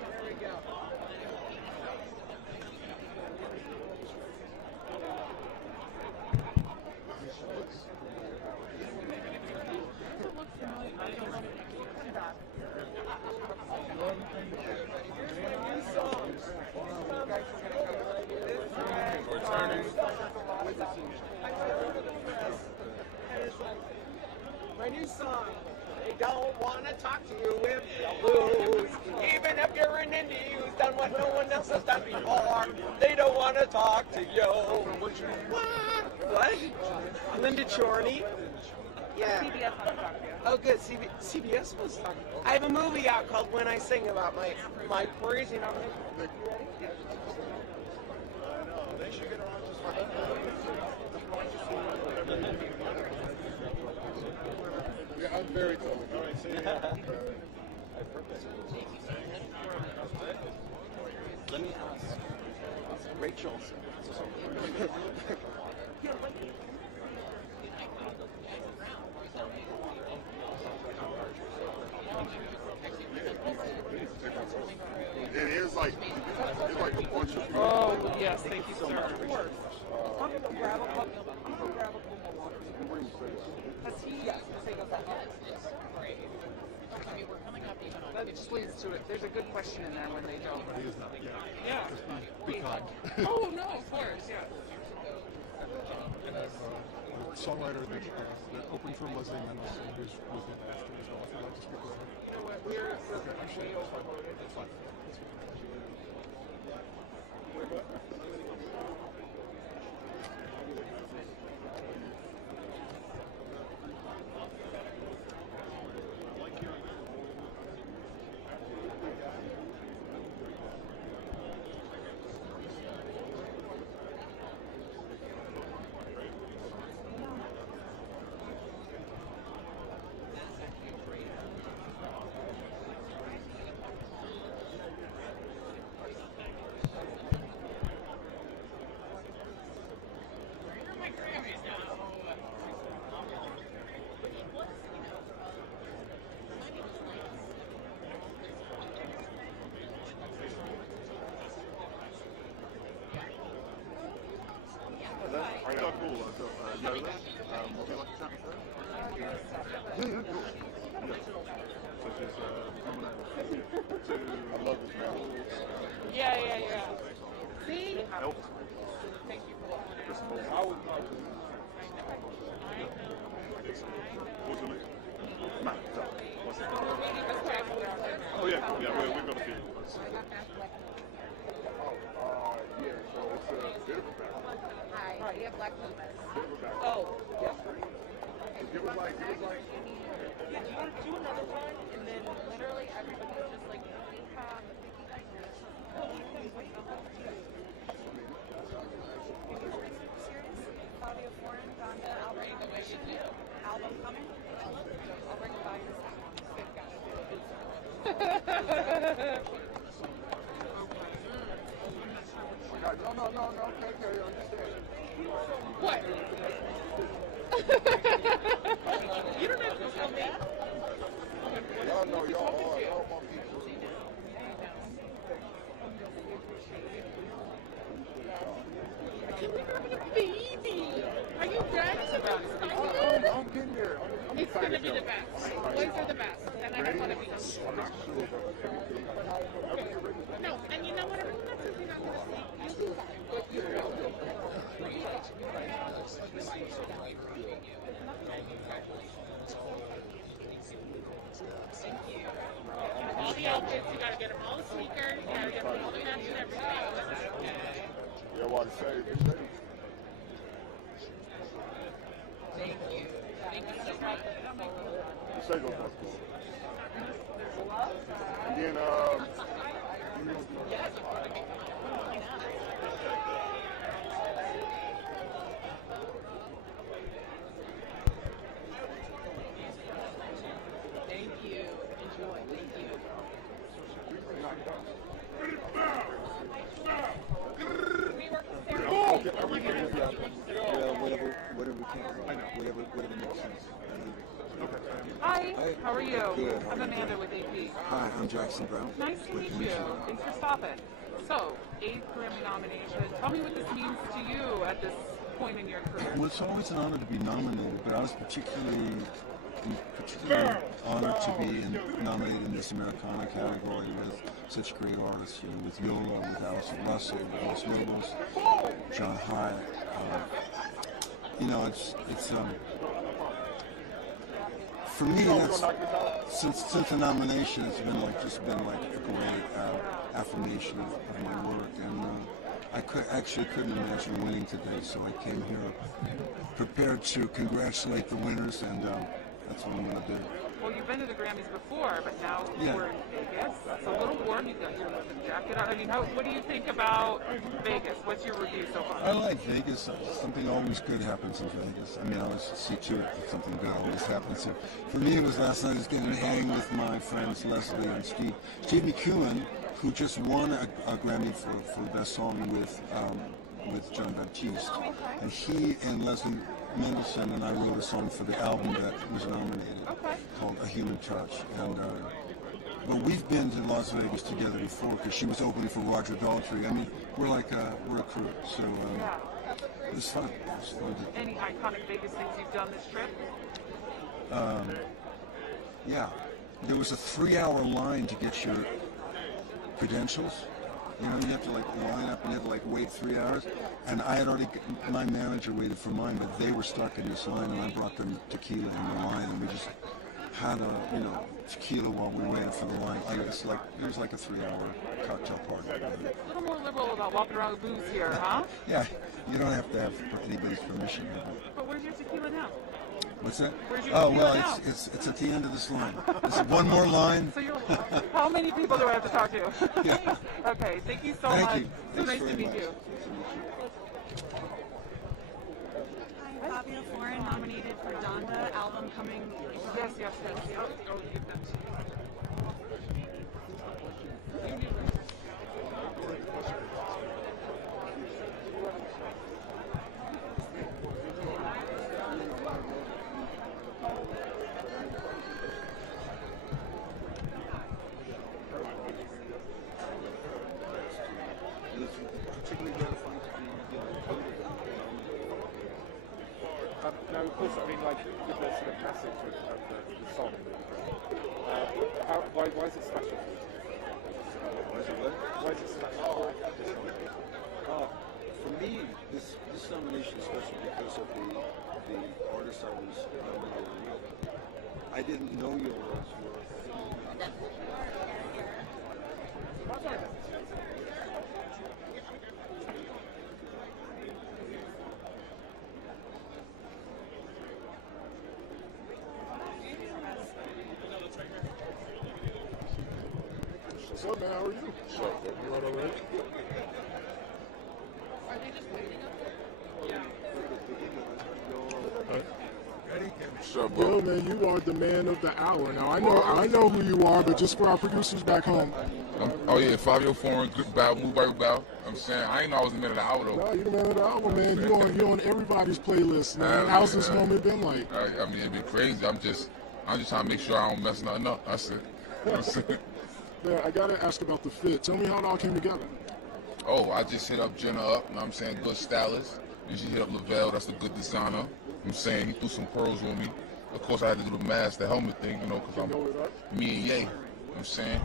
There we go. My new song. They don't want to talk to you if you lose. Even if you're an indie who's done what no one else has done before, they don't want to talk to you. What? Linda Chorney? Yeah. CBS wants to talk to you. Oh, good. CBS was talking. I have a movie out called When I Sing about my crazy nomination. You ready? They should get around just fine. Yeah, I'm very cool. All right, see you. Let me ask Rachel. It is like a bunch of. Oh, yes, thank you, sir. I'm going to grab a couple. Has he? Yes. That just leads to it. There's a good question in there when they don't. Yeah. Oh, no, of course, yeah. Songwriter that opened for Leslie Mendes, who's was the pastor as well. If you'd like to speak with him. You know what? We're Are you cool? Yola? Would you like to chat with her? Yeah, cool. Yeah. So she's coming out to I love this man. Yeah. See? Help. Thank you for watching. What's her name? Matt. What's her name? Oh yeah, cool. Yeah, we've got a few. Yeah, so it's a bit of a battle. Hi, we have black pumas. Oh, yeah. Give us like. Yeah, do you want to do another one? And then literally everybody is just like, Claudia Foreign, Donda, album coming. I'll bring it back. No, okay, I understand. What? You don't have to tell me. Y'all know y'all my people. Baby! Are you ready? I'm getting there. It's going to be the best. Boys are the best. And I just want to be No, and you know what? Everyone else is not going to see. Thank you. All the outfits, you got to get them all the sneakers, you got to get them all the matching everything. Yeah, what to say? Thank you. Thank you so much. The Sego Festival. And then, Thank you. Enjoy. Thank you. Whatever makes sense. Hi, how are you? Good. I'm Amanda with AP. Hi, I'm Jackson Brown. Nice to meet you. Thanks for stopping. So, 8th Grammy nomination. Tell me what this means to you at this point in your career. Well, it's always an honor to be nominated, but I was particularly honored to be nominated in this Americana category with such great artists, you know, with Yola, with Allison Russell, with Los Lobos, John Hyatt. You know, it's for me, that's, since the nomination, it's been like a great affirmation of my work, and I couldn't imagine winning today, so I came here prepared to congratulate the winners, and that's what I'm going to do. Well, you've been to the Grammys before, but now we're in Vegas. It's a little warm. You've got your jacket on. I mean, what do you think about Vegas? What's your review so far? I like Vegas. Something always good happens in Vegas. I mean, I always see to it that something good always happens here. For me, it was last night. I was getting to hang with my friends Leslie and Steve. Steve McEwen, who just won a Grammy for Best Song with John Baptiste, and he and Leslie Mendelsohn and I wrote a song for the album that was nominated called A Human Touch. And but we've been to Las Vegas together before because she was opening for Roger Daltrey. I mean, we're a crew. So it was fun. Any iconic Vegas things you've done this trip? Yeah, there was a 3-hour line to get your credentials. You know, you have to line up and you have to wait 3 hours. And I had already, my manager waited for mine, but they were stuck in this line, and I brought them tequila in the line, and we just had tequila while we waited for the line. It was like a 3-hour cocktail party. A little more liberal about walking around with booze here, huh? Yeah, you don't have to have anybody's permission. But where's your tequila now? What's that? Where's your Oh, tequila well, now? it's at the end of this line. There's one more line. So how many people do I have to talk to? Yeah. Okay, thank you so Thank much. you. So Thanks nice to very meet much. you. I'm Fabio Foreign, nominated for Donda, album coming. Yes. Now, of course, I mean, with the sort of message of the song, why is it special for you? Why is it special? For me, this nomination is special because of the artist I was nominated with. I didn't know Yola's worth. What's up, man? How are you? What's up? You all right? Are they just waiting up there? What's up, bro? Yo, man, you are the man of the hour. Now, I know who you are, but just for our producers back home. Oh yeah, Fabio Foreign, good bow, move by bow. I'm saying I ain't know I was the man of the hour though. No, you're the man of the hour, man. You're on everybody's playlist, man. How's this moment been like? I mean, it'd be crazy. I'm just trying to make sure I don't mess nothing up. That's it. That's it. Man, I gotta ask about the fit. Tell me how it all came together. Oh, I just hit up Jenna up, you know what I'm saying, good stylist. And she hit up Lavelle, that's a good designer. You know what I'm saying, he threw some pearls on me. Of course, I had to do the mask, the helmet thing, you know, because I'm me and Ye. You know what I'm saying?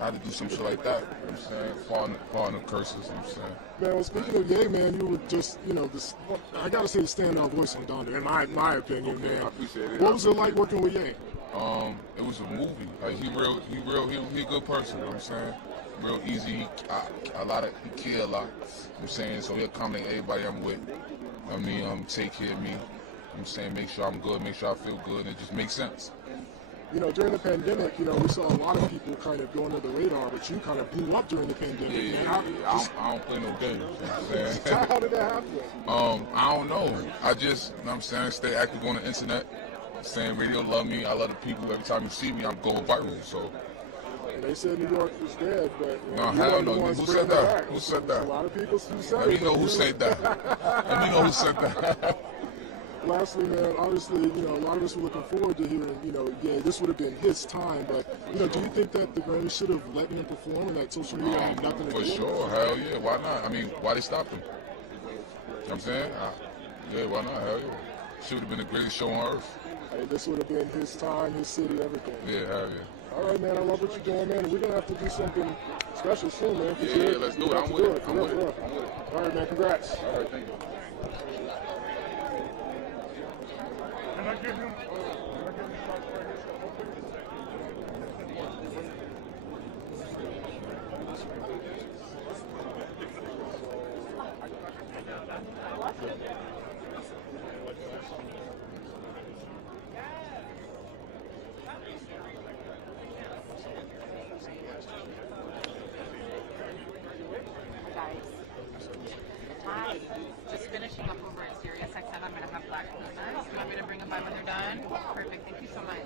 I had to do some shit like that. You know what I'm saying? Pardon the curses, you know what I'm saying? Man, well, speaking of Ye, man, you were just, I gotta say the standout voice on Donda, in my opinion, man. I appreciate it. What was it like working with Ye? It was a movie. Like he a good person, you know what I'm saying? Real easy, he care a lot. You know what I'm saying? So he'll accommodate everybody I'm with. I mean, take care of me. You know what I'm saying, make sure I'm good, make sure I feel good, and it just makes sense. You know, during the pandemic, you know, we saw a lot of people kind of go under the radar, but you kind of blew up during the pandemic. Yeah. I don't play no games. You know what I'm saying? How did that happen? I don't know. I just, you know what I'm saying, stay active on the internet. Saying radio love me. I love the people. Every time you see me, I'm going viral. So. They said New York was dead, but no, hell no. Who said that? Who said that? A lot of people who said Let me know who said that. Let me know who said that. Lastly, man, obviously, you know, a lot of us were looking forward to hearing, you know, yeah, this would have been his time, but, you know, do you think that the Grammys should have let him perform and that social media had nothing to do with it? For sure, hell yeah, why not? I mean, why they stopped him? You know what I'm saying? Yeah, why not? Hell yeah. Should have been the greatest show on earth. Hey, this would have been his time, his city, everything. Yeah, hell yeah. All right, man, I love what you're doing, man. We're going to have to do something special soon, man. Yeah, let's do it. I'm with it. I'm with it. All right, man, congrats. All right, thank you. Hi. Just finishing up over at Sirius XM. I'm going to have black bananas. You want me to bring them by when they're done? Perfect. Thank you so much.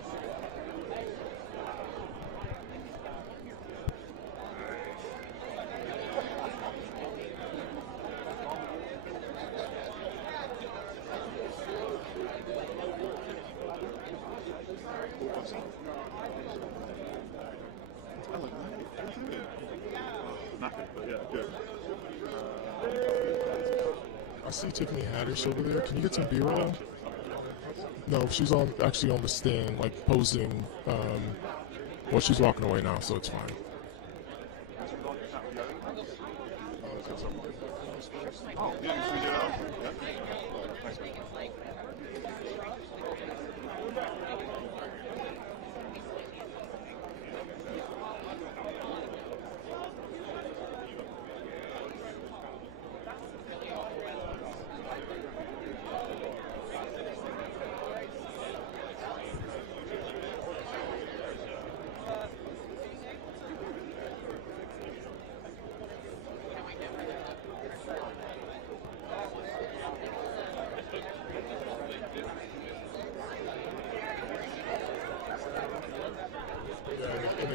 Nothing, but yeah, good. I see Tiffany Haddish over there. Can you get some B-roll? No, she's actually on the stand, like posing. Well, she's walking away now, so it's fine. Oh, yeah, you should get out.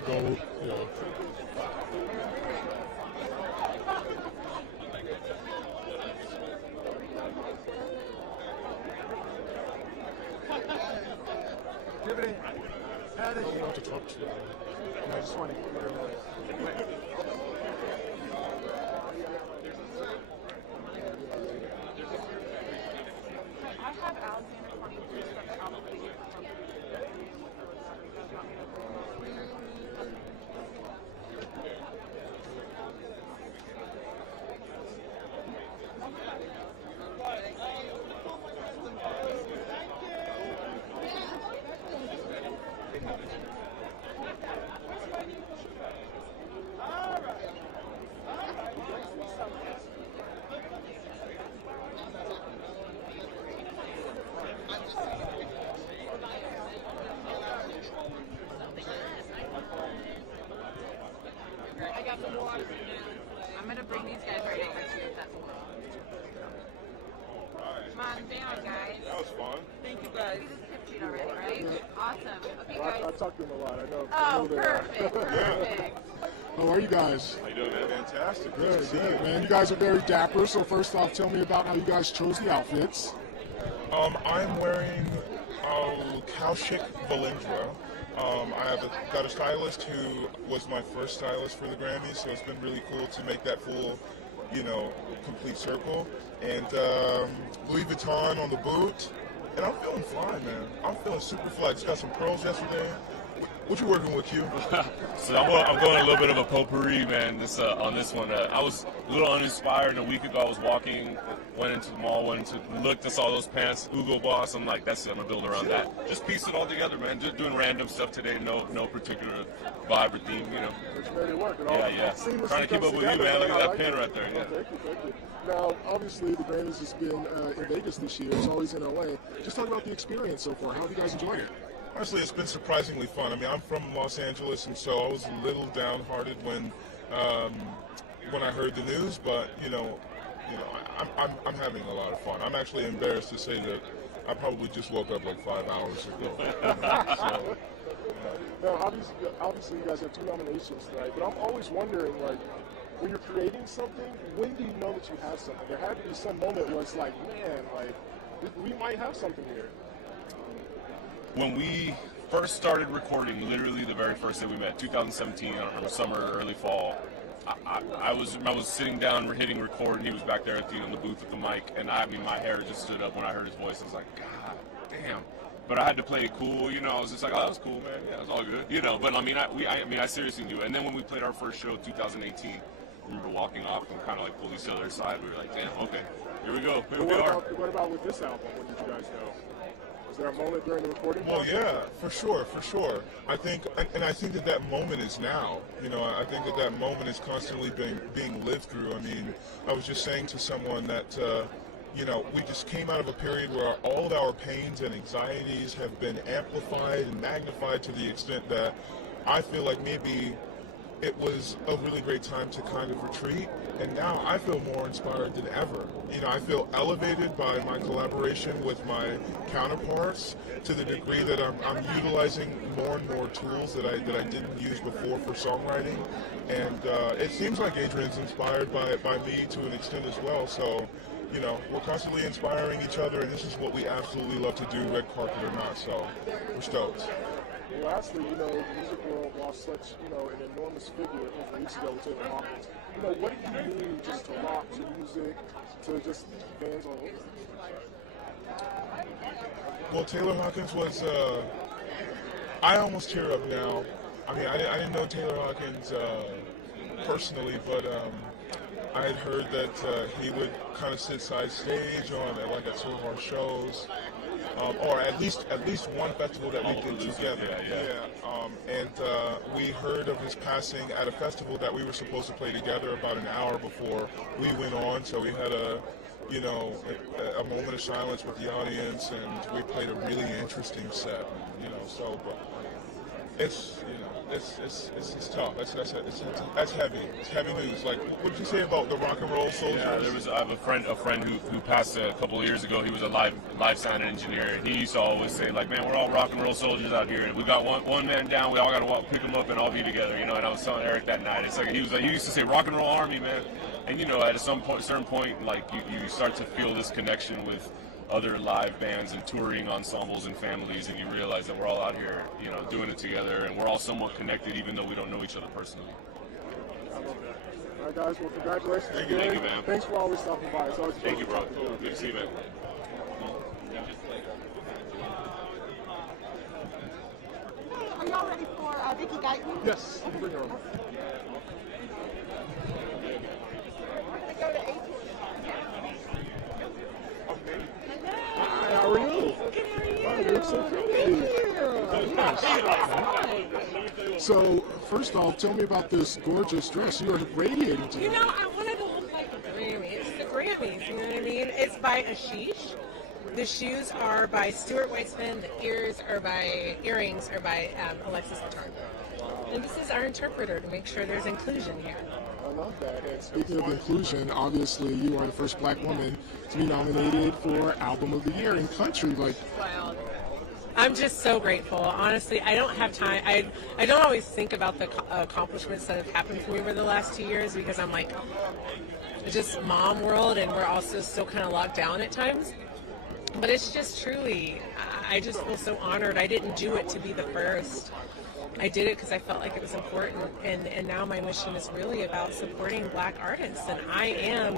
Gold, yeah. I don't want to talk to you. I just want to hear I have Alexander 23 that's probably I'm going to bring these guys right over to you if that's cool. Come on down, guys. That was fun. Thank you, guys. You just kept it already, right? Awesome. Okay, guys. I talked to them a lot. I know. Oh, perfect. Perfect. How are you guys? How you doing, man? Fantastic. Good, good, man. You guys are very dapper. So first off, tell me about how you guys chose the outfits. I'm wearing Kaushik Valindra. I got a stylist who was my first stylist for the Grammys, so it's been really cool to make that full, you know, complete circle. And Louis Vuitton on the boot. And I'm feeling fly, man. I'm feeling super fly. Just got some pearls yesterday. What you working with, Q? So I'm going a little bit of a potpourri, man. On this one, I was a little uninspired. A week ago, I was walking, went into the mall, looked, I saw those pants, Hugo Boss. I'm like, that's it. I'm gonna build around that. Just piece it all together, man. Just doing random stuff today. No particular vibe or theme, you know. Which made it work. Yeah. Trying to keep up with you, man. Look at that pin right there. Yeah. Thank you. Now, obviously, the Grammys has been in Vegas this year. It's always in LA. Just talk about the experience so far. How have you guys enjoyed it? Honestly, it's been surprisingly fun. I mean, I'm from Los Angeles, and so I was a little downhearted when I heard the news. But I'm having a lot of fun. I'm actually embarrassed to say that I probably just woke up like 5 hours ago. Now, obviously, you guys have 2 nominations tonight, but I'm always wondering, like, when you're creating something, when do you know that you have something? There had to be some moment where it's like, man, like, we might have something here. When we first started recording, literally the very first day we met, 2017, I don't know, summer or early fall, I was sitting down, hitting record, and he was back there in the booth with the mic, and I mean, my hair just stood up when I heard his voice. I was like, God damn. But I had to play it cool, I was just like, oh, that was cool, man. Yeah, it's all good, But I mean, I seriously do. And then when we played our first show, 2018, I remember walking off and kind of like pulled each other aside. We were like, damn, okay, here we go. Here we are. What about with this album? When did you guys know? Was there a moment during the recording? Well, yeah, for sure. I think that moment is now. I think that moment is constantly being lived through. I mean, I was just saying to someone that, we just came out of a period where all of our pains and anxieties have been amplified and magnified to the extent that I feel like maybe it was a really great time to kind of retreat, and now I feel more inspired than ever. I feel elevated by my collaboration with my counterparts to the degree that I'm utilizing more and more tools that I didn't use before for songwriting, and it seems like Adrian's inspired by me to an extent as well. So, we're constantly inspiring each other, and this is what we absolutely love to do, red carpet or not. So, we're stoked. Well, lastly, the music world lost such, an enormous figure a couple weeks ago with Taylor Hawkins. What do you mean just to rock, to music, to just fans all over? Well, Taylor Hawkins was, I almost tear up now. I mean, I didn't know Taylor Hawkins personally, but I had heard that he would kind of sit side stage at some of our shows. Or at least one festival that we did together. And we heard of his passing at a festival that we were supposed to play together about an hour before we went on. So we had a moment of silence with the audience, and we played a really interesting set. But it's tough. That's heavy. It's heavy news. Like, what did you say about the rock and roll soldiers? Yeah, I have a friend who passed a couple of years ago. He was a live sound engineer. He used to always say, like, man, we're all rock and roll soldiers out here, and we got one man down. We all got to pick him up and all be together. And I was telling Eric that night, it's like he used to say rock and roll army, man. And at certain point, like you start to feel this connection with other live bands and touring ensembles and families, and you realize that we're all out here, doing it together, and we're all somewhat connected, even though we don't know each other personally. I love that. All right, guys. Well, congratulations. Thank you, man. Thanks for always stopping by. It's always Thank you, bro. Good to see you, man. Are y'all ready for Vicky Guyton? Yes. You can bring her over. Go to 18. Hi, how are you? Oh, you look so pretty. So, first off, tell me about this gorgeous dress. You are radiating today. I wanted to look like a Grammy. It's the Grammys, you know what I mean? It's by Ashish. The shoes are by Stuart Weitzman. The earrings are by Alexis Guitar. And this is our interpreter to make sure there's inclusion here. I love that. And speaking of inclusion, obviously you are the first black woman to be nominated for Album of the Year in Country. Wow. I'm just so grateful. Honestly, I don't have time. I don't always think about the accomplishments that have happened for me over the last 2 years because I'm like, it's just mom world, and we're also still kind of locked down at times. But it's just truly, I just feel so honored. I didn't do it to be the first. I did it because I felt like it was important, and now my mission is really about supporting black artists, and I am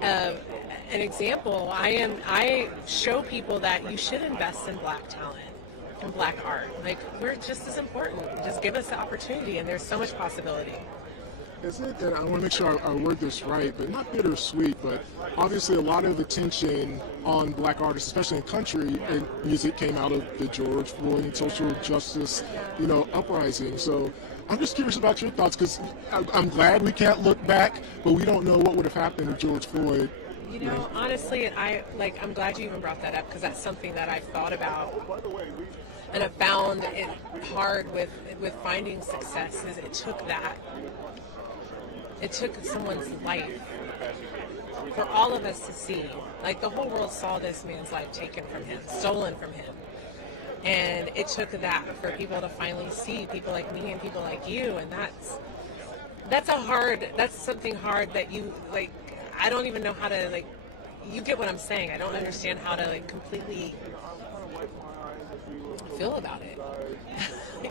an example. I show people that you should invest in black talent and black art. Like, we're just as important. Just give us the opportunity, and there's so much possibility. Is it, and I want to make sure I word this right, but not bittersweet, but obviously a lot of attention on black artists, especially in country and music, came out of the George Floyd and social justice, uprising. So I'm just curious about your thoughts, because I'm glad we can't look back, but we don't know what would have happened if George Floyd You know, honestly, I'm glad you even brought that up because that's something that I've thought about, and I found it hard with finding success. Is it took that. It took someone's life for all of us to see. Like, the whole world saw this man's life taken from him, stolen from him. And it took that for people to finally see people like me and people like you. And that's something hard that you, like, I don't even know how to, like, you get what I'm saying. I don't understand how to, like, completely feel about it.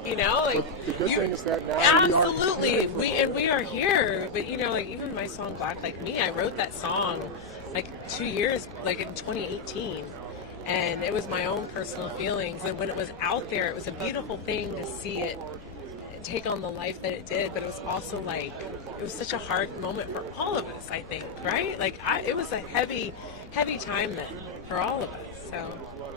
You know, like, the good thing is that now absolutely, we are here. But you know, like, even my song "Black Like Me," I wrote that song like 2 years, like in 2018, and it was my own personal feelings. And when it was out there, it was a beautiful thing to see it take on the life that it did. But it was also like, it was such a hard moment for all of us. I think, right? Like, it was a heavy time then for all of us. So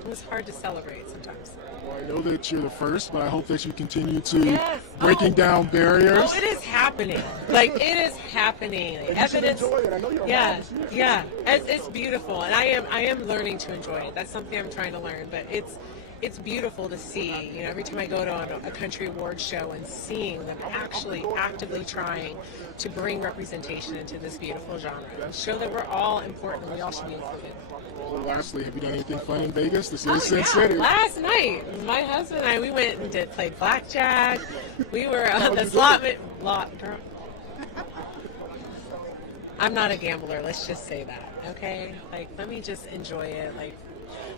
it was hard to celebrate sometimes. Well, I know that you're the first, but I hope that you continue to breaking down barriers. Oh, it is happening. Like, it is happening. And Evidence. you should enjoy it. I know you're yeah. It's beautiful, and I am learning to enjoy it. That's something I'm trying to learn, but it's beautiful to see. You know, every time I go to a country awards show and seeing them actually actively trying to bring representation into this beautiful genre, show that we're all important. We all should be included. Well, lastly, have you done anything fun in Vegas? This is Yeah. City. Last night, my husband and I, we went and played blackjack. We were on the slot. I'm not a gambler. Let's just say that, okay? Like, let me just enjoy it. Like,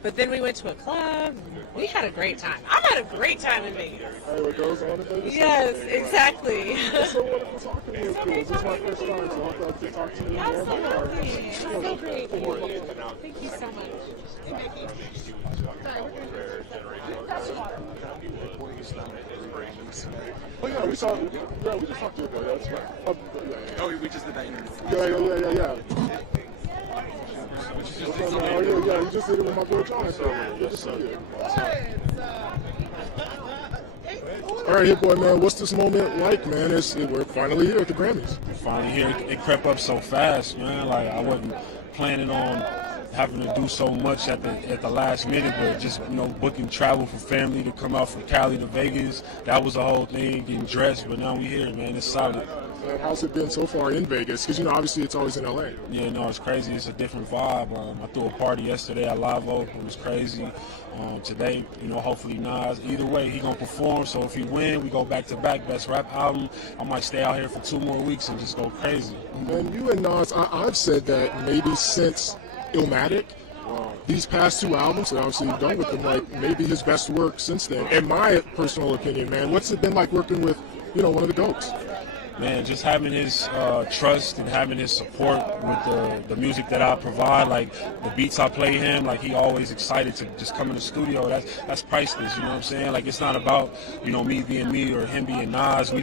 but then we went to a club. We had a great time. I had a great time in Vegas. Hey, what goes on in Vegas? Yes, exactly. It's so wonderful talking to you. This is my first time, so I'll have to talk to you. Absolutely. So great. Thank you so much. Oh yeah, we just talked to you about that. That's right. Oh, we just did that interview. Yeah. Oh yeah, you just did it with my boy John. So good to see you. All right, Hit Boy, man, what's this moment like, man? We're finally here at the Grammys. Finally here. It crept up so fast, man. Like, I wasn't planning on having to do so much at the last minute, but just, you know, booking travel for family to come out from Cali to Vegas. That was the whole thing, getting dressed, but now we here, man. It's solid. How's it been so far in Vegas? Because, you know, obviously it's always in LA. Yeah, no, it's crazy. It's a different vibe. I threw a party yesterday at Live Oak. It was crazy. Today, you know, hopefully Nas, either way, he gonna perform. So if he win, we go back-to-back best rap album. I might stay out here for 2 more weeks and just go crazy. And you and Nas, I've said that maybe since Illmatic, these past 2 albums that obviously you've done with him, like maybe his best work since then. In my personal opinion, man, what's it been like working with, you know, one of the GOATs? Man, just having his trust and having his support with the music that I provide, like the beats I play him, like he always excited to just come in the studio. That's priceless, you know what I'm saying? Like, it's not about, you know, me being me or him being Nas. We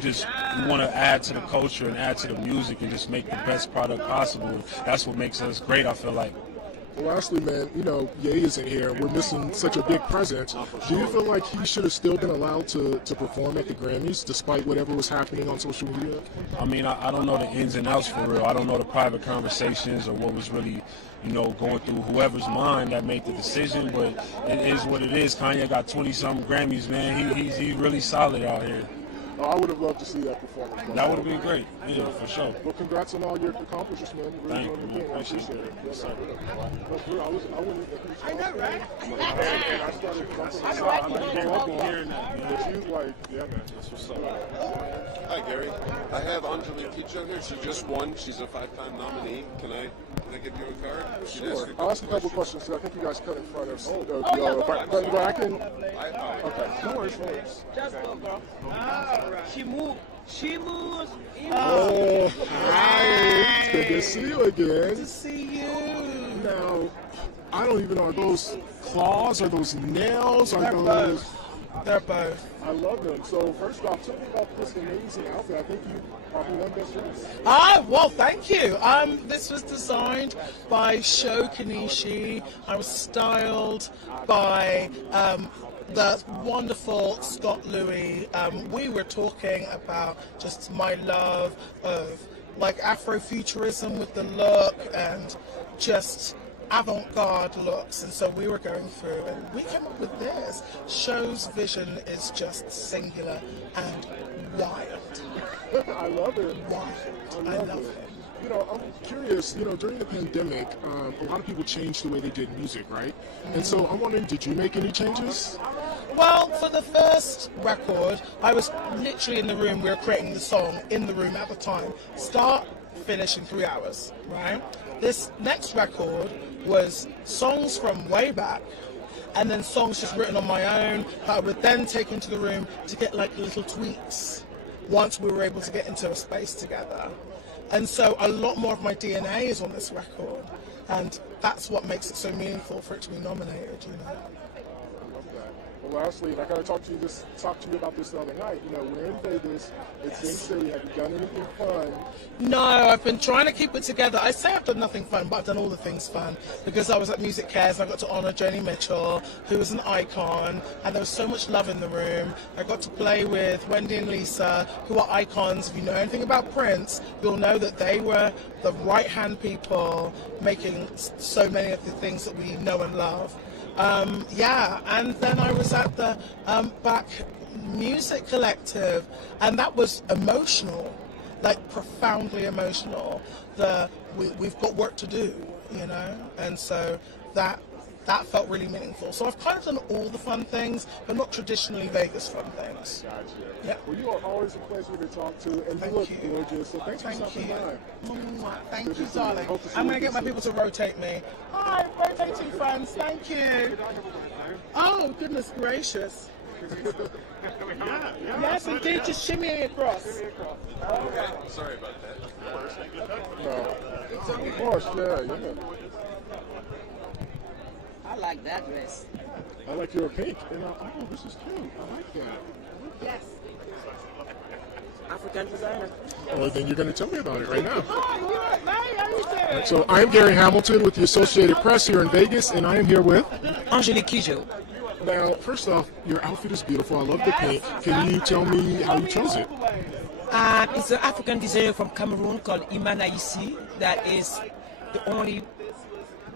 want to add to the culture and add to the music and just make the best product possible. That's what makes us great, I feel like. Well, lastly, man, you know, Ye isn't here. We're missing such a big presence. Do you feel like he should have still been allowed to perform at the Grammys despite whatever was happening on social media? I mean, I don't know the ins and outs for real. I don't know the private conversations or what was really, you know, going through whoever's mind that made the decision, but it is what it is. Kanye got 20-something Grammys, man. He's really solid out here. I would have loved to see that performance. That would have been great. Yeah, for sure. Well, congrats on all your accomplishments, man. Really Thank you, man. Appreciate it. Yes, sir. I know, right? And I started hearing that, man. But you, like, yeah, man. That's what's up. Hi, Gary. I have Anjali Teacher here. She just won. She's a 5-time nominee. Can I give you a card? Sure. I'll ask a couple questions. So I think you guys cut in front of but I can. Okay. No worries. Just go, bro. She moves. Oh, hi. It's good to see you again. Good to see you. Now, I don't even know, are those claws? Are those nails? Are those... They're both. I love them. So first off, tell me about this amazing outfit. I think you probably won Best Dress. Well, thank you. This was designed by Sho Kanishi. I was styled by the wonderful Scott Louis. We were talking about just my love of like Afrofuturism with the look and just avant-garde looks, and so we were going through and we came up with this. Show's vision is just singular and wild. I love it. Wild. I love it. You know, I'm curious, you know, during the pandemic, a lot of people changed the way they did music, right? And so I'm wondering, did you make any changes? Well, for the first record, I was literally in the room. We were creating the song in the room at the time. Start, finish in 3 hours, right? This next record was songs from way back, and then songs just written on my own that I would then take into the room to get like little tweaks once we were able to get into a space together. And so a lot more of my DNA is on this record, and that's what makes it so meaningful for it to be nominated, you know. Well, lastly, I got to talk to you about this the other night. You know, we're in Vegas. It's in city. Have you done anything fun? No, I've been trying to keep it together. I say I've done nothing fun, but I've done all the things fun because I was at Music Cares and I got to honour Joni Mitchell, who was an icon, and there was so much love in the room. I got to play with Wendy and Lisa, who are icons. If you know anything about Prince, you'll know that they were the right-hand people making so many of the things that we know and love. Yeah, and then I was at the Black Music Collective, and that was emotional, like profoundly emotional. We've got work to do, you know, and so that felt really meaningful. So I've kind of done all the fun things, but not traditionally Vegas fun things. Gotcha. Yeah. Well, you are always a pleasure to talk to, and you look gorgeous. So thanks for stopping by. Thank you, darling. I'm going to get my people to rotate me. Hi, rotating friends. Thank you. Oh, goodness gracious. Yes, indeed. Just shimmy across. Okay. Sorry about that. No. Of course, yeah. I like that dress. I like your pink. And oh, this is cute. I like that. Yes. African designer. Well, then you're going to tell me about it right now. Hi, how you doing? Right, so I'm Gary Hamilton with the Associated Press here in Vegas, and I am here with Angelique Kijo. Now, first off, your outfit is beautiful. I love the pink. Can you tell me how you chose it? It's an African designer from Cameroon called Imana Isi that is the only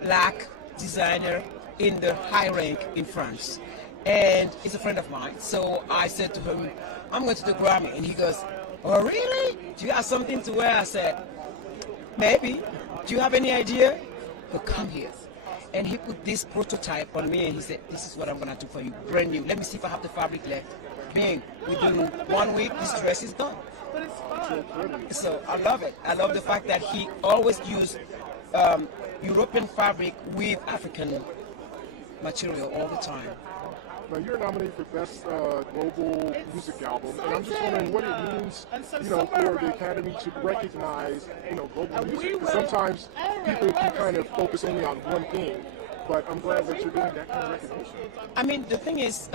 black designer in the high rank in France. And he's a friend of mine. So I said to him, I'm going to the Grammy. And he goes, oh, really? Do you have something to wear? I said, maybe. Do you have any idea? Well, come here. And he put this prototype on me and he said, this is what I'm going to do for you. Brand new. Let me see if I have the fabric left. Bing. Within 1 week, this dress is done. But it's fun. So I love it. I love the fact that he always used European fabric with African material all the time. Now, you're nominated for Best Global Music Album, and I'm just wondering what it means, you know, for the Academy to recognize, you know, global music. Because sometimes people can kind of focus only on one thing, but I'm glad that you're doing that kind of recognition. I mean, the thing is,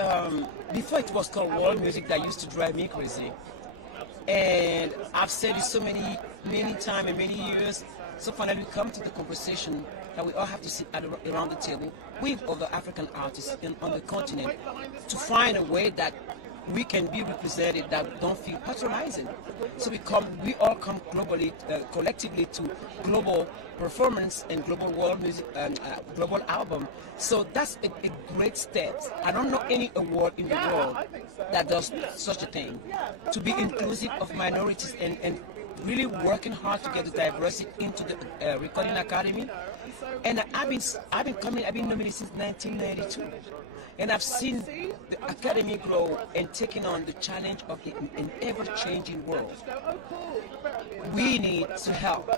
before it was called world music, that used to drive me crazy. And I've said it so many times and many years. So finally, we come to the conversation that we all have to sit around the table with other African artists on the continent to find a way that we can be represented, that don't feel patronizing. So we all come globally, collectively to global performance and global world music and global album. So that's a great step. I don't know any award in the world that does such a thing. To be inclusive of minorities and really working hard to get the diversity into the Recording Academy. And I've been nominated since 1992. And I've seen the Academy grow and taking on the challenge of an ever-changing world. We need to help.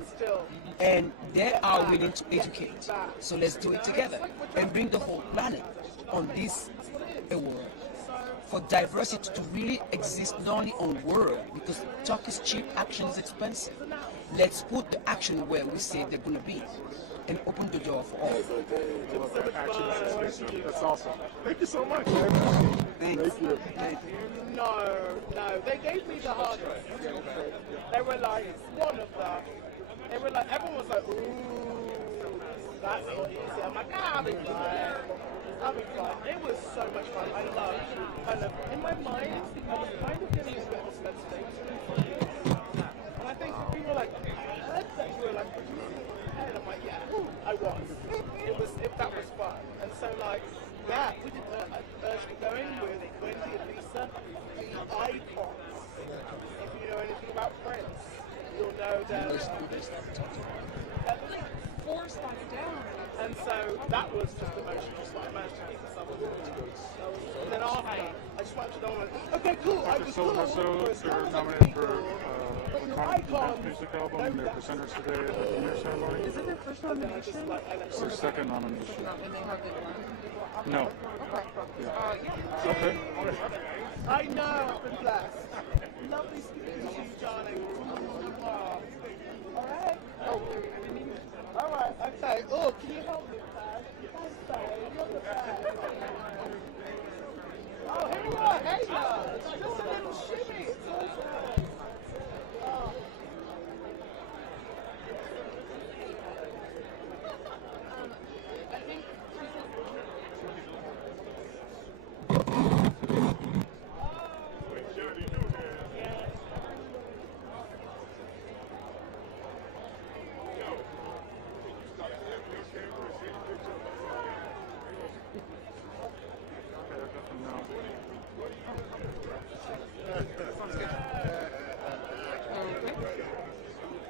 And they are willing to educate. So let's do it together and bring the whole planet on this award. For diversity to really exist not only on word, because talk is cheap, action is expensive. Let's put the action where we say they're going to be and open the door for all. That's awesome. Thank you so much, man. Thanks. Thank you. No, they gave me the hard one. They were like, one of them. They were like, everyone was like, ooh, that's not easy. I'm like, I'll be fine. It was so much fun. I love, in my mind, I was kind of getting a bit of a thing. And I think people were like, I was. That was fun. And so like that, we did going with Wendy and Lisa, the icons. If you know anything about Prince, you'll know that. 4 spots down. And so that was just emotional. So I managed to keep myself a little bit. And then after, I just watched it on and okay, cool. I was cool. They're nominated for Best Music Album, and they're presenters today at the premiere ceremony. Is it their first nomination? It's their second nomination. And they have it won? No. Yeah. Okay. I know, I've been blessed. Lovely speaking to you, darling. Alright. Alright, okay. Oh, can you help me with that? I'm sorry, look at that. Oh, here you are, hey now. It's just a little shimmy. It's all good. Oh. I think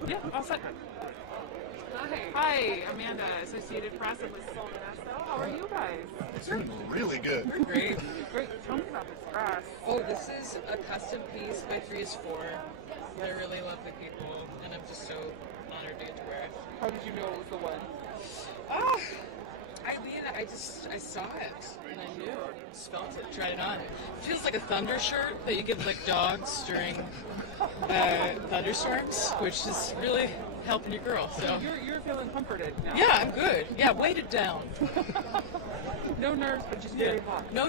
yeah, all set. Hi, Amanda, Associated Press and Liz Soldanesto. How are you guys? It's really good. Great. Tell me about this dress. Oh, this is a custom piece by 3is4. They're really lovely people, and I'm just so honored to get to wear it. How did you know it was the one? I saw it, and I knew. Just felt it, tried it on. It feels like a thunder shirt that you give like dogs during thunderstorms, which is really helping your girl. So you're feeling comforted now. Yeah, I'm good. Yeah, weighted down. No nerves, but just very hot. No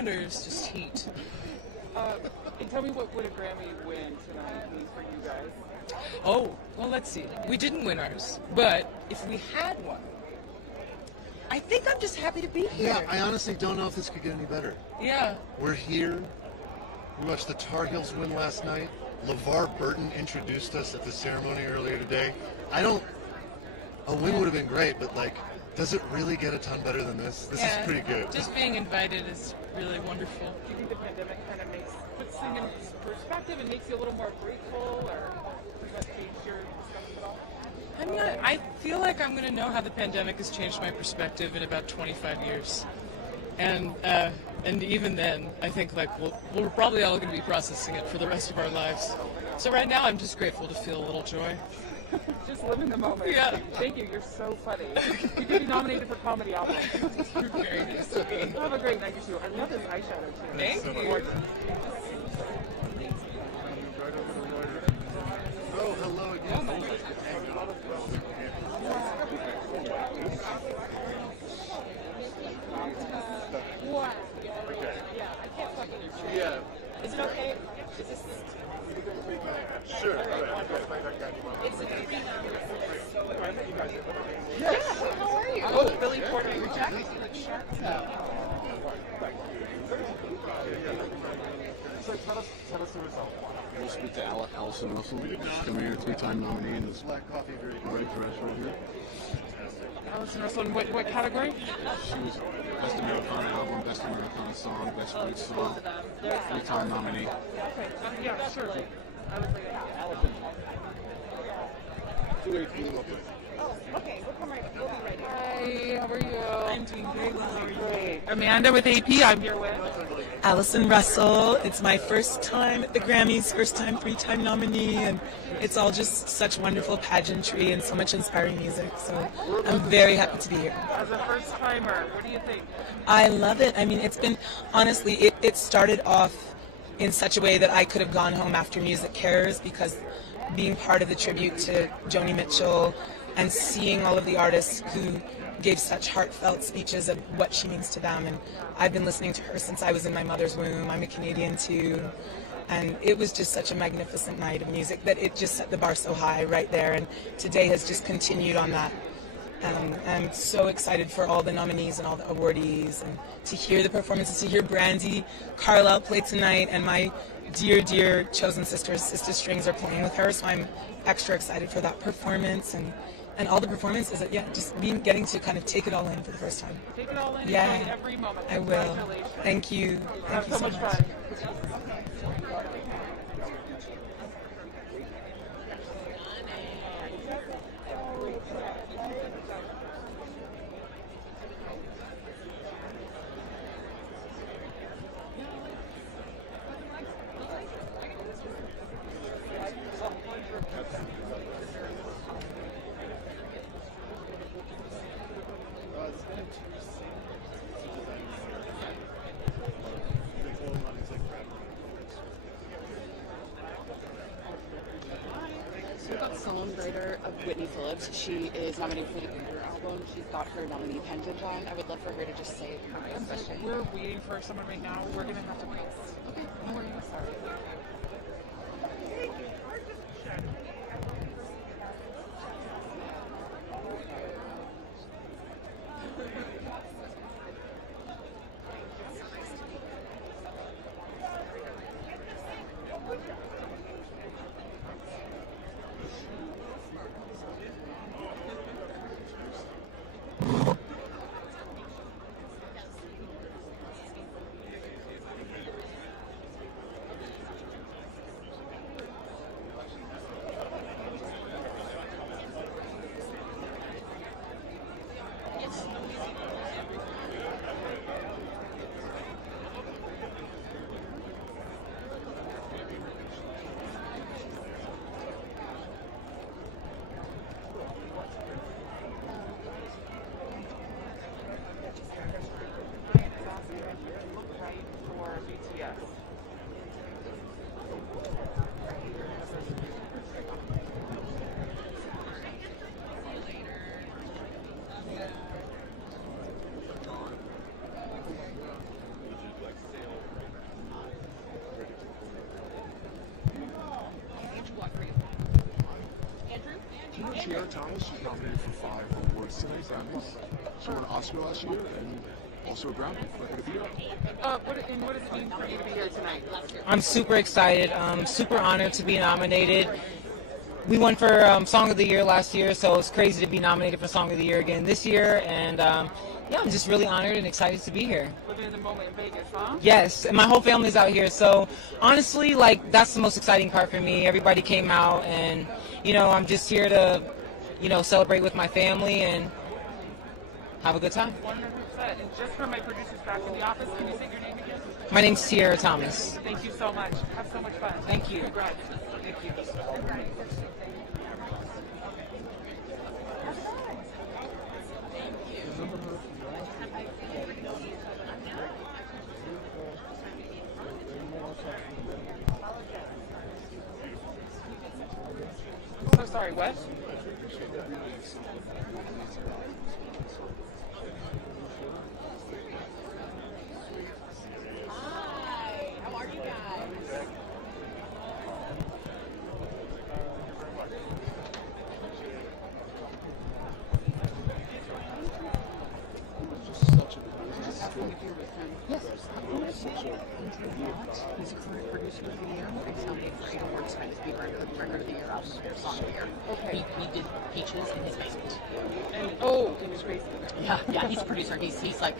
nerves, just heat. And tell me what would a Grammy win tonight mean for you guys? Oh, well, let's see. We didn't win ours, but if we had one, I think I'm just happy to be here. Yeah, I honestly don't know if this could get any better. Yeah. We're here. We watched the Tar Heels win last night. LeVar Burton introduced us at the ceremony earlier today. A win would have been great, but like, does it really get a ton better than this? This is pretty good. Just being invited is really wonderful. Do you think the pandemic kind of puts things in perspective and makes you a little more grateful, or does that change your perspective at all? I feel like I'm going to know how the pandemic has changed my perspective in about 25 years. And even then, I think like we're probably all going to be processing it for the rest of our lives. So right now, I'm just grateful to feel a little joy. Just live in the moment. Yeah. Thank you. You're so funny. You could be nominated for comedy album. Very nice to meet you. Have a great night, you too. I love this eyeshadow too. Thank you. Gorgeous. Oh, hello again. What? Yeah, I can't fucking your Yeah. Is it okay? Is this... Sure. It's a Yes. How are you? Oh, Billy Porter, your jacket. You look sharp. So tell us the result. We'll speak to Allison Russell. She's coming here, 3-time nominee in this black coffee, very fresh right here. Allison Russell, in what category? She was Best Americana Album, Best Americana Song, Best Bridge Song, 3-time nominee. Okay, yeah, sure. I was like, Allison. Okay, we'll be ready. Hi, how are you? I'm doing very well. How are you? Great. Amanda with AP, I'm here with Allison Russell. It's my first time at the Grammys, first time 3-time nominee, and it's all just such wonderful pageantry and so much inspiring music. So I'm very happy to be here. As a first timer, what do you think? I love it. I mean, it's been, honestly, it started off in such a way that I could have gone home after Music Cares, because being part of the tribute to Joni Mitchell and seeing all of the artists who gave such heartfelt speeches of what she means to them. And I've been listening to her since I was in my mother's womb. I'm a Canadian too. And it was just such a magnificent night of music that it just set the bar so high right there. And today has just continued on that. I'm so excited for all the nominees and all the awardees, and to hear the performances, to hear Brandy Carlisle play tonight, and my dear, dear chosen sisters, Sister Strings, are playing with her, so I'm extra excited for that performance. And and all the performance is just getting to kind of take it all in for the first time. Take it all in. Yeah, Enjoy every moment. I will. Congratulations. Thank you. Have Thank you so much much. fun. So we've got songwriter of Whitney Phillips. She is nominated for the Uber album. She's got her nominee pendant on. I would love for her to just say hi, especially. We're waiting for someone right now. We're going to have to pass. Okay. No worries. Sorry. Tiara Thomas was nominated for 5 awards tonight. She won an Oscar last year and also a Grammy for her video. What does it mean for you to be here tonight? I'm super excited. Super honored to be nominated. We won for Song of the Year last year, so it's crazy to be nominated for Song of the Year again this year. And yeah, I'm just really honored and excited to be here. Living in the moment in Vegas, huh? Yes, and my whole family's out here. So honestly, like, that's the most exciting part for me. Everybody came out, and I'm just here to, celebrate with my family and have a good time. 100%. And just for my producers back in the office, can you say your name again? My name's Tiara Thomas. Thank you so much. Have so much fun. Thank you. Congrats. Thank you. So sorry, what? Hi, how are you guys? Yes. He's a current producer of the year. He's nominated for 8 awards tonight. He's being record of the year, album of the year, song of the year. Okay. He did Peaches in his basement. And in his basement. Yeah, he's a producer. He's like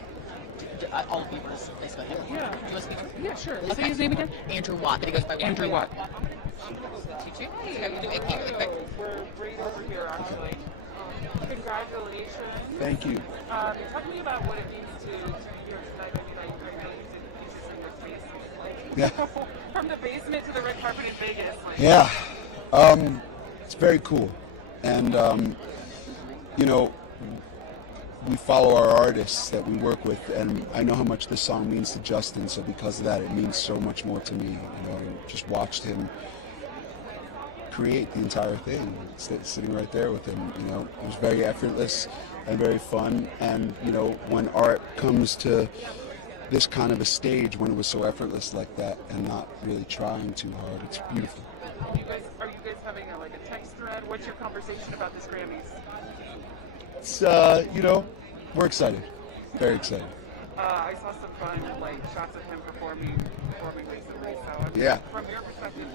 all of Beaver's basically him. Yeah. Do you want to speak? Yeah, sure. Say his name again. Andrew Watt. But he goes by Andrew Watt. Hey, we'll do it really quick. We're right over here, actually. Congratulations. Thank you. Talk to me about what it means to be here tonight. I know you did Peaches in your basement. Yeah. From the basement to the red carpet in Vegas. Yeah. It's very cool. And, we follow our artists that we work with, and I know how much this song means to Justin, so because of that, it means so much more to me. Just watched him create the entire thing, sitting right there with him. It was very effortless and very fun. And, when art comes to this kind of a stage, when it was so effortless like that and not really trying too hard, it's beautiful. Are you guys having a text thread? What's your conversation about this Grammys? It's, we're excited. Very excited. I saw some fun shots of him performing recently. So Yeah. From your perspective,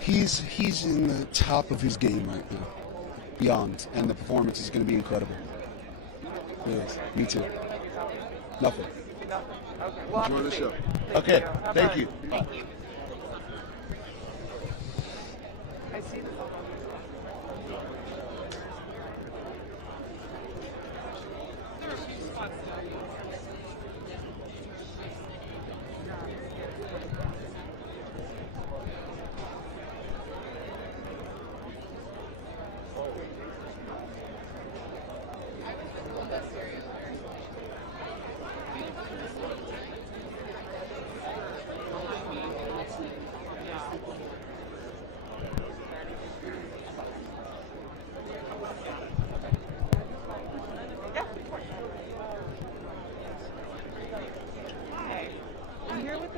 just He's in the top of his game right now. beyond, and the performance is going to be incredible. It is. Me too. Nothing. Enjoy the show. Okay, thank you. Bye. I see this. There are a few spots that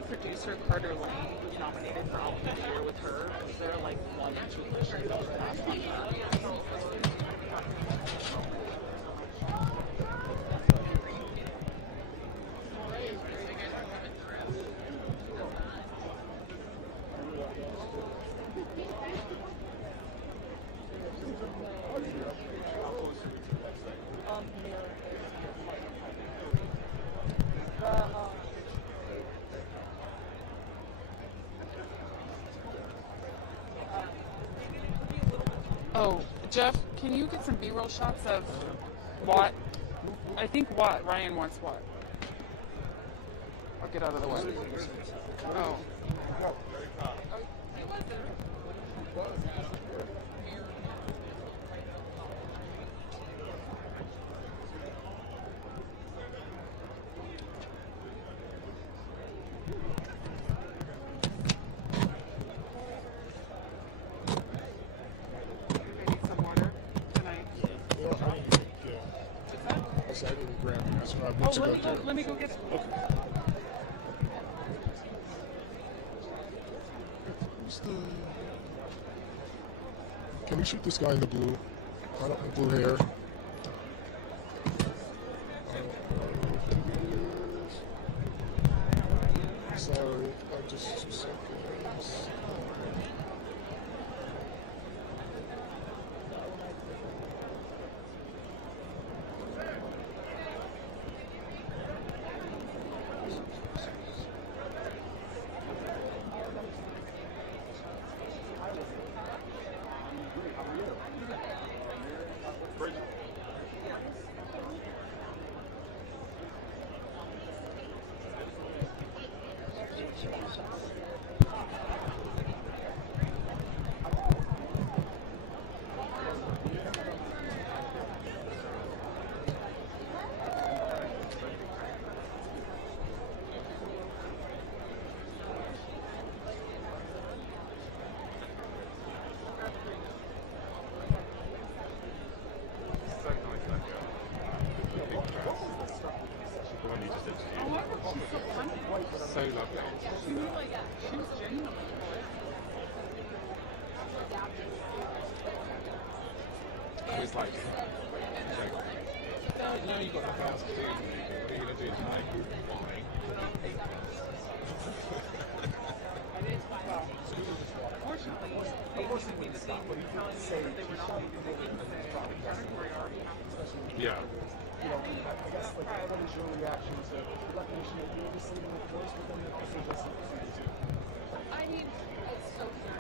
producer Carter Lane nominated for Album of the Year with her. Is there like one or two questions that were asked on that? Oh, Jeff, can you get some B-roll shots of Watt? I think Watt. Ryan wants Watt. I'll get out of the way. Oh. Let me go get some. Okay. Can we shoot this guy in the blue? I don't have blue hair. Sorry, I just 2 seconds. So lovely. She was genuinely It was like, now you've got the house to do. What are you going to do tonight? Fortunately, the thing was telling me that they were not making the category already happened. Yeah. You know, I guess, like, what is your reaction to the recognition that you're receiving the course within the prestigious institute? I mean, it's so fair.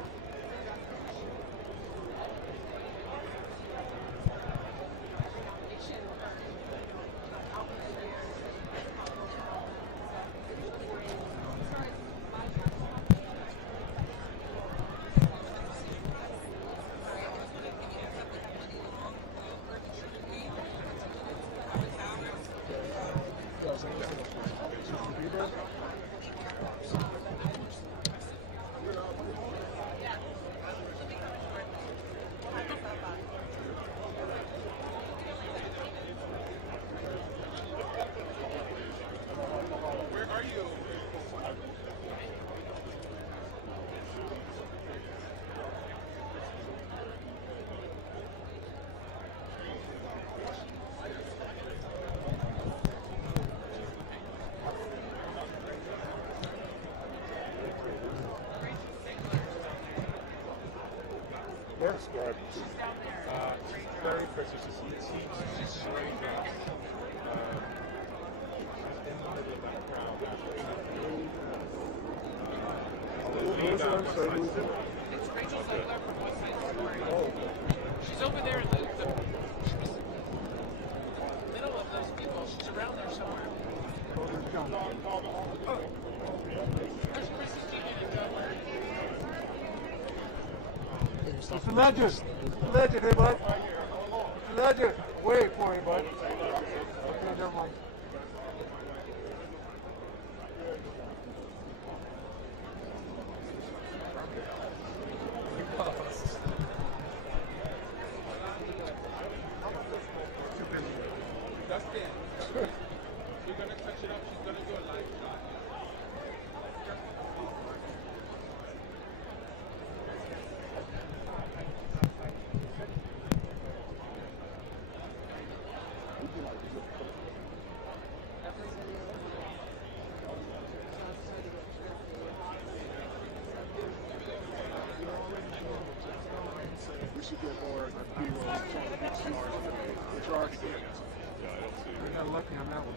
That's good. very precious. She's showing us. She's in the middle of that crowd. It's Rachel Zegler from West Side Story. She's over there in the middle of those people. She's around there somewhere. There's Chrissy Jean and Joe. It's a legend. It's a legend, hey, bud. It's a legend. Wait for it, bud. Okay, never mind. She's gonna touch it up. She's gonna do a live shot. We should get more B-roll stars today, which are already good. Yeah, I don't see it. I got lucky on that one.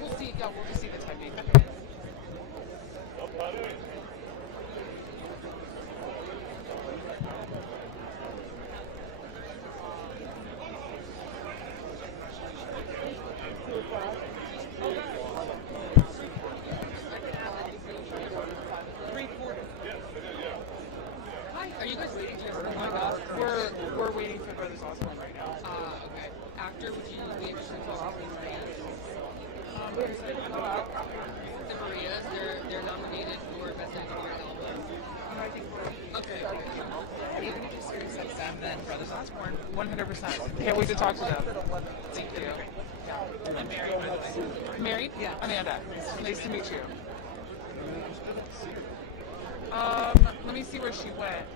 We'll see. Yeah, we'll just see the timing. Are you guys waiting for us? Oh my God. We're waiting for Brothers Osborne right now. Okay. Actor, would you be able to call out the Marias? They're nominated for Best Actor album. Okay. Even if you're serious like them, then Brothers Osborne, 100%. Can't wait to talk to them. Thank you. I'm married, by the way. Married? Yeah. Amanda. Nice to meet you. Let me see where she went.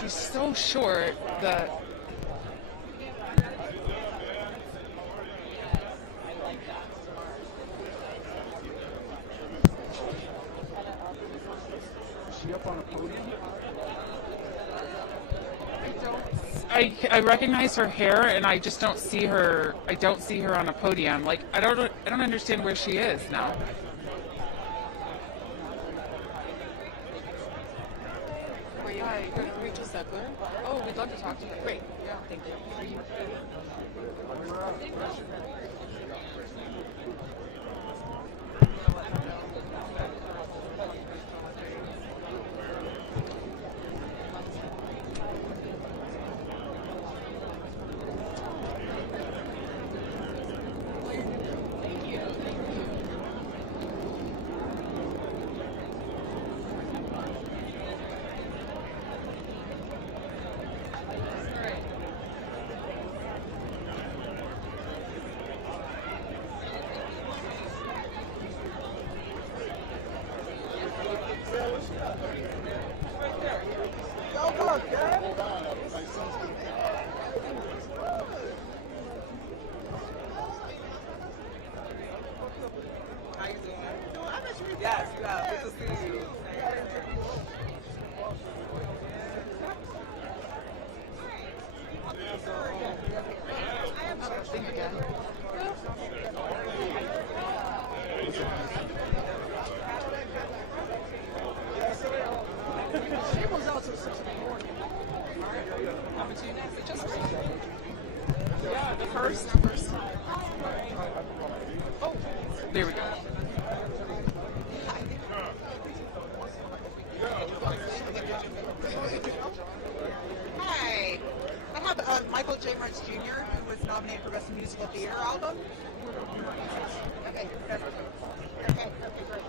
She's so short that Is she up on a podium? I recognize her hair, and I just don't see her. I don't see her on a podium. Like I don't understand where she is now. are you? Hi, Rachel Sepler. Oh, we'd love to talk to you. Great. Yeah. Thank you. Yes, good to see you. Thank you again. She was out till 6 in the morning. Coming to you next. It just yeah, the first. Oh, there we go. Hi. I have Michael J. Marks Jr., who was nominated for Best Musical Theater Album. Okay. Okay, great.